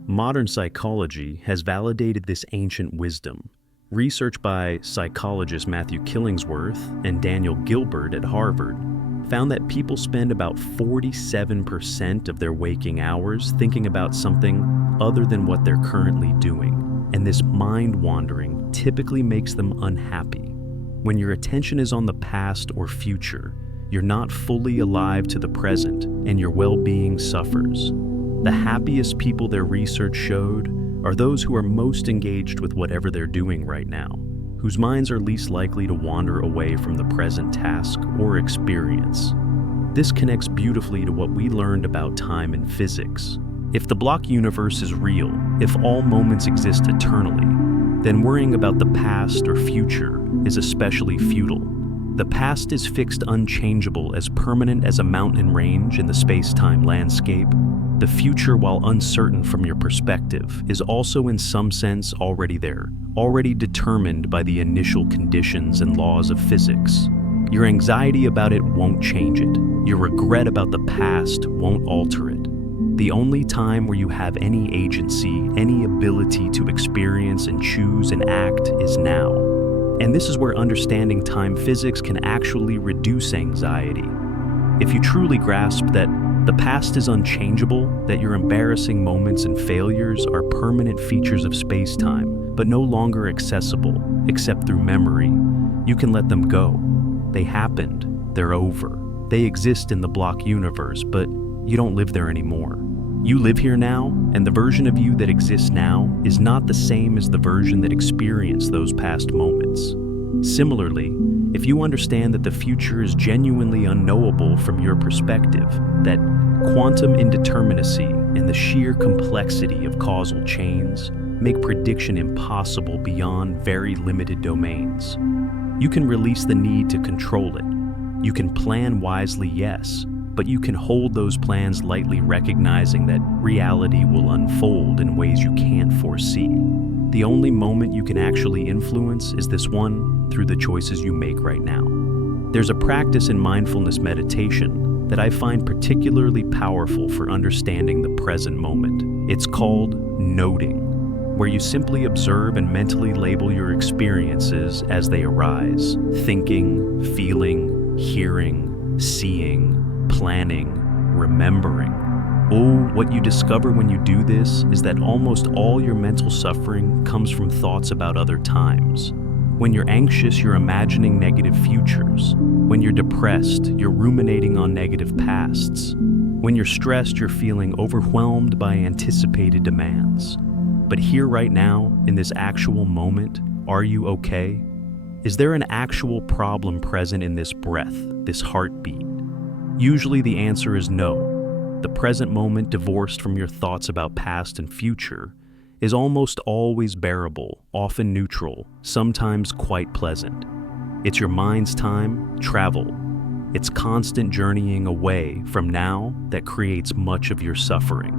Modern psychology has validated this ancient wisdom. Research by psychologists Matthew Killingsworth and Daniel Gilbert at Harvard found that people spend about 47% of their waking hours thinking about something other than what they're currently doing, and this mind wandering typically makes them unhappy. When your attention is on the past or future, you're not fully alive to the present, and your well-being suffers. The happiest people their research showed are those who are most engaged with whatever they're doing right now, whose minds are least likely to wander away from the present task or experience. This connects beautifully to what we learned about time in physics. If the block universe is real, if all moments exist eternally, then worrying about the past or future is especially futile. The past is fixed, unchangeable, as permanent as a mountain range in the space-time landscape. The future, while uncertain from your perspective, is also in some sense already there, already determined by the initial conditions and laws of physics. Your anxiety about it won't change it. Your regret about the past won't alter it. The only time where you have any agency, any ability to experience and choose and act is now. And this is where understanding time physics can actually reduce anxiety. If you truly grasp that the past is unchangeable, that your embarrassing moments and failures are permanent features of space-time, but no longer accessible except through memory, you can let them go. They happened, they're over. They exist in the block universe, but you don't live there anymore. You live here now, and the version of you that exists now is not the same as the version that experienced those past moments. Similarly, if you understand that the future is genuinely unknowable from your perspective, that quantum indeterminacy and the sheer complexity of causal chains make prediction impossible beyond very limited domains, you can release the need to control it. You can plan wisely, yes, but you can hold those plans lightly, recognizing that reality will unfold in ways you can't foresee. The only moment you can actually influence is this one, through the choices you make right now. There's a practice in mindfulness meditation that I find particularly powerful for understanding the present moment. It's called noting, where you simply observe and mentally label your experiences as they arise: thinking, feeling, hearing, seeing, planning, remembering. Oh, what you discover when you do this is that almost all your mental suffering comes from thoughts about other times. When you're anxious, you're imagining negative futures. When you're depressed, you're ruminating on negative pasts. When you're stressed, you're feeling overwhelmed by anticipated demands. But here right now, in this actual moment, are you okay? Is there an actual problem present in this breath, this heartbeat? Usually the answer is no. The present moment, divorced from your thoughts about past and future, is almost always bearable, often neutral, sometimes quite pleasant. It's your mind's time, travel. It's constant journeying away from now that creates much of your suffering.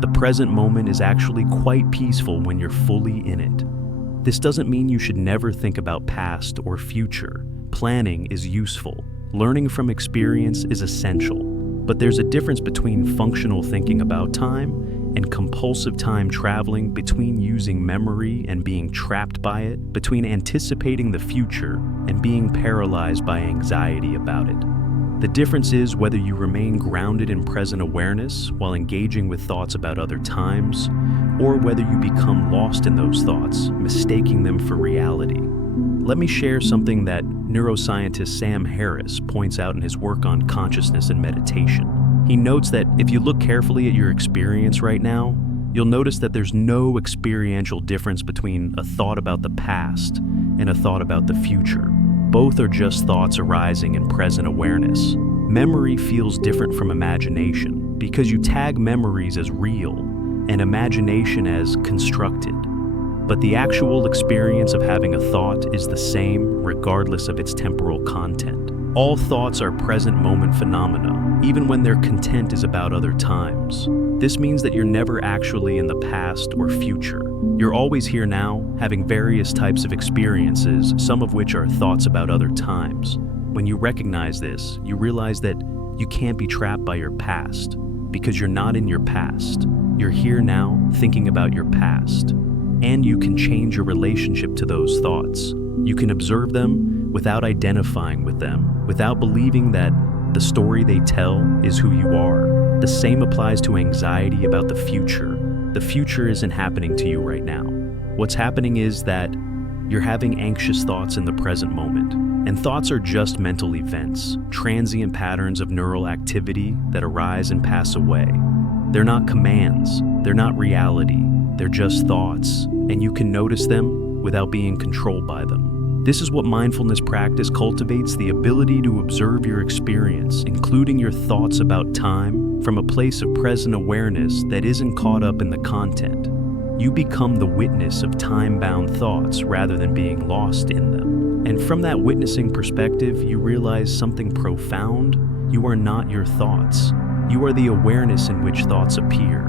The present moment is actually quite peaceful when you're fully in it. This doesn't mean you should never think about past or future. Planning is useful. Learning from experience is essential. But there's a difference between functional thinking about time and compulsive time traveling, between using memory and being trapped by it, between anticipating the future and being paralyzed by anxiety about it. The difference is whether you remain grounded in present awareness while engaging with thoughts about other times, or whether you become lost in those thoughts, mistaking them for reality. Let me share something that neuroscientist Sam Harris points out in his work on consciousness and meditation. He notes that if you look carefully at your experience right now, you'll notice that there's no experiential difference between a thought about the past and a thought about the future. Both are just thoughts arising in present awareness. Memory feels different from imagination because you tag memories as real and imagination as constructed. But the actual experience of having a thought is the same regardless of its temporal content. All thoughts are present moment phenomena, even when their content is about other times. This means that you're never actually in the past or future. You're always here now, having various types of experiences, some of which are thoughts about other times. When you recognize this, you realize that you can't be trapped by your past, because you're not in your past. You're here now, thinking about your past. And you can change your relationship to those thoughts. You can observe them without identifying with them, without believing that the story they tell is who you are. The same applies to anxiety about the future. The future isn't happening to you right now. What's happening is that you're having anxious thoughts in the present moment. And thoughts are just mental events, transient patterns of neural activity that arise and pass away. They're not commands, they're not reality. They're just thoughts, and you can notice them without being controlled by them. This is what mindfulness practice cultivates: the ability to observe your experience, including your thoughts about time, from a place of present awareness that isn't caught up in the content. You become the witness of time-bound thoughts rather than being lost in them. And from that witnessing perspective, you realize something profound. You are not your thoughts. You are the awareness in which thoughts appear.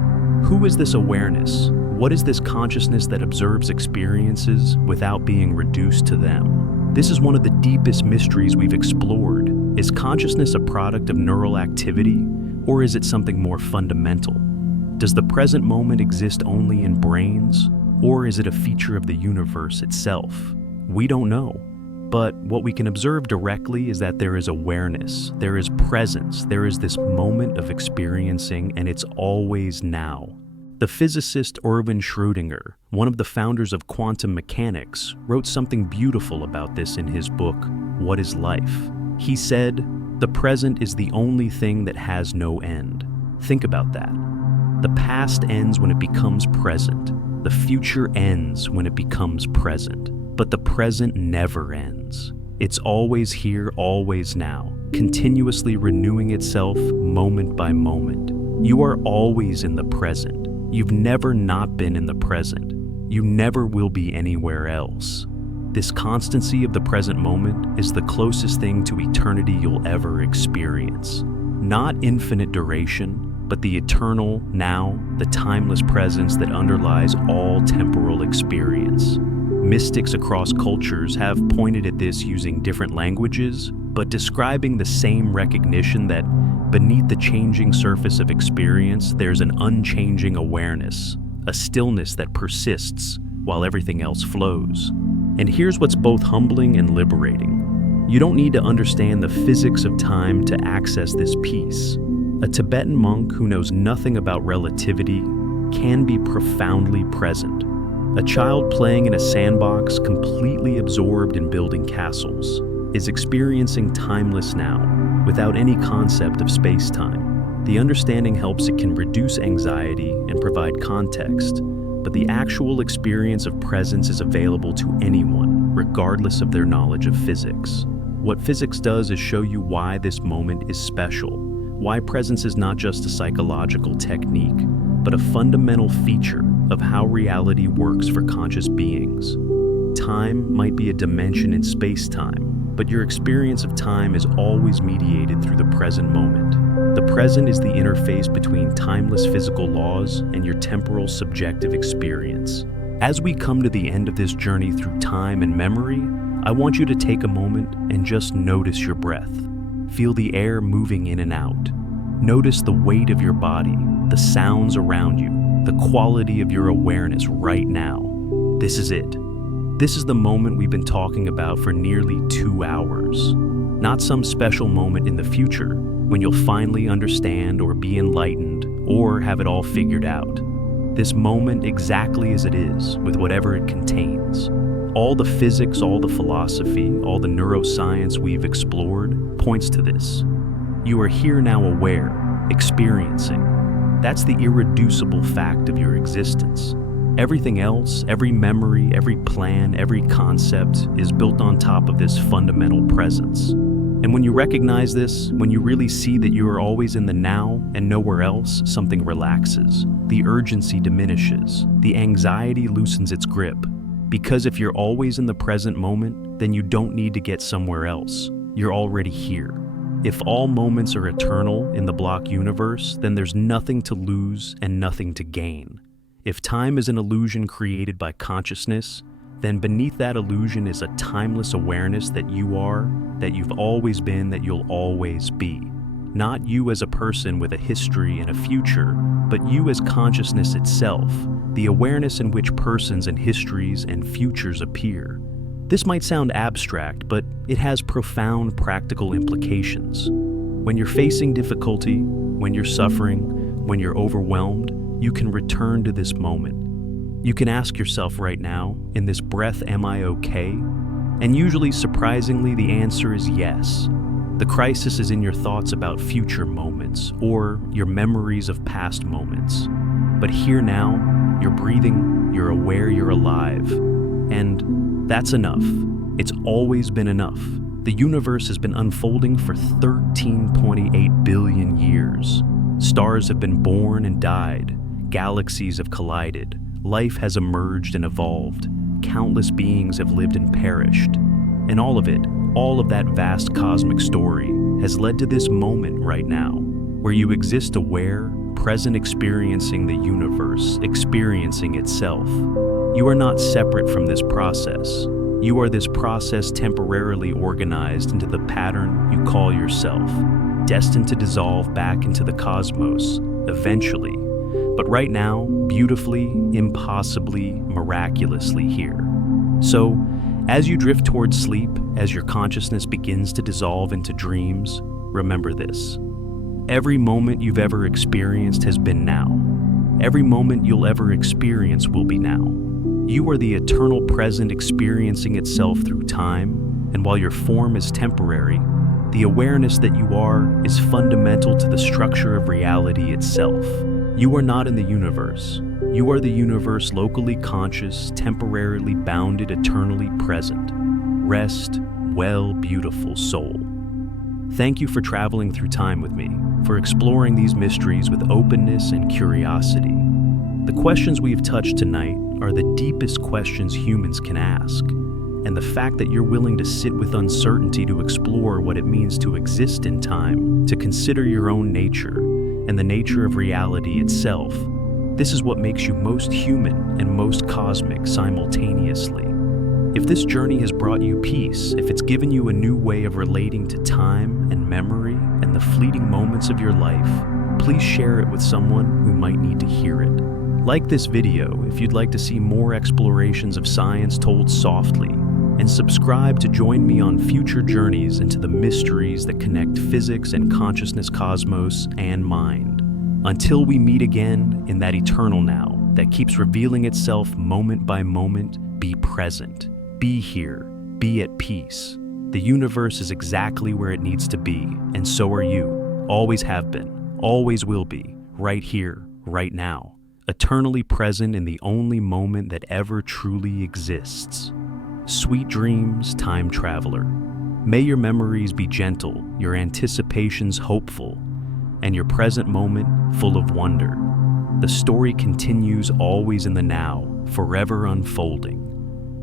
Who is this awareness? What is this consciousness that observes experiences without being reduced to them? This is one of the deepest mysteries we've explored. Is consciousness a product of neural activity, or is it something more fundamental? Does the present moment exist only in brains, or is it a feature of the universe itself? We don't know. But what we can observe directly is that there is awareness, there is presence, there is this moment of experiencing, and it's always now. The physicist Erwin Schrödinger, one of the founders of quantum mechanics, wrote something beautiful about this in his book, What is Life? He said, "The present is the only thing that has no end." Think about that. The past ends when it becomes present. The future ends when it becomes present. But the present never ends. It's always here, always now, continuously renewing itself moment by moment. You are always in the present. You've never not been in the present. You never will be anywhere else. This constancy of the present moment is the closest thing to eternity you'll ever experience. Not infinite duration, but the eternal now, the timeless presence that underlies all temporal experience. Mystics across cultures have pointed at this using different languages, but describing the same recognition that Beneath the changing surface of experience, there's an unchanging awareness, a stillness that persists while everything else flows. And here's what's both humbling and liberating. You don't need to understand the physics of time to access this peace. A Tibetan monk who knows nothing about relativity can be profoundly present. A child playing in a sandbox, completely absorbed in building castles, is experiencing timeless now, without any concept of space-time. The understanding helps it can reduce anxiety and provide context, but the actual experience of presence is available to anyone, regardless of their knowledge of physics. What physics does is show you why this moment is special, why presence is not just a psychological technique, but a fundamental feature of how reality works for conscious beings. Time might be a dimension in space-time, but your experience of time is always mediated through the present moment. The present is the interface between timeless physical laws and your temporal subjective experience. As we come to the end of this journey through time and memory, I want you to take a moment and just notice your breath. Feel the air moving in and out. Notice the weight of your body, the sounds around you, the quality of your awareness right now. This is it. This is the moment we've been talking about for nearly 2 hours. Not some special moment in the future when you'll finally understand or be enlightened or have it all figured out. This moment exactly as it is, with whatever it contains. All the physics, all the philosophy, all the neuroscience we've explored points to this. You are here now aware, experiencing. That's the irreducible fact of your existence. Everything else, every memory, every plan, every concept is built on top of this fundamental presence. And when you recognize this, when you really see that you are always in the now and nowhere else, something relaxes. The urgency diminishes. The anxiety loosens its grip. Because if you're always in the present moment, then you don't need to get somewhere else. You're already here. If all moments are eternal in the block universe, then there's nothing to lose and nothing to gain. If time is an illusion created by consciousness, then beneath that illusion is a timeless awareness that you are, that you've always been, that you'll always be. Not you as a person with a history and a future, but you as consciousness itself, the awareness in which persons and histories and futures appear. This might sound abstract, but it has profound practical implications. When you're facing difficulty, when you're suffering, when you're overwhelmed, you can return to this moment. You can ask yourself right now, in this breath, am I okay? And usually, surprisingly, the answer is yes. The crisis is in your thoughts about future moments or your memories of past moments. But here now, you're breathing, you're aware you're alive. And that's enough. It's always been enough. The universe has been unfolding for 13.8 billion years. Stars have been born and died. Galaxies have collided. Life has emerged and evolved. Countless beings have lived and perished. And all of it, all of that vast cosmic story, has led to this moment right now, where you exist aware, present, experiencing the universe, experiencing itself. You are not separate from this process. You are this process temporarily organized into the pattern you call yourself, destined to dissolve back into the cosmos, eventually. But right now, beautifully, impossibly, miraculously here. So, as you drift towards sleep, as your consciousness begins to dissolve into dreams, remember this. Every moment you've ever experienced has been now. Every moment you'll ever experience will be now. You are the eternal present experiencing itself through time, and while your form is temporary, the awareness that you are is fundamental to the structure of reality itself. You are not in the universe. You are the universe locally conscious, temporarily bounded, eternally present. Rest, well, beautiful soul. Thank you for traveling through time with me, for exploring these mysteries with openness and curiosity. The questions we've touched tonight are the deepest questions humans can ask, and the fact that you're willing to sit with uncertainty to explore what it means to exist in time, to consider your own nature, and the nature of reality itself, this is what makes you most human and most cosmic simultaneously. If this journey has brought you peace, if it's given you a new way of relating to time and memory and the fleeting moments of your life, please share it with someone who might need to hear it. Like this video if you'd like to see more explorations of science told softly, and subscribe to join me on future journeys into the mysteries that connect physics and consciousness, cosmos, and mind. Until we meet again in that eternal now that keeps revealing itself moment by moment, be present, be here, be at peace. The universe is exactly where it needs to be, and so are you. Always have been, always will be, right here, right now. Eternally present in the only moment that ever truly exists. Sweet dreams, time traveler. May your memories be gentle, your anticipations hopeful, and your present moment full of wonder. The story continues always in the now, forever unfolding.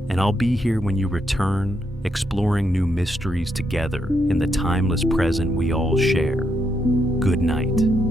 And I'll be here when you return, exploring new mysteries together in the timeless present we all share. Good night.